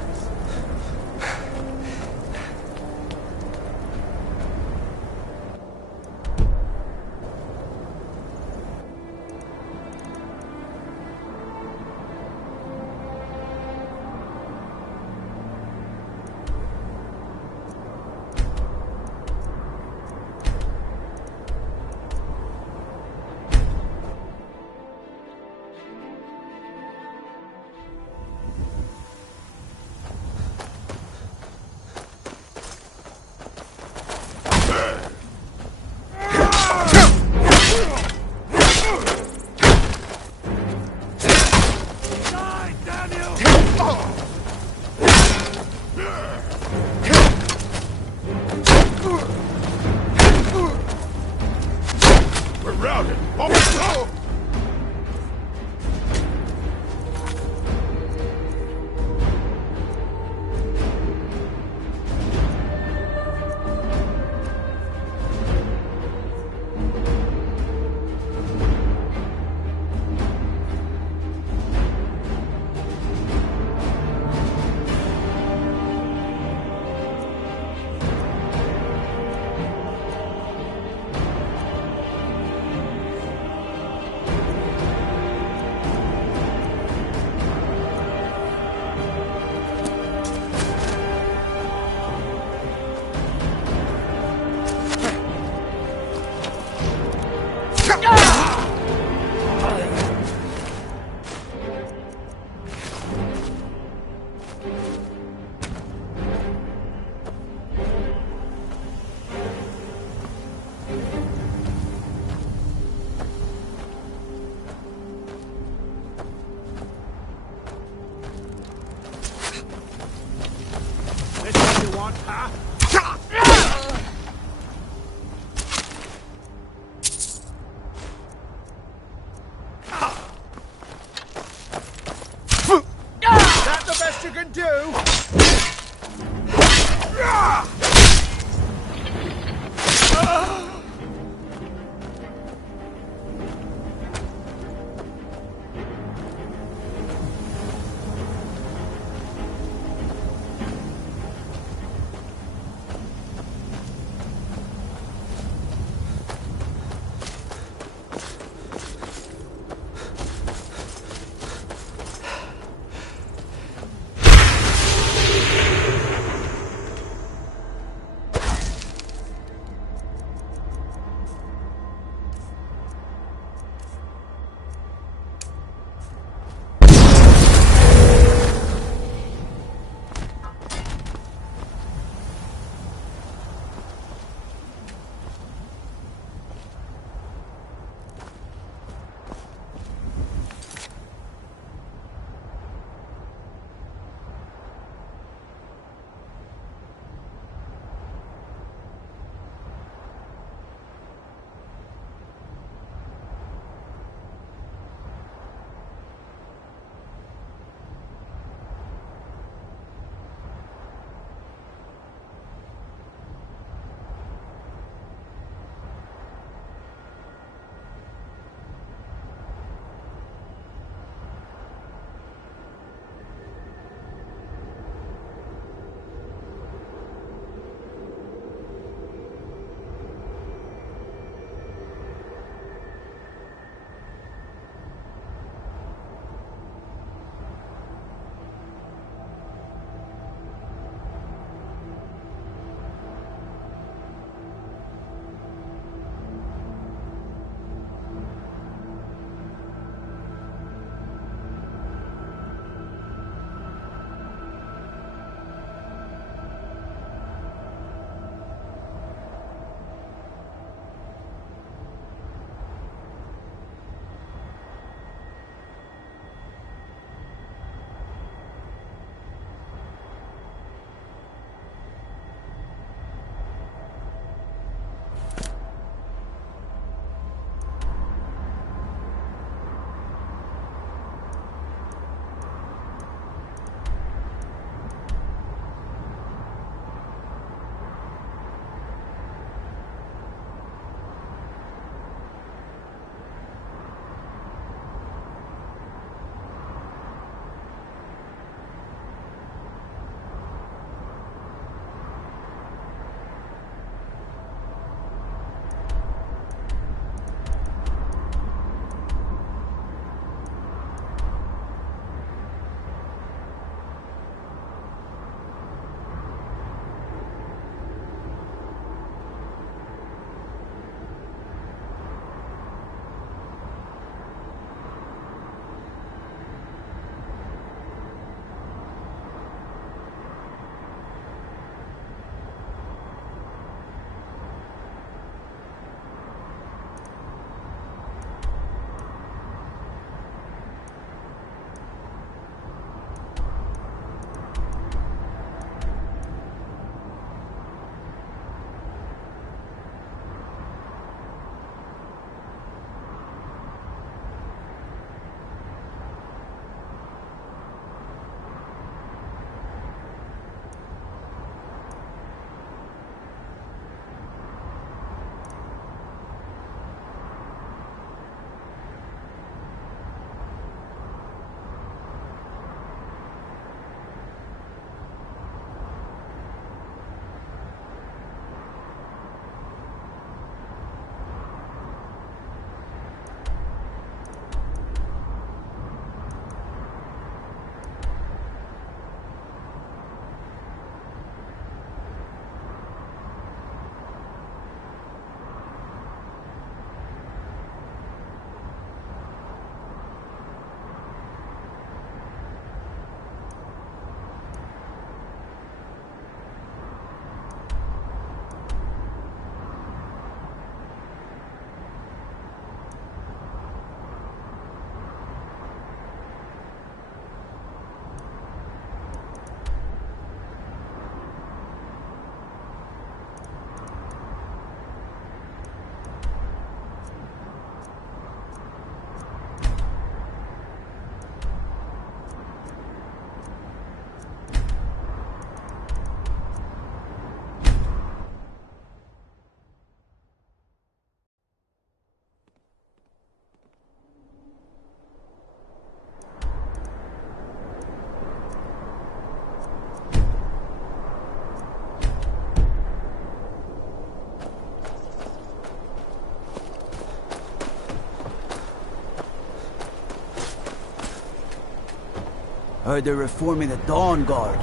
Heard they're reforming the Dawn Guard.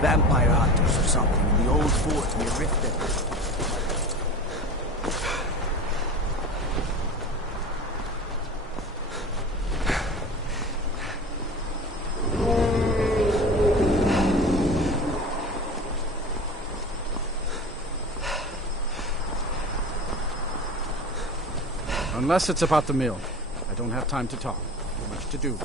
Vampire hunters or something in the old fort near Riften. Unless it's about the mill. I don't have time to talk. Too much to do.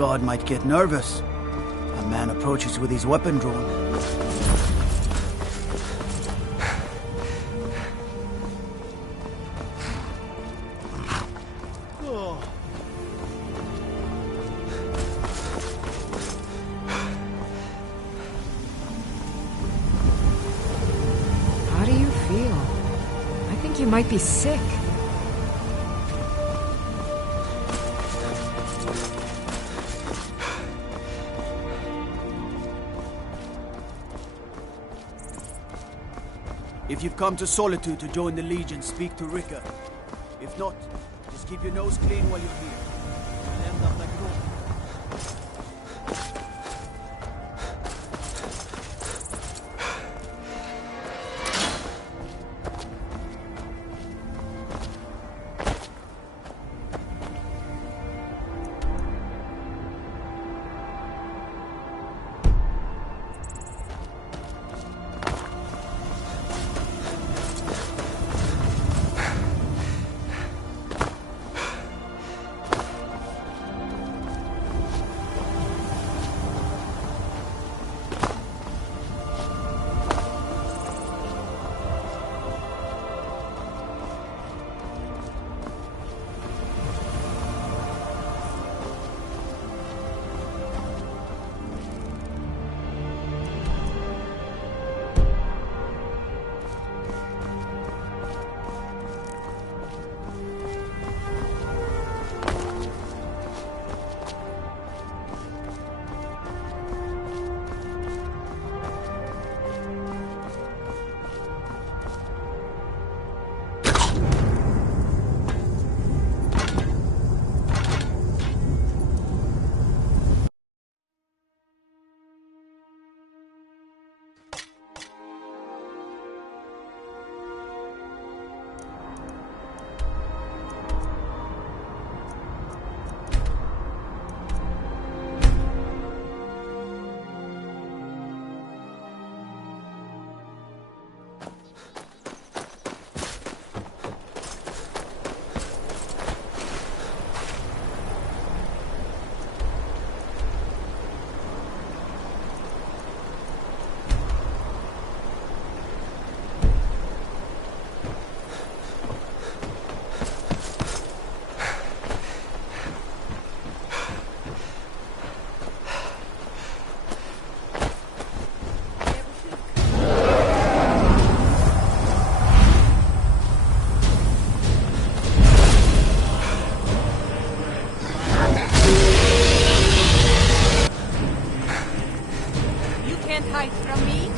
God might get nervous. A man approaches with his weapon drawn. How do you feel? I think you might be sick. If you've come to Solitude to join the Legion, speak to Rika. If not, just keep your nose clean while you're here. You'll end up like Rome. from me?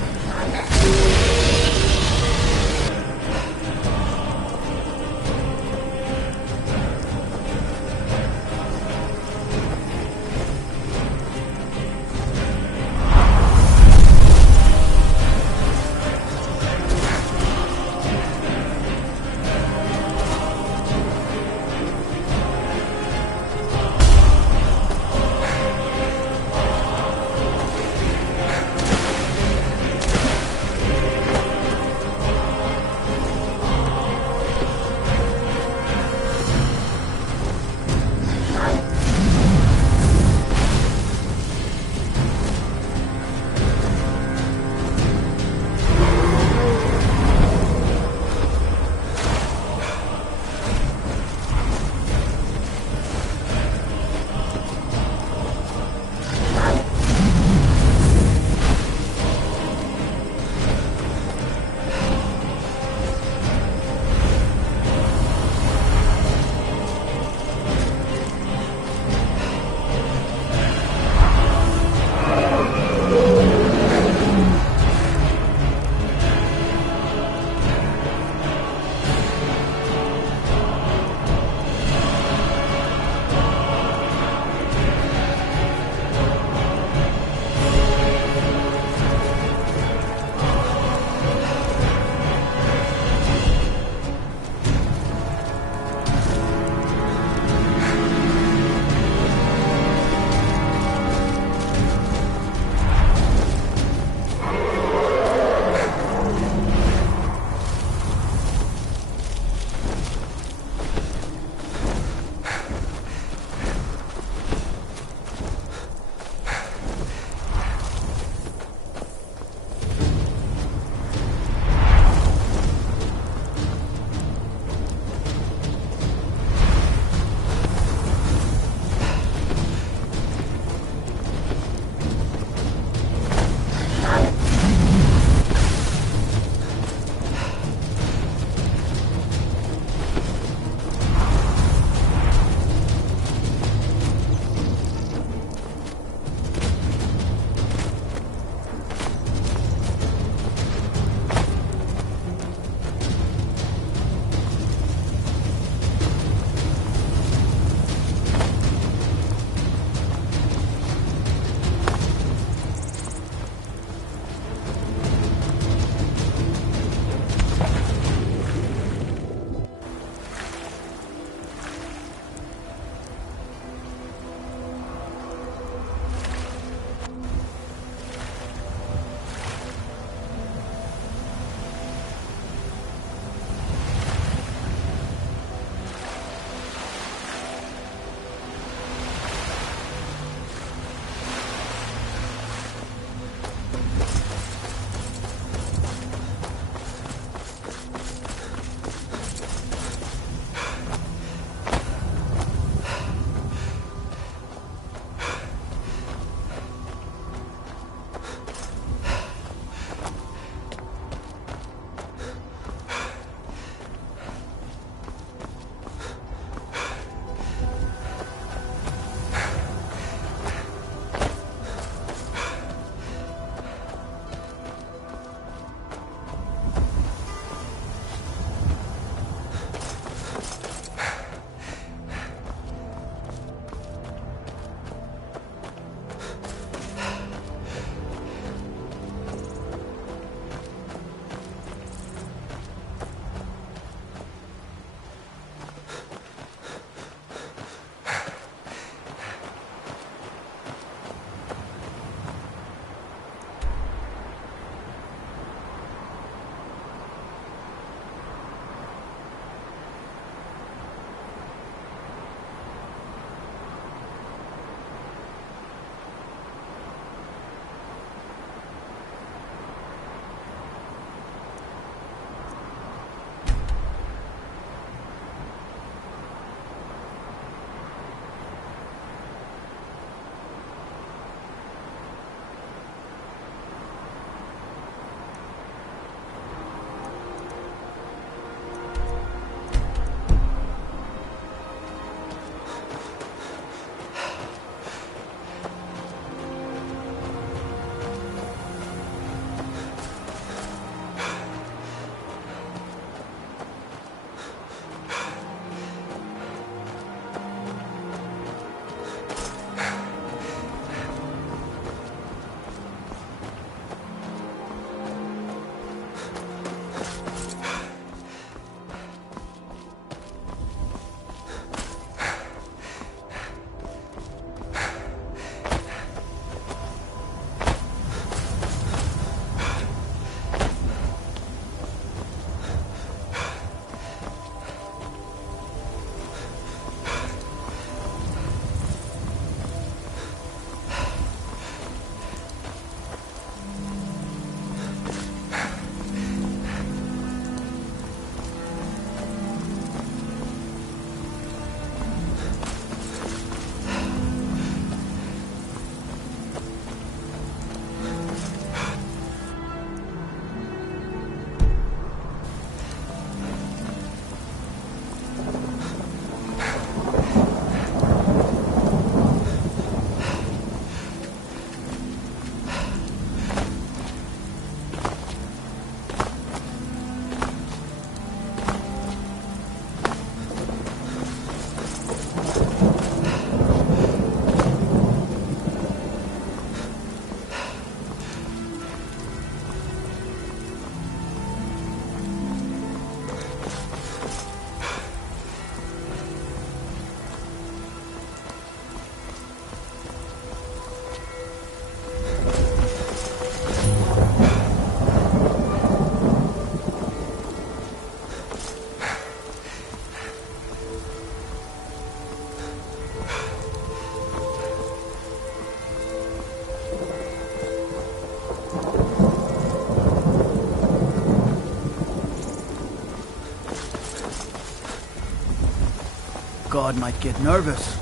guard might get nervous.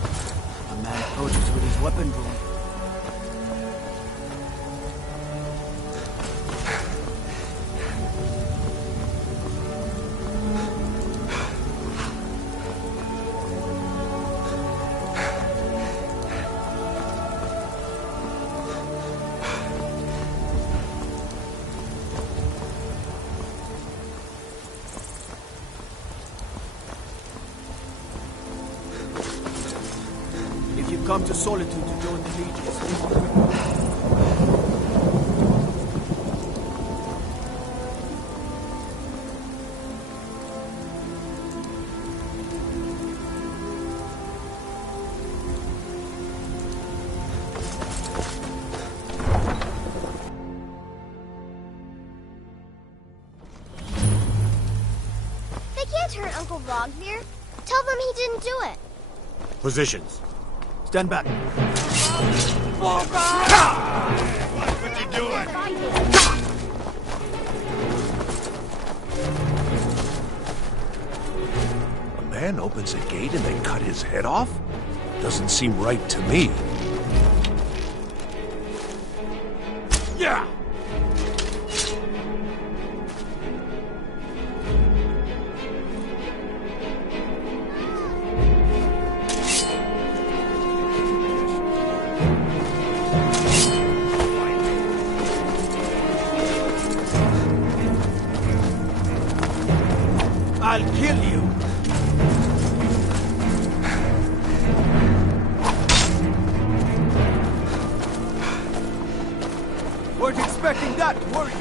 A man approaches with his weapon drawn. Come to Solitude to join the legions. They can't hurt Uncle Rogvir. Tell them he didn't do it. Positions. Stand back. What you doing? A man opens a gate and they cut his head off? Doesn't seem right to me. Yeah! I'll kill you! Weren't expecting that, were you?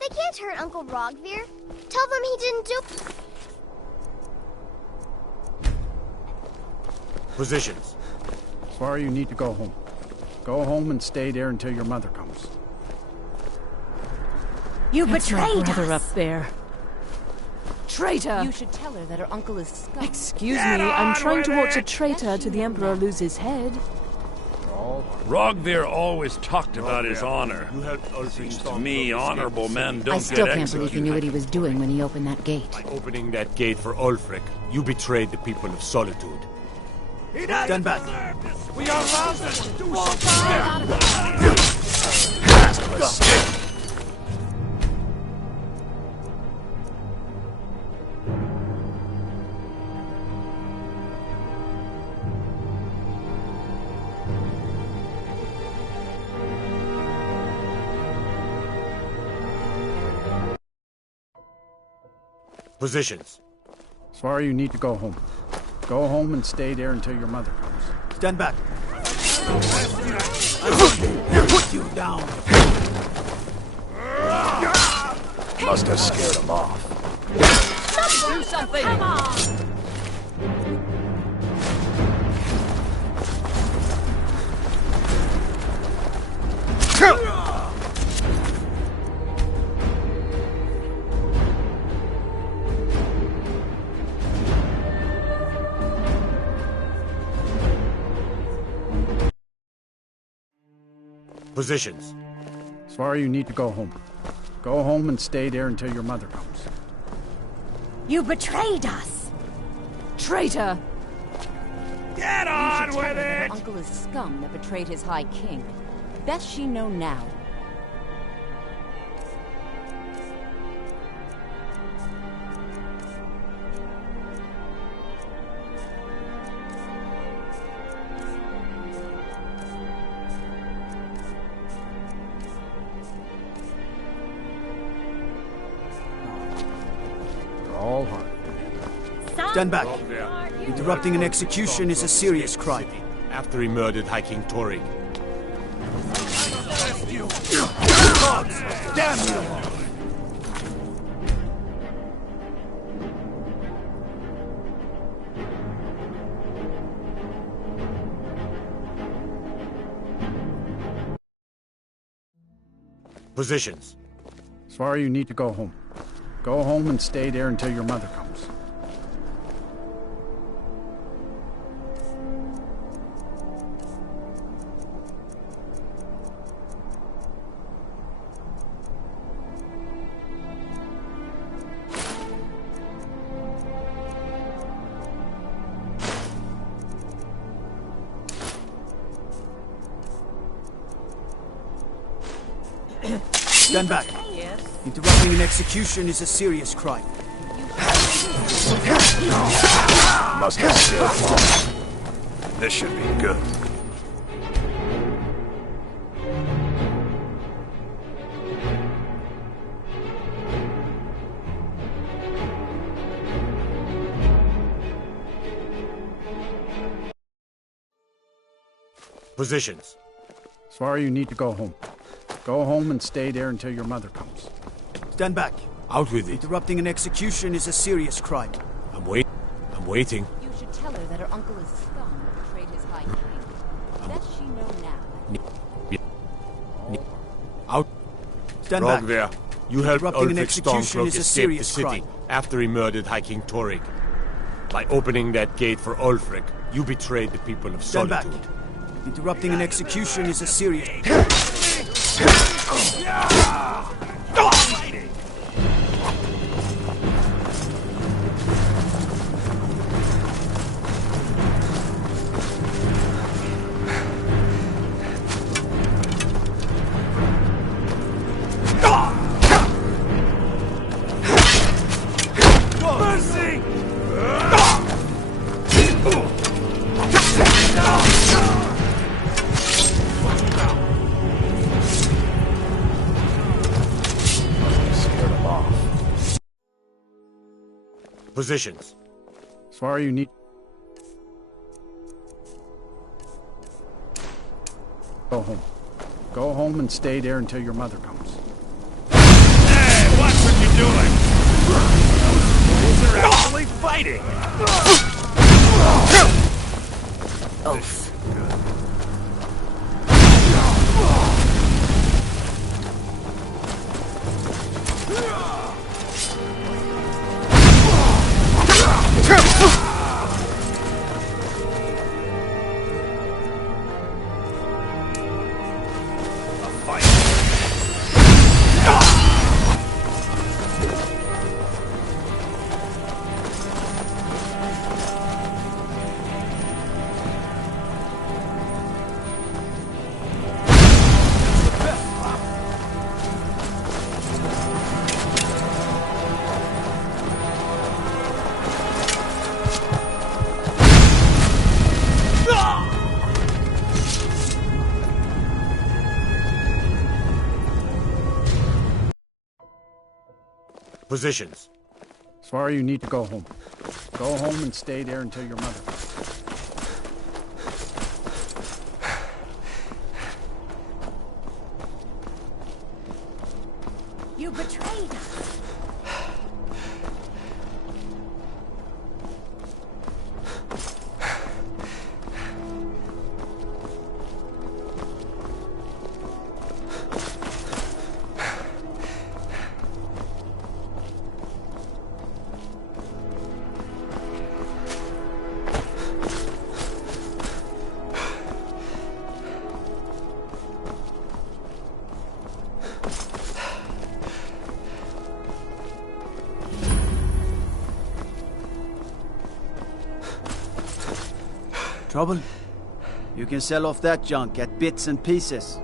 They can't hurt Uncle Rogvir. Tell them he didn't do... Positions. Swear you need to go home. Go home and stay there until your mother comes. You That's my betrayed brother us! up there. Traitor! You should tell her that her uncle is scum. Excuse me, I'm trying to watch a traitor to the Emperor lose his head. Rogvir always talked about his honor. Seems to me honorable men don't I still get can't believe he knew what he was doing when he opened that gate. By opening that gate for Ulfric, you betrayed the people of Solitude. Stand back. We are roused to do something. Positions. Swear you need to go home. Go home and stay there until your mother comes. Stand back. I put you down. Must have scared him off. Do something! Come on! Positions. Swear you need to go home. Go home and stay there until your mother comes. You betrayed us! Traitor! Get on with Her it! uncle is scum that betrayed his high king. Best she know now. Stand back. Interrupting an execution is a serious crime. After he murdered High King Torig. Damn you! Positions. Swara, you need to go home. Go home and stay there until your mother comes. Stand back. Interrupting an execution is a serious crime. Must have still fallen. This should be good. Positions. Swara, you need to go home. Go home and stay there until your mother comes. Stand back. Out with it. Interrupting an execution is a serious crime. I'm waiting. You should tell her that her uncle is scum who betrayed his high king. That she know now. Out. Stand Wrong back. there. You helped Interrupting an Ulfric execution Stormcloak is a escape the serious city crime. after he murdered High King Torig. By opening that gate for Ulfric, you betrayed the people of Stand Solitude. back. Interrupting an execution is a serious... Positions. Swara, you need... Go home. Go home and stay there until your mother comes. Hey, watch what you're doing! These are actually fighting! Oh. Positions. Swara, you need to go home. Go home and stay there until your mother comes. You betrayed us. Trouble? You can sell off that junk at bits and pieces.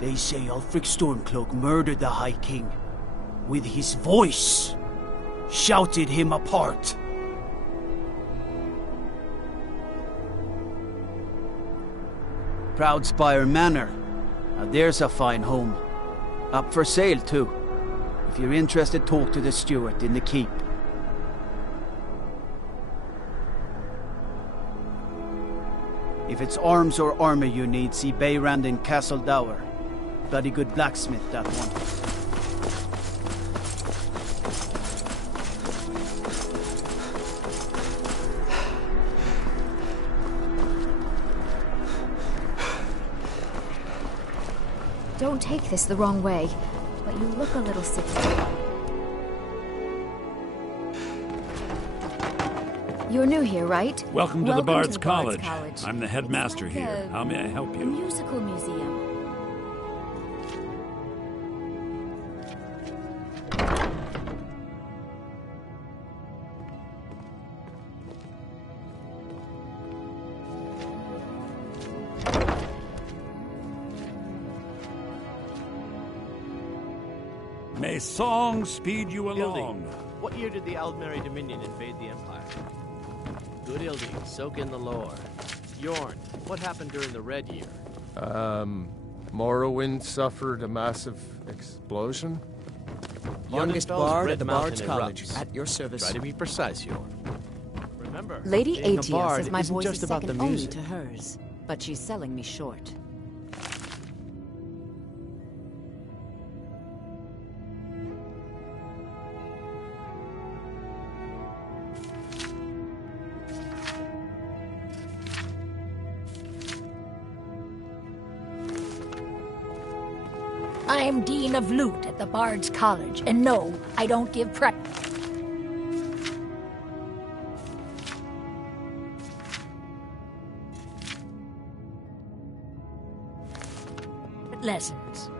They say Ulfric Stormcloak murdered the High King. With his voice, shouted him apart. Proudspire Manor. Now there's a fine home. Up for sale, too. If you're interested, talk to the steward in the keep. If it's arms or armor you need, see Beyrand in Castle Dower. Bloody good blacksmith, that one. Don't take this the wrong way, but you look a little sickly. You're new here, right? Welcome to the Bard's College. I'm the headmaster Like here. How may I help a you? musical museum. May song speed you Ildi, along. what year did the Aldmeri Dominion invade the Empire? Good Ildi, soak in the lore. Yorn, what happened during the Red Year? Morrowind suffered a massive explosion. Youngest Yongenfeld's bard Red at the Mountain Bard's College, erupts. at your service. Try to be precise, Yorn. Remember, Lady being a Aetius bard says my isn't voice just is about the second only music. to hers, but she's selling me short. I'm Dean of Lute at the Bard's College, and no, I don't give lessons.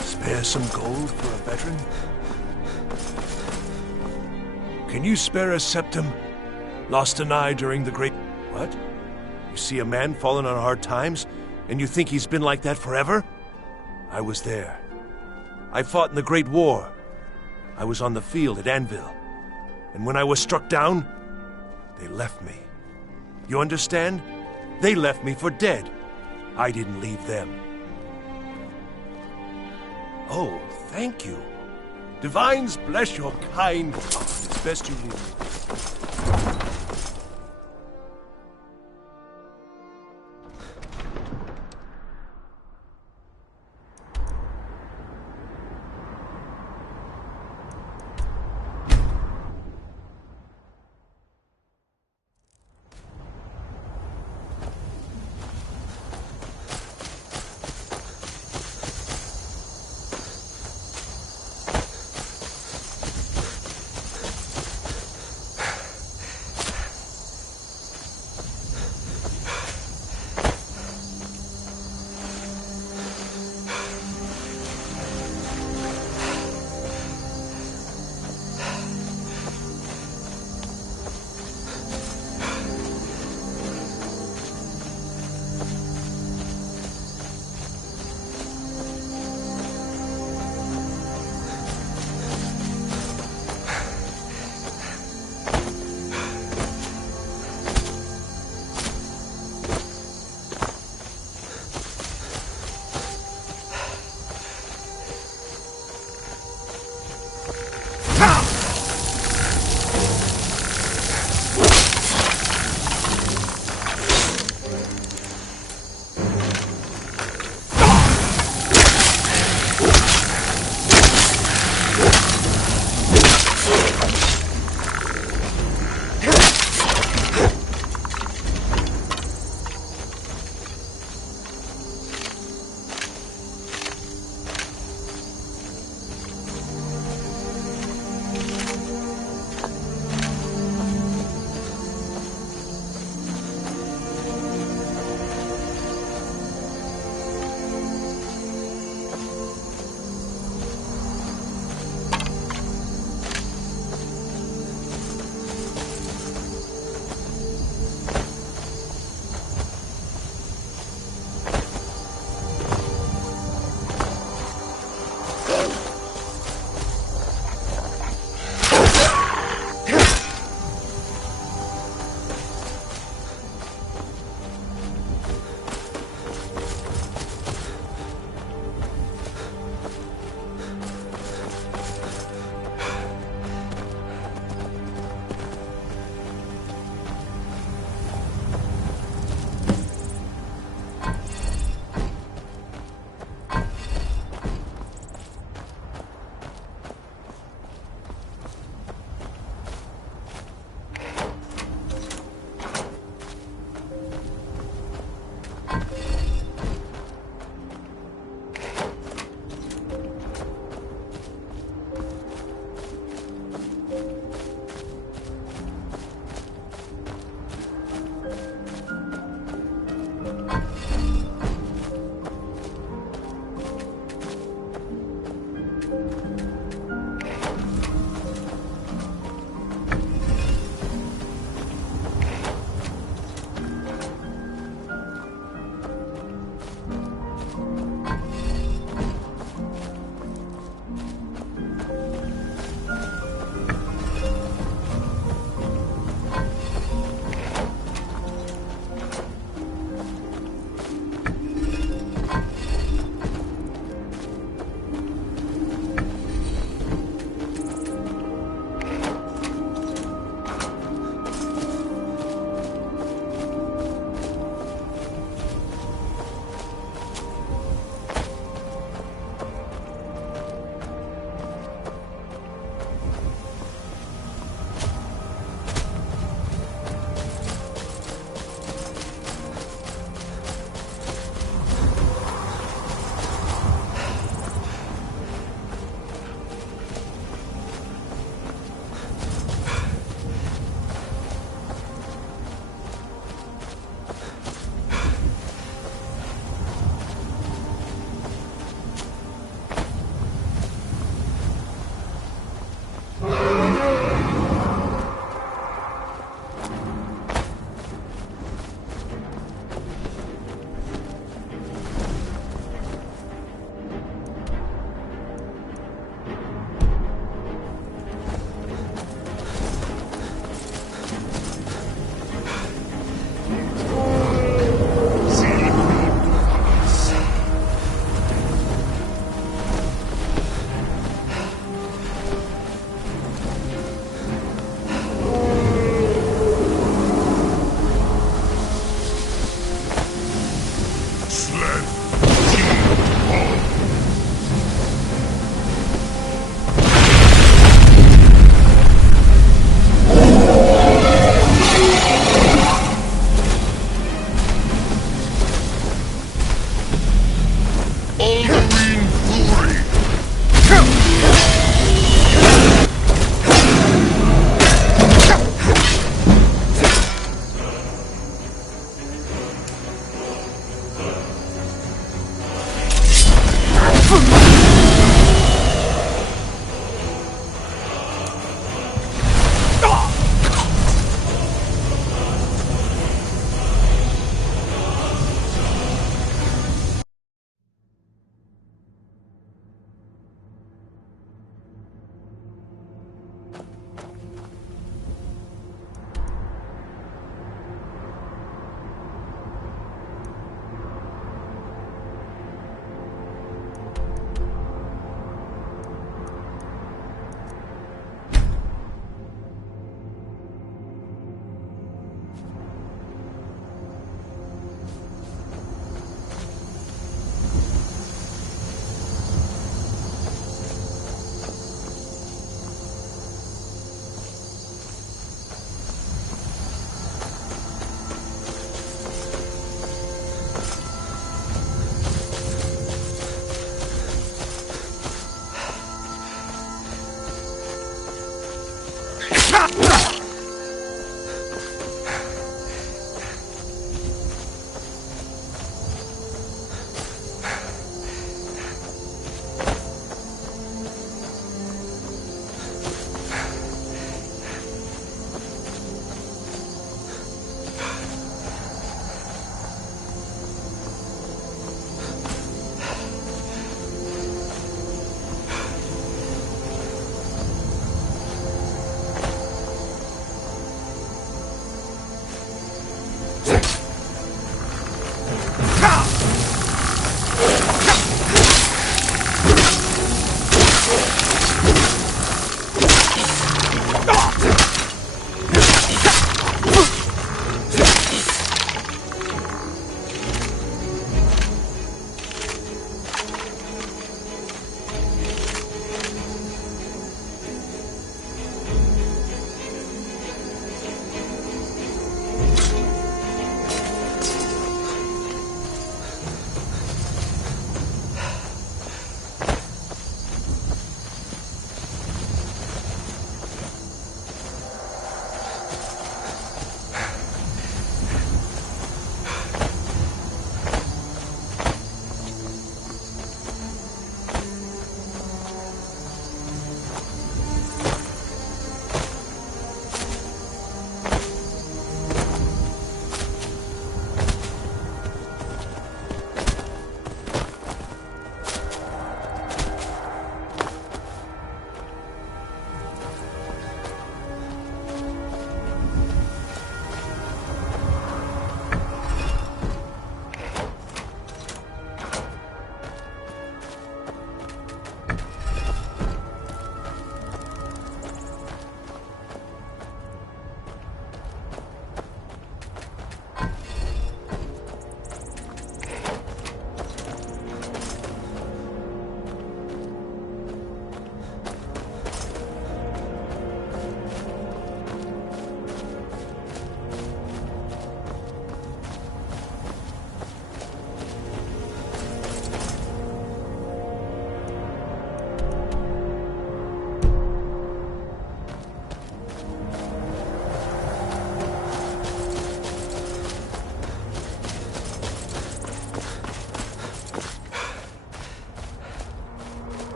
Spare some gold for a veteran? Can you spare a septum? Lost an eye during the great... What? You see a man fallen on hard times, and you think he's been like that forever? I was there. I fought in the Great War. I was on the field at Anvil. And when I was struck down, they left me. You understand? They left me for dead. I didn't leave them. Oh, thank you. Divines bless your kind heart. It's best you leave.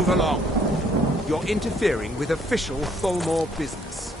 Move along. You're interfering with official Tholmor business.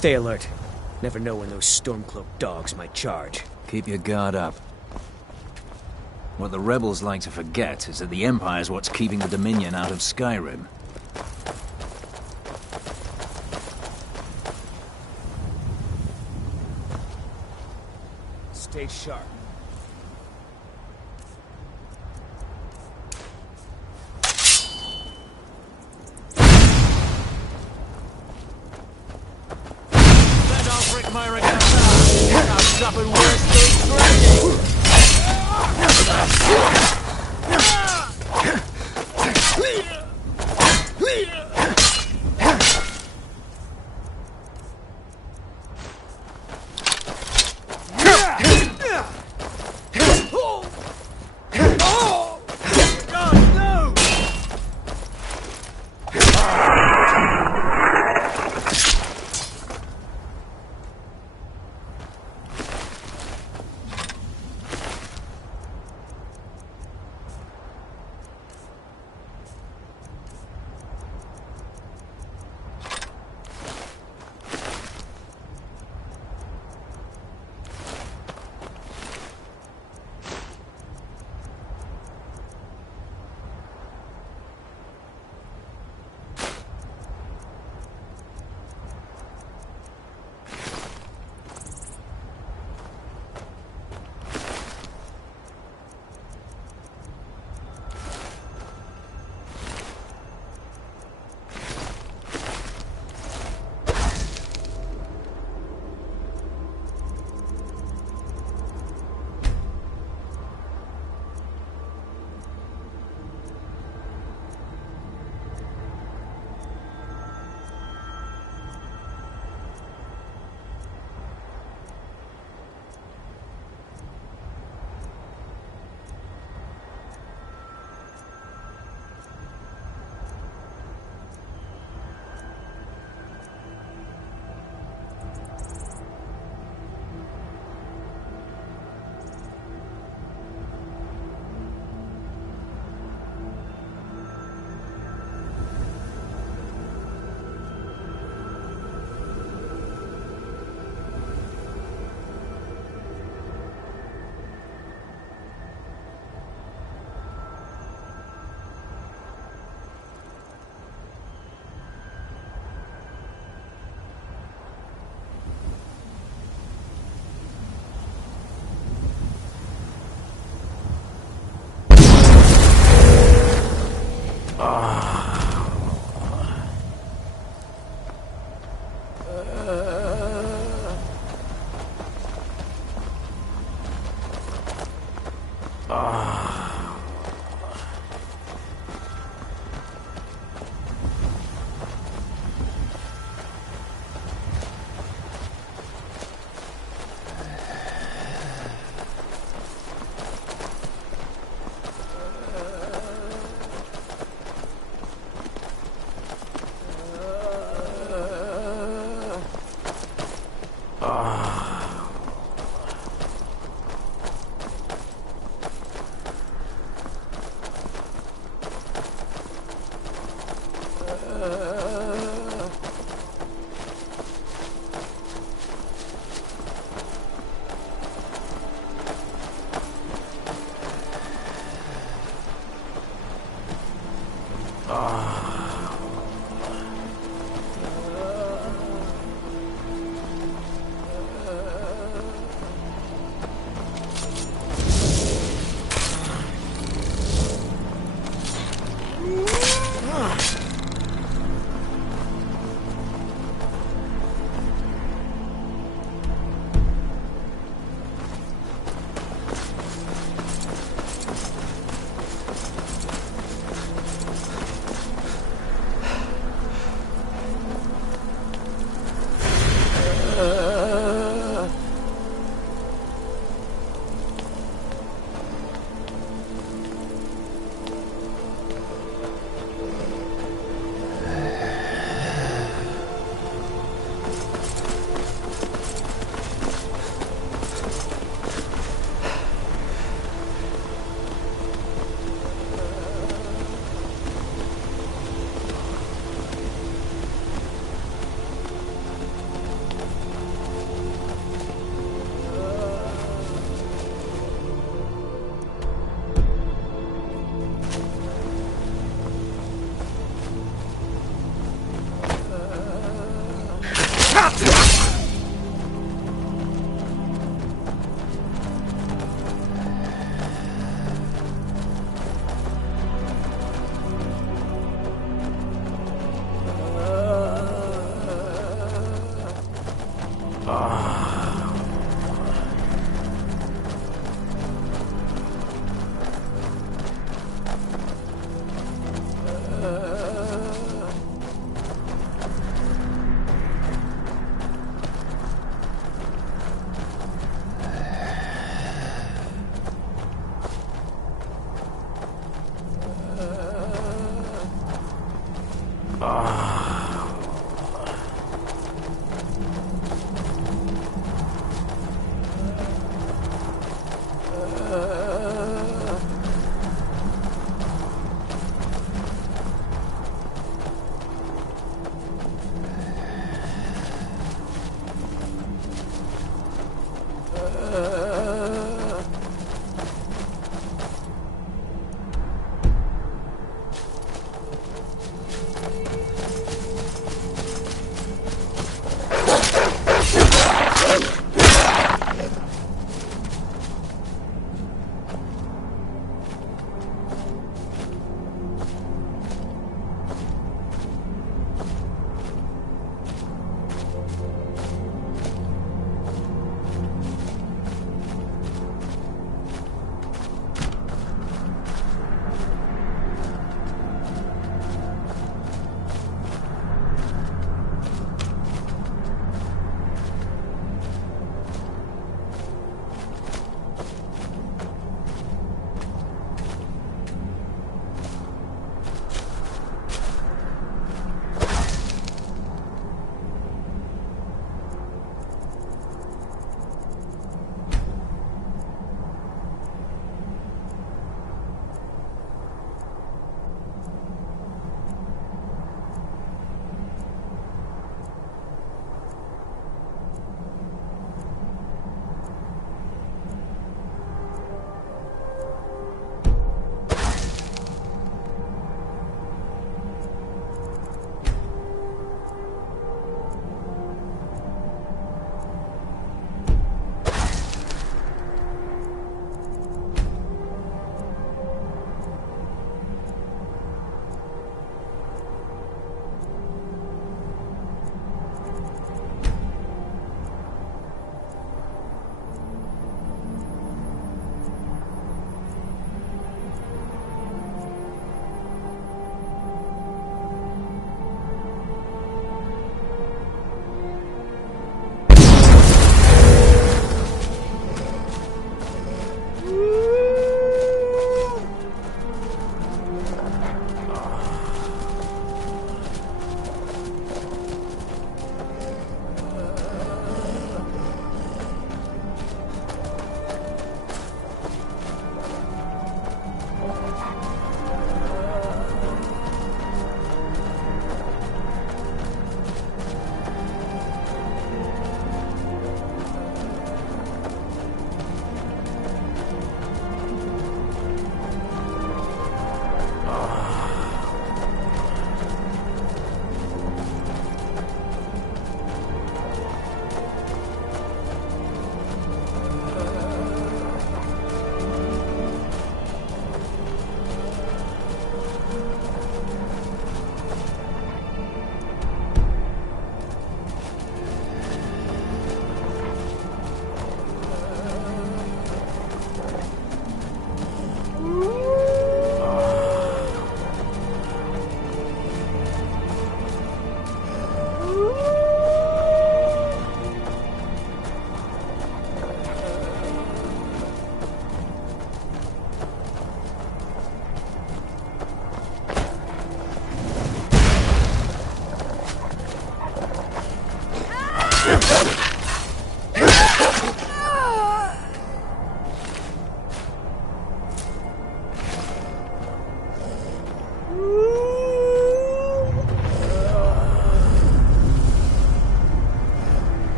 Stay alert. Never know when those Stormcloak dogs might charge. Keep your guard up. What the rebels like to forget is that the Empire's what's keeping the Dominion out of Skyrim. Stay sharp. My regards. I've suffered worse than dragging.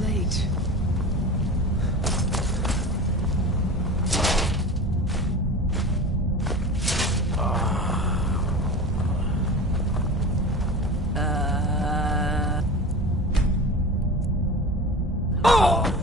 late. Oh!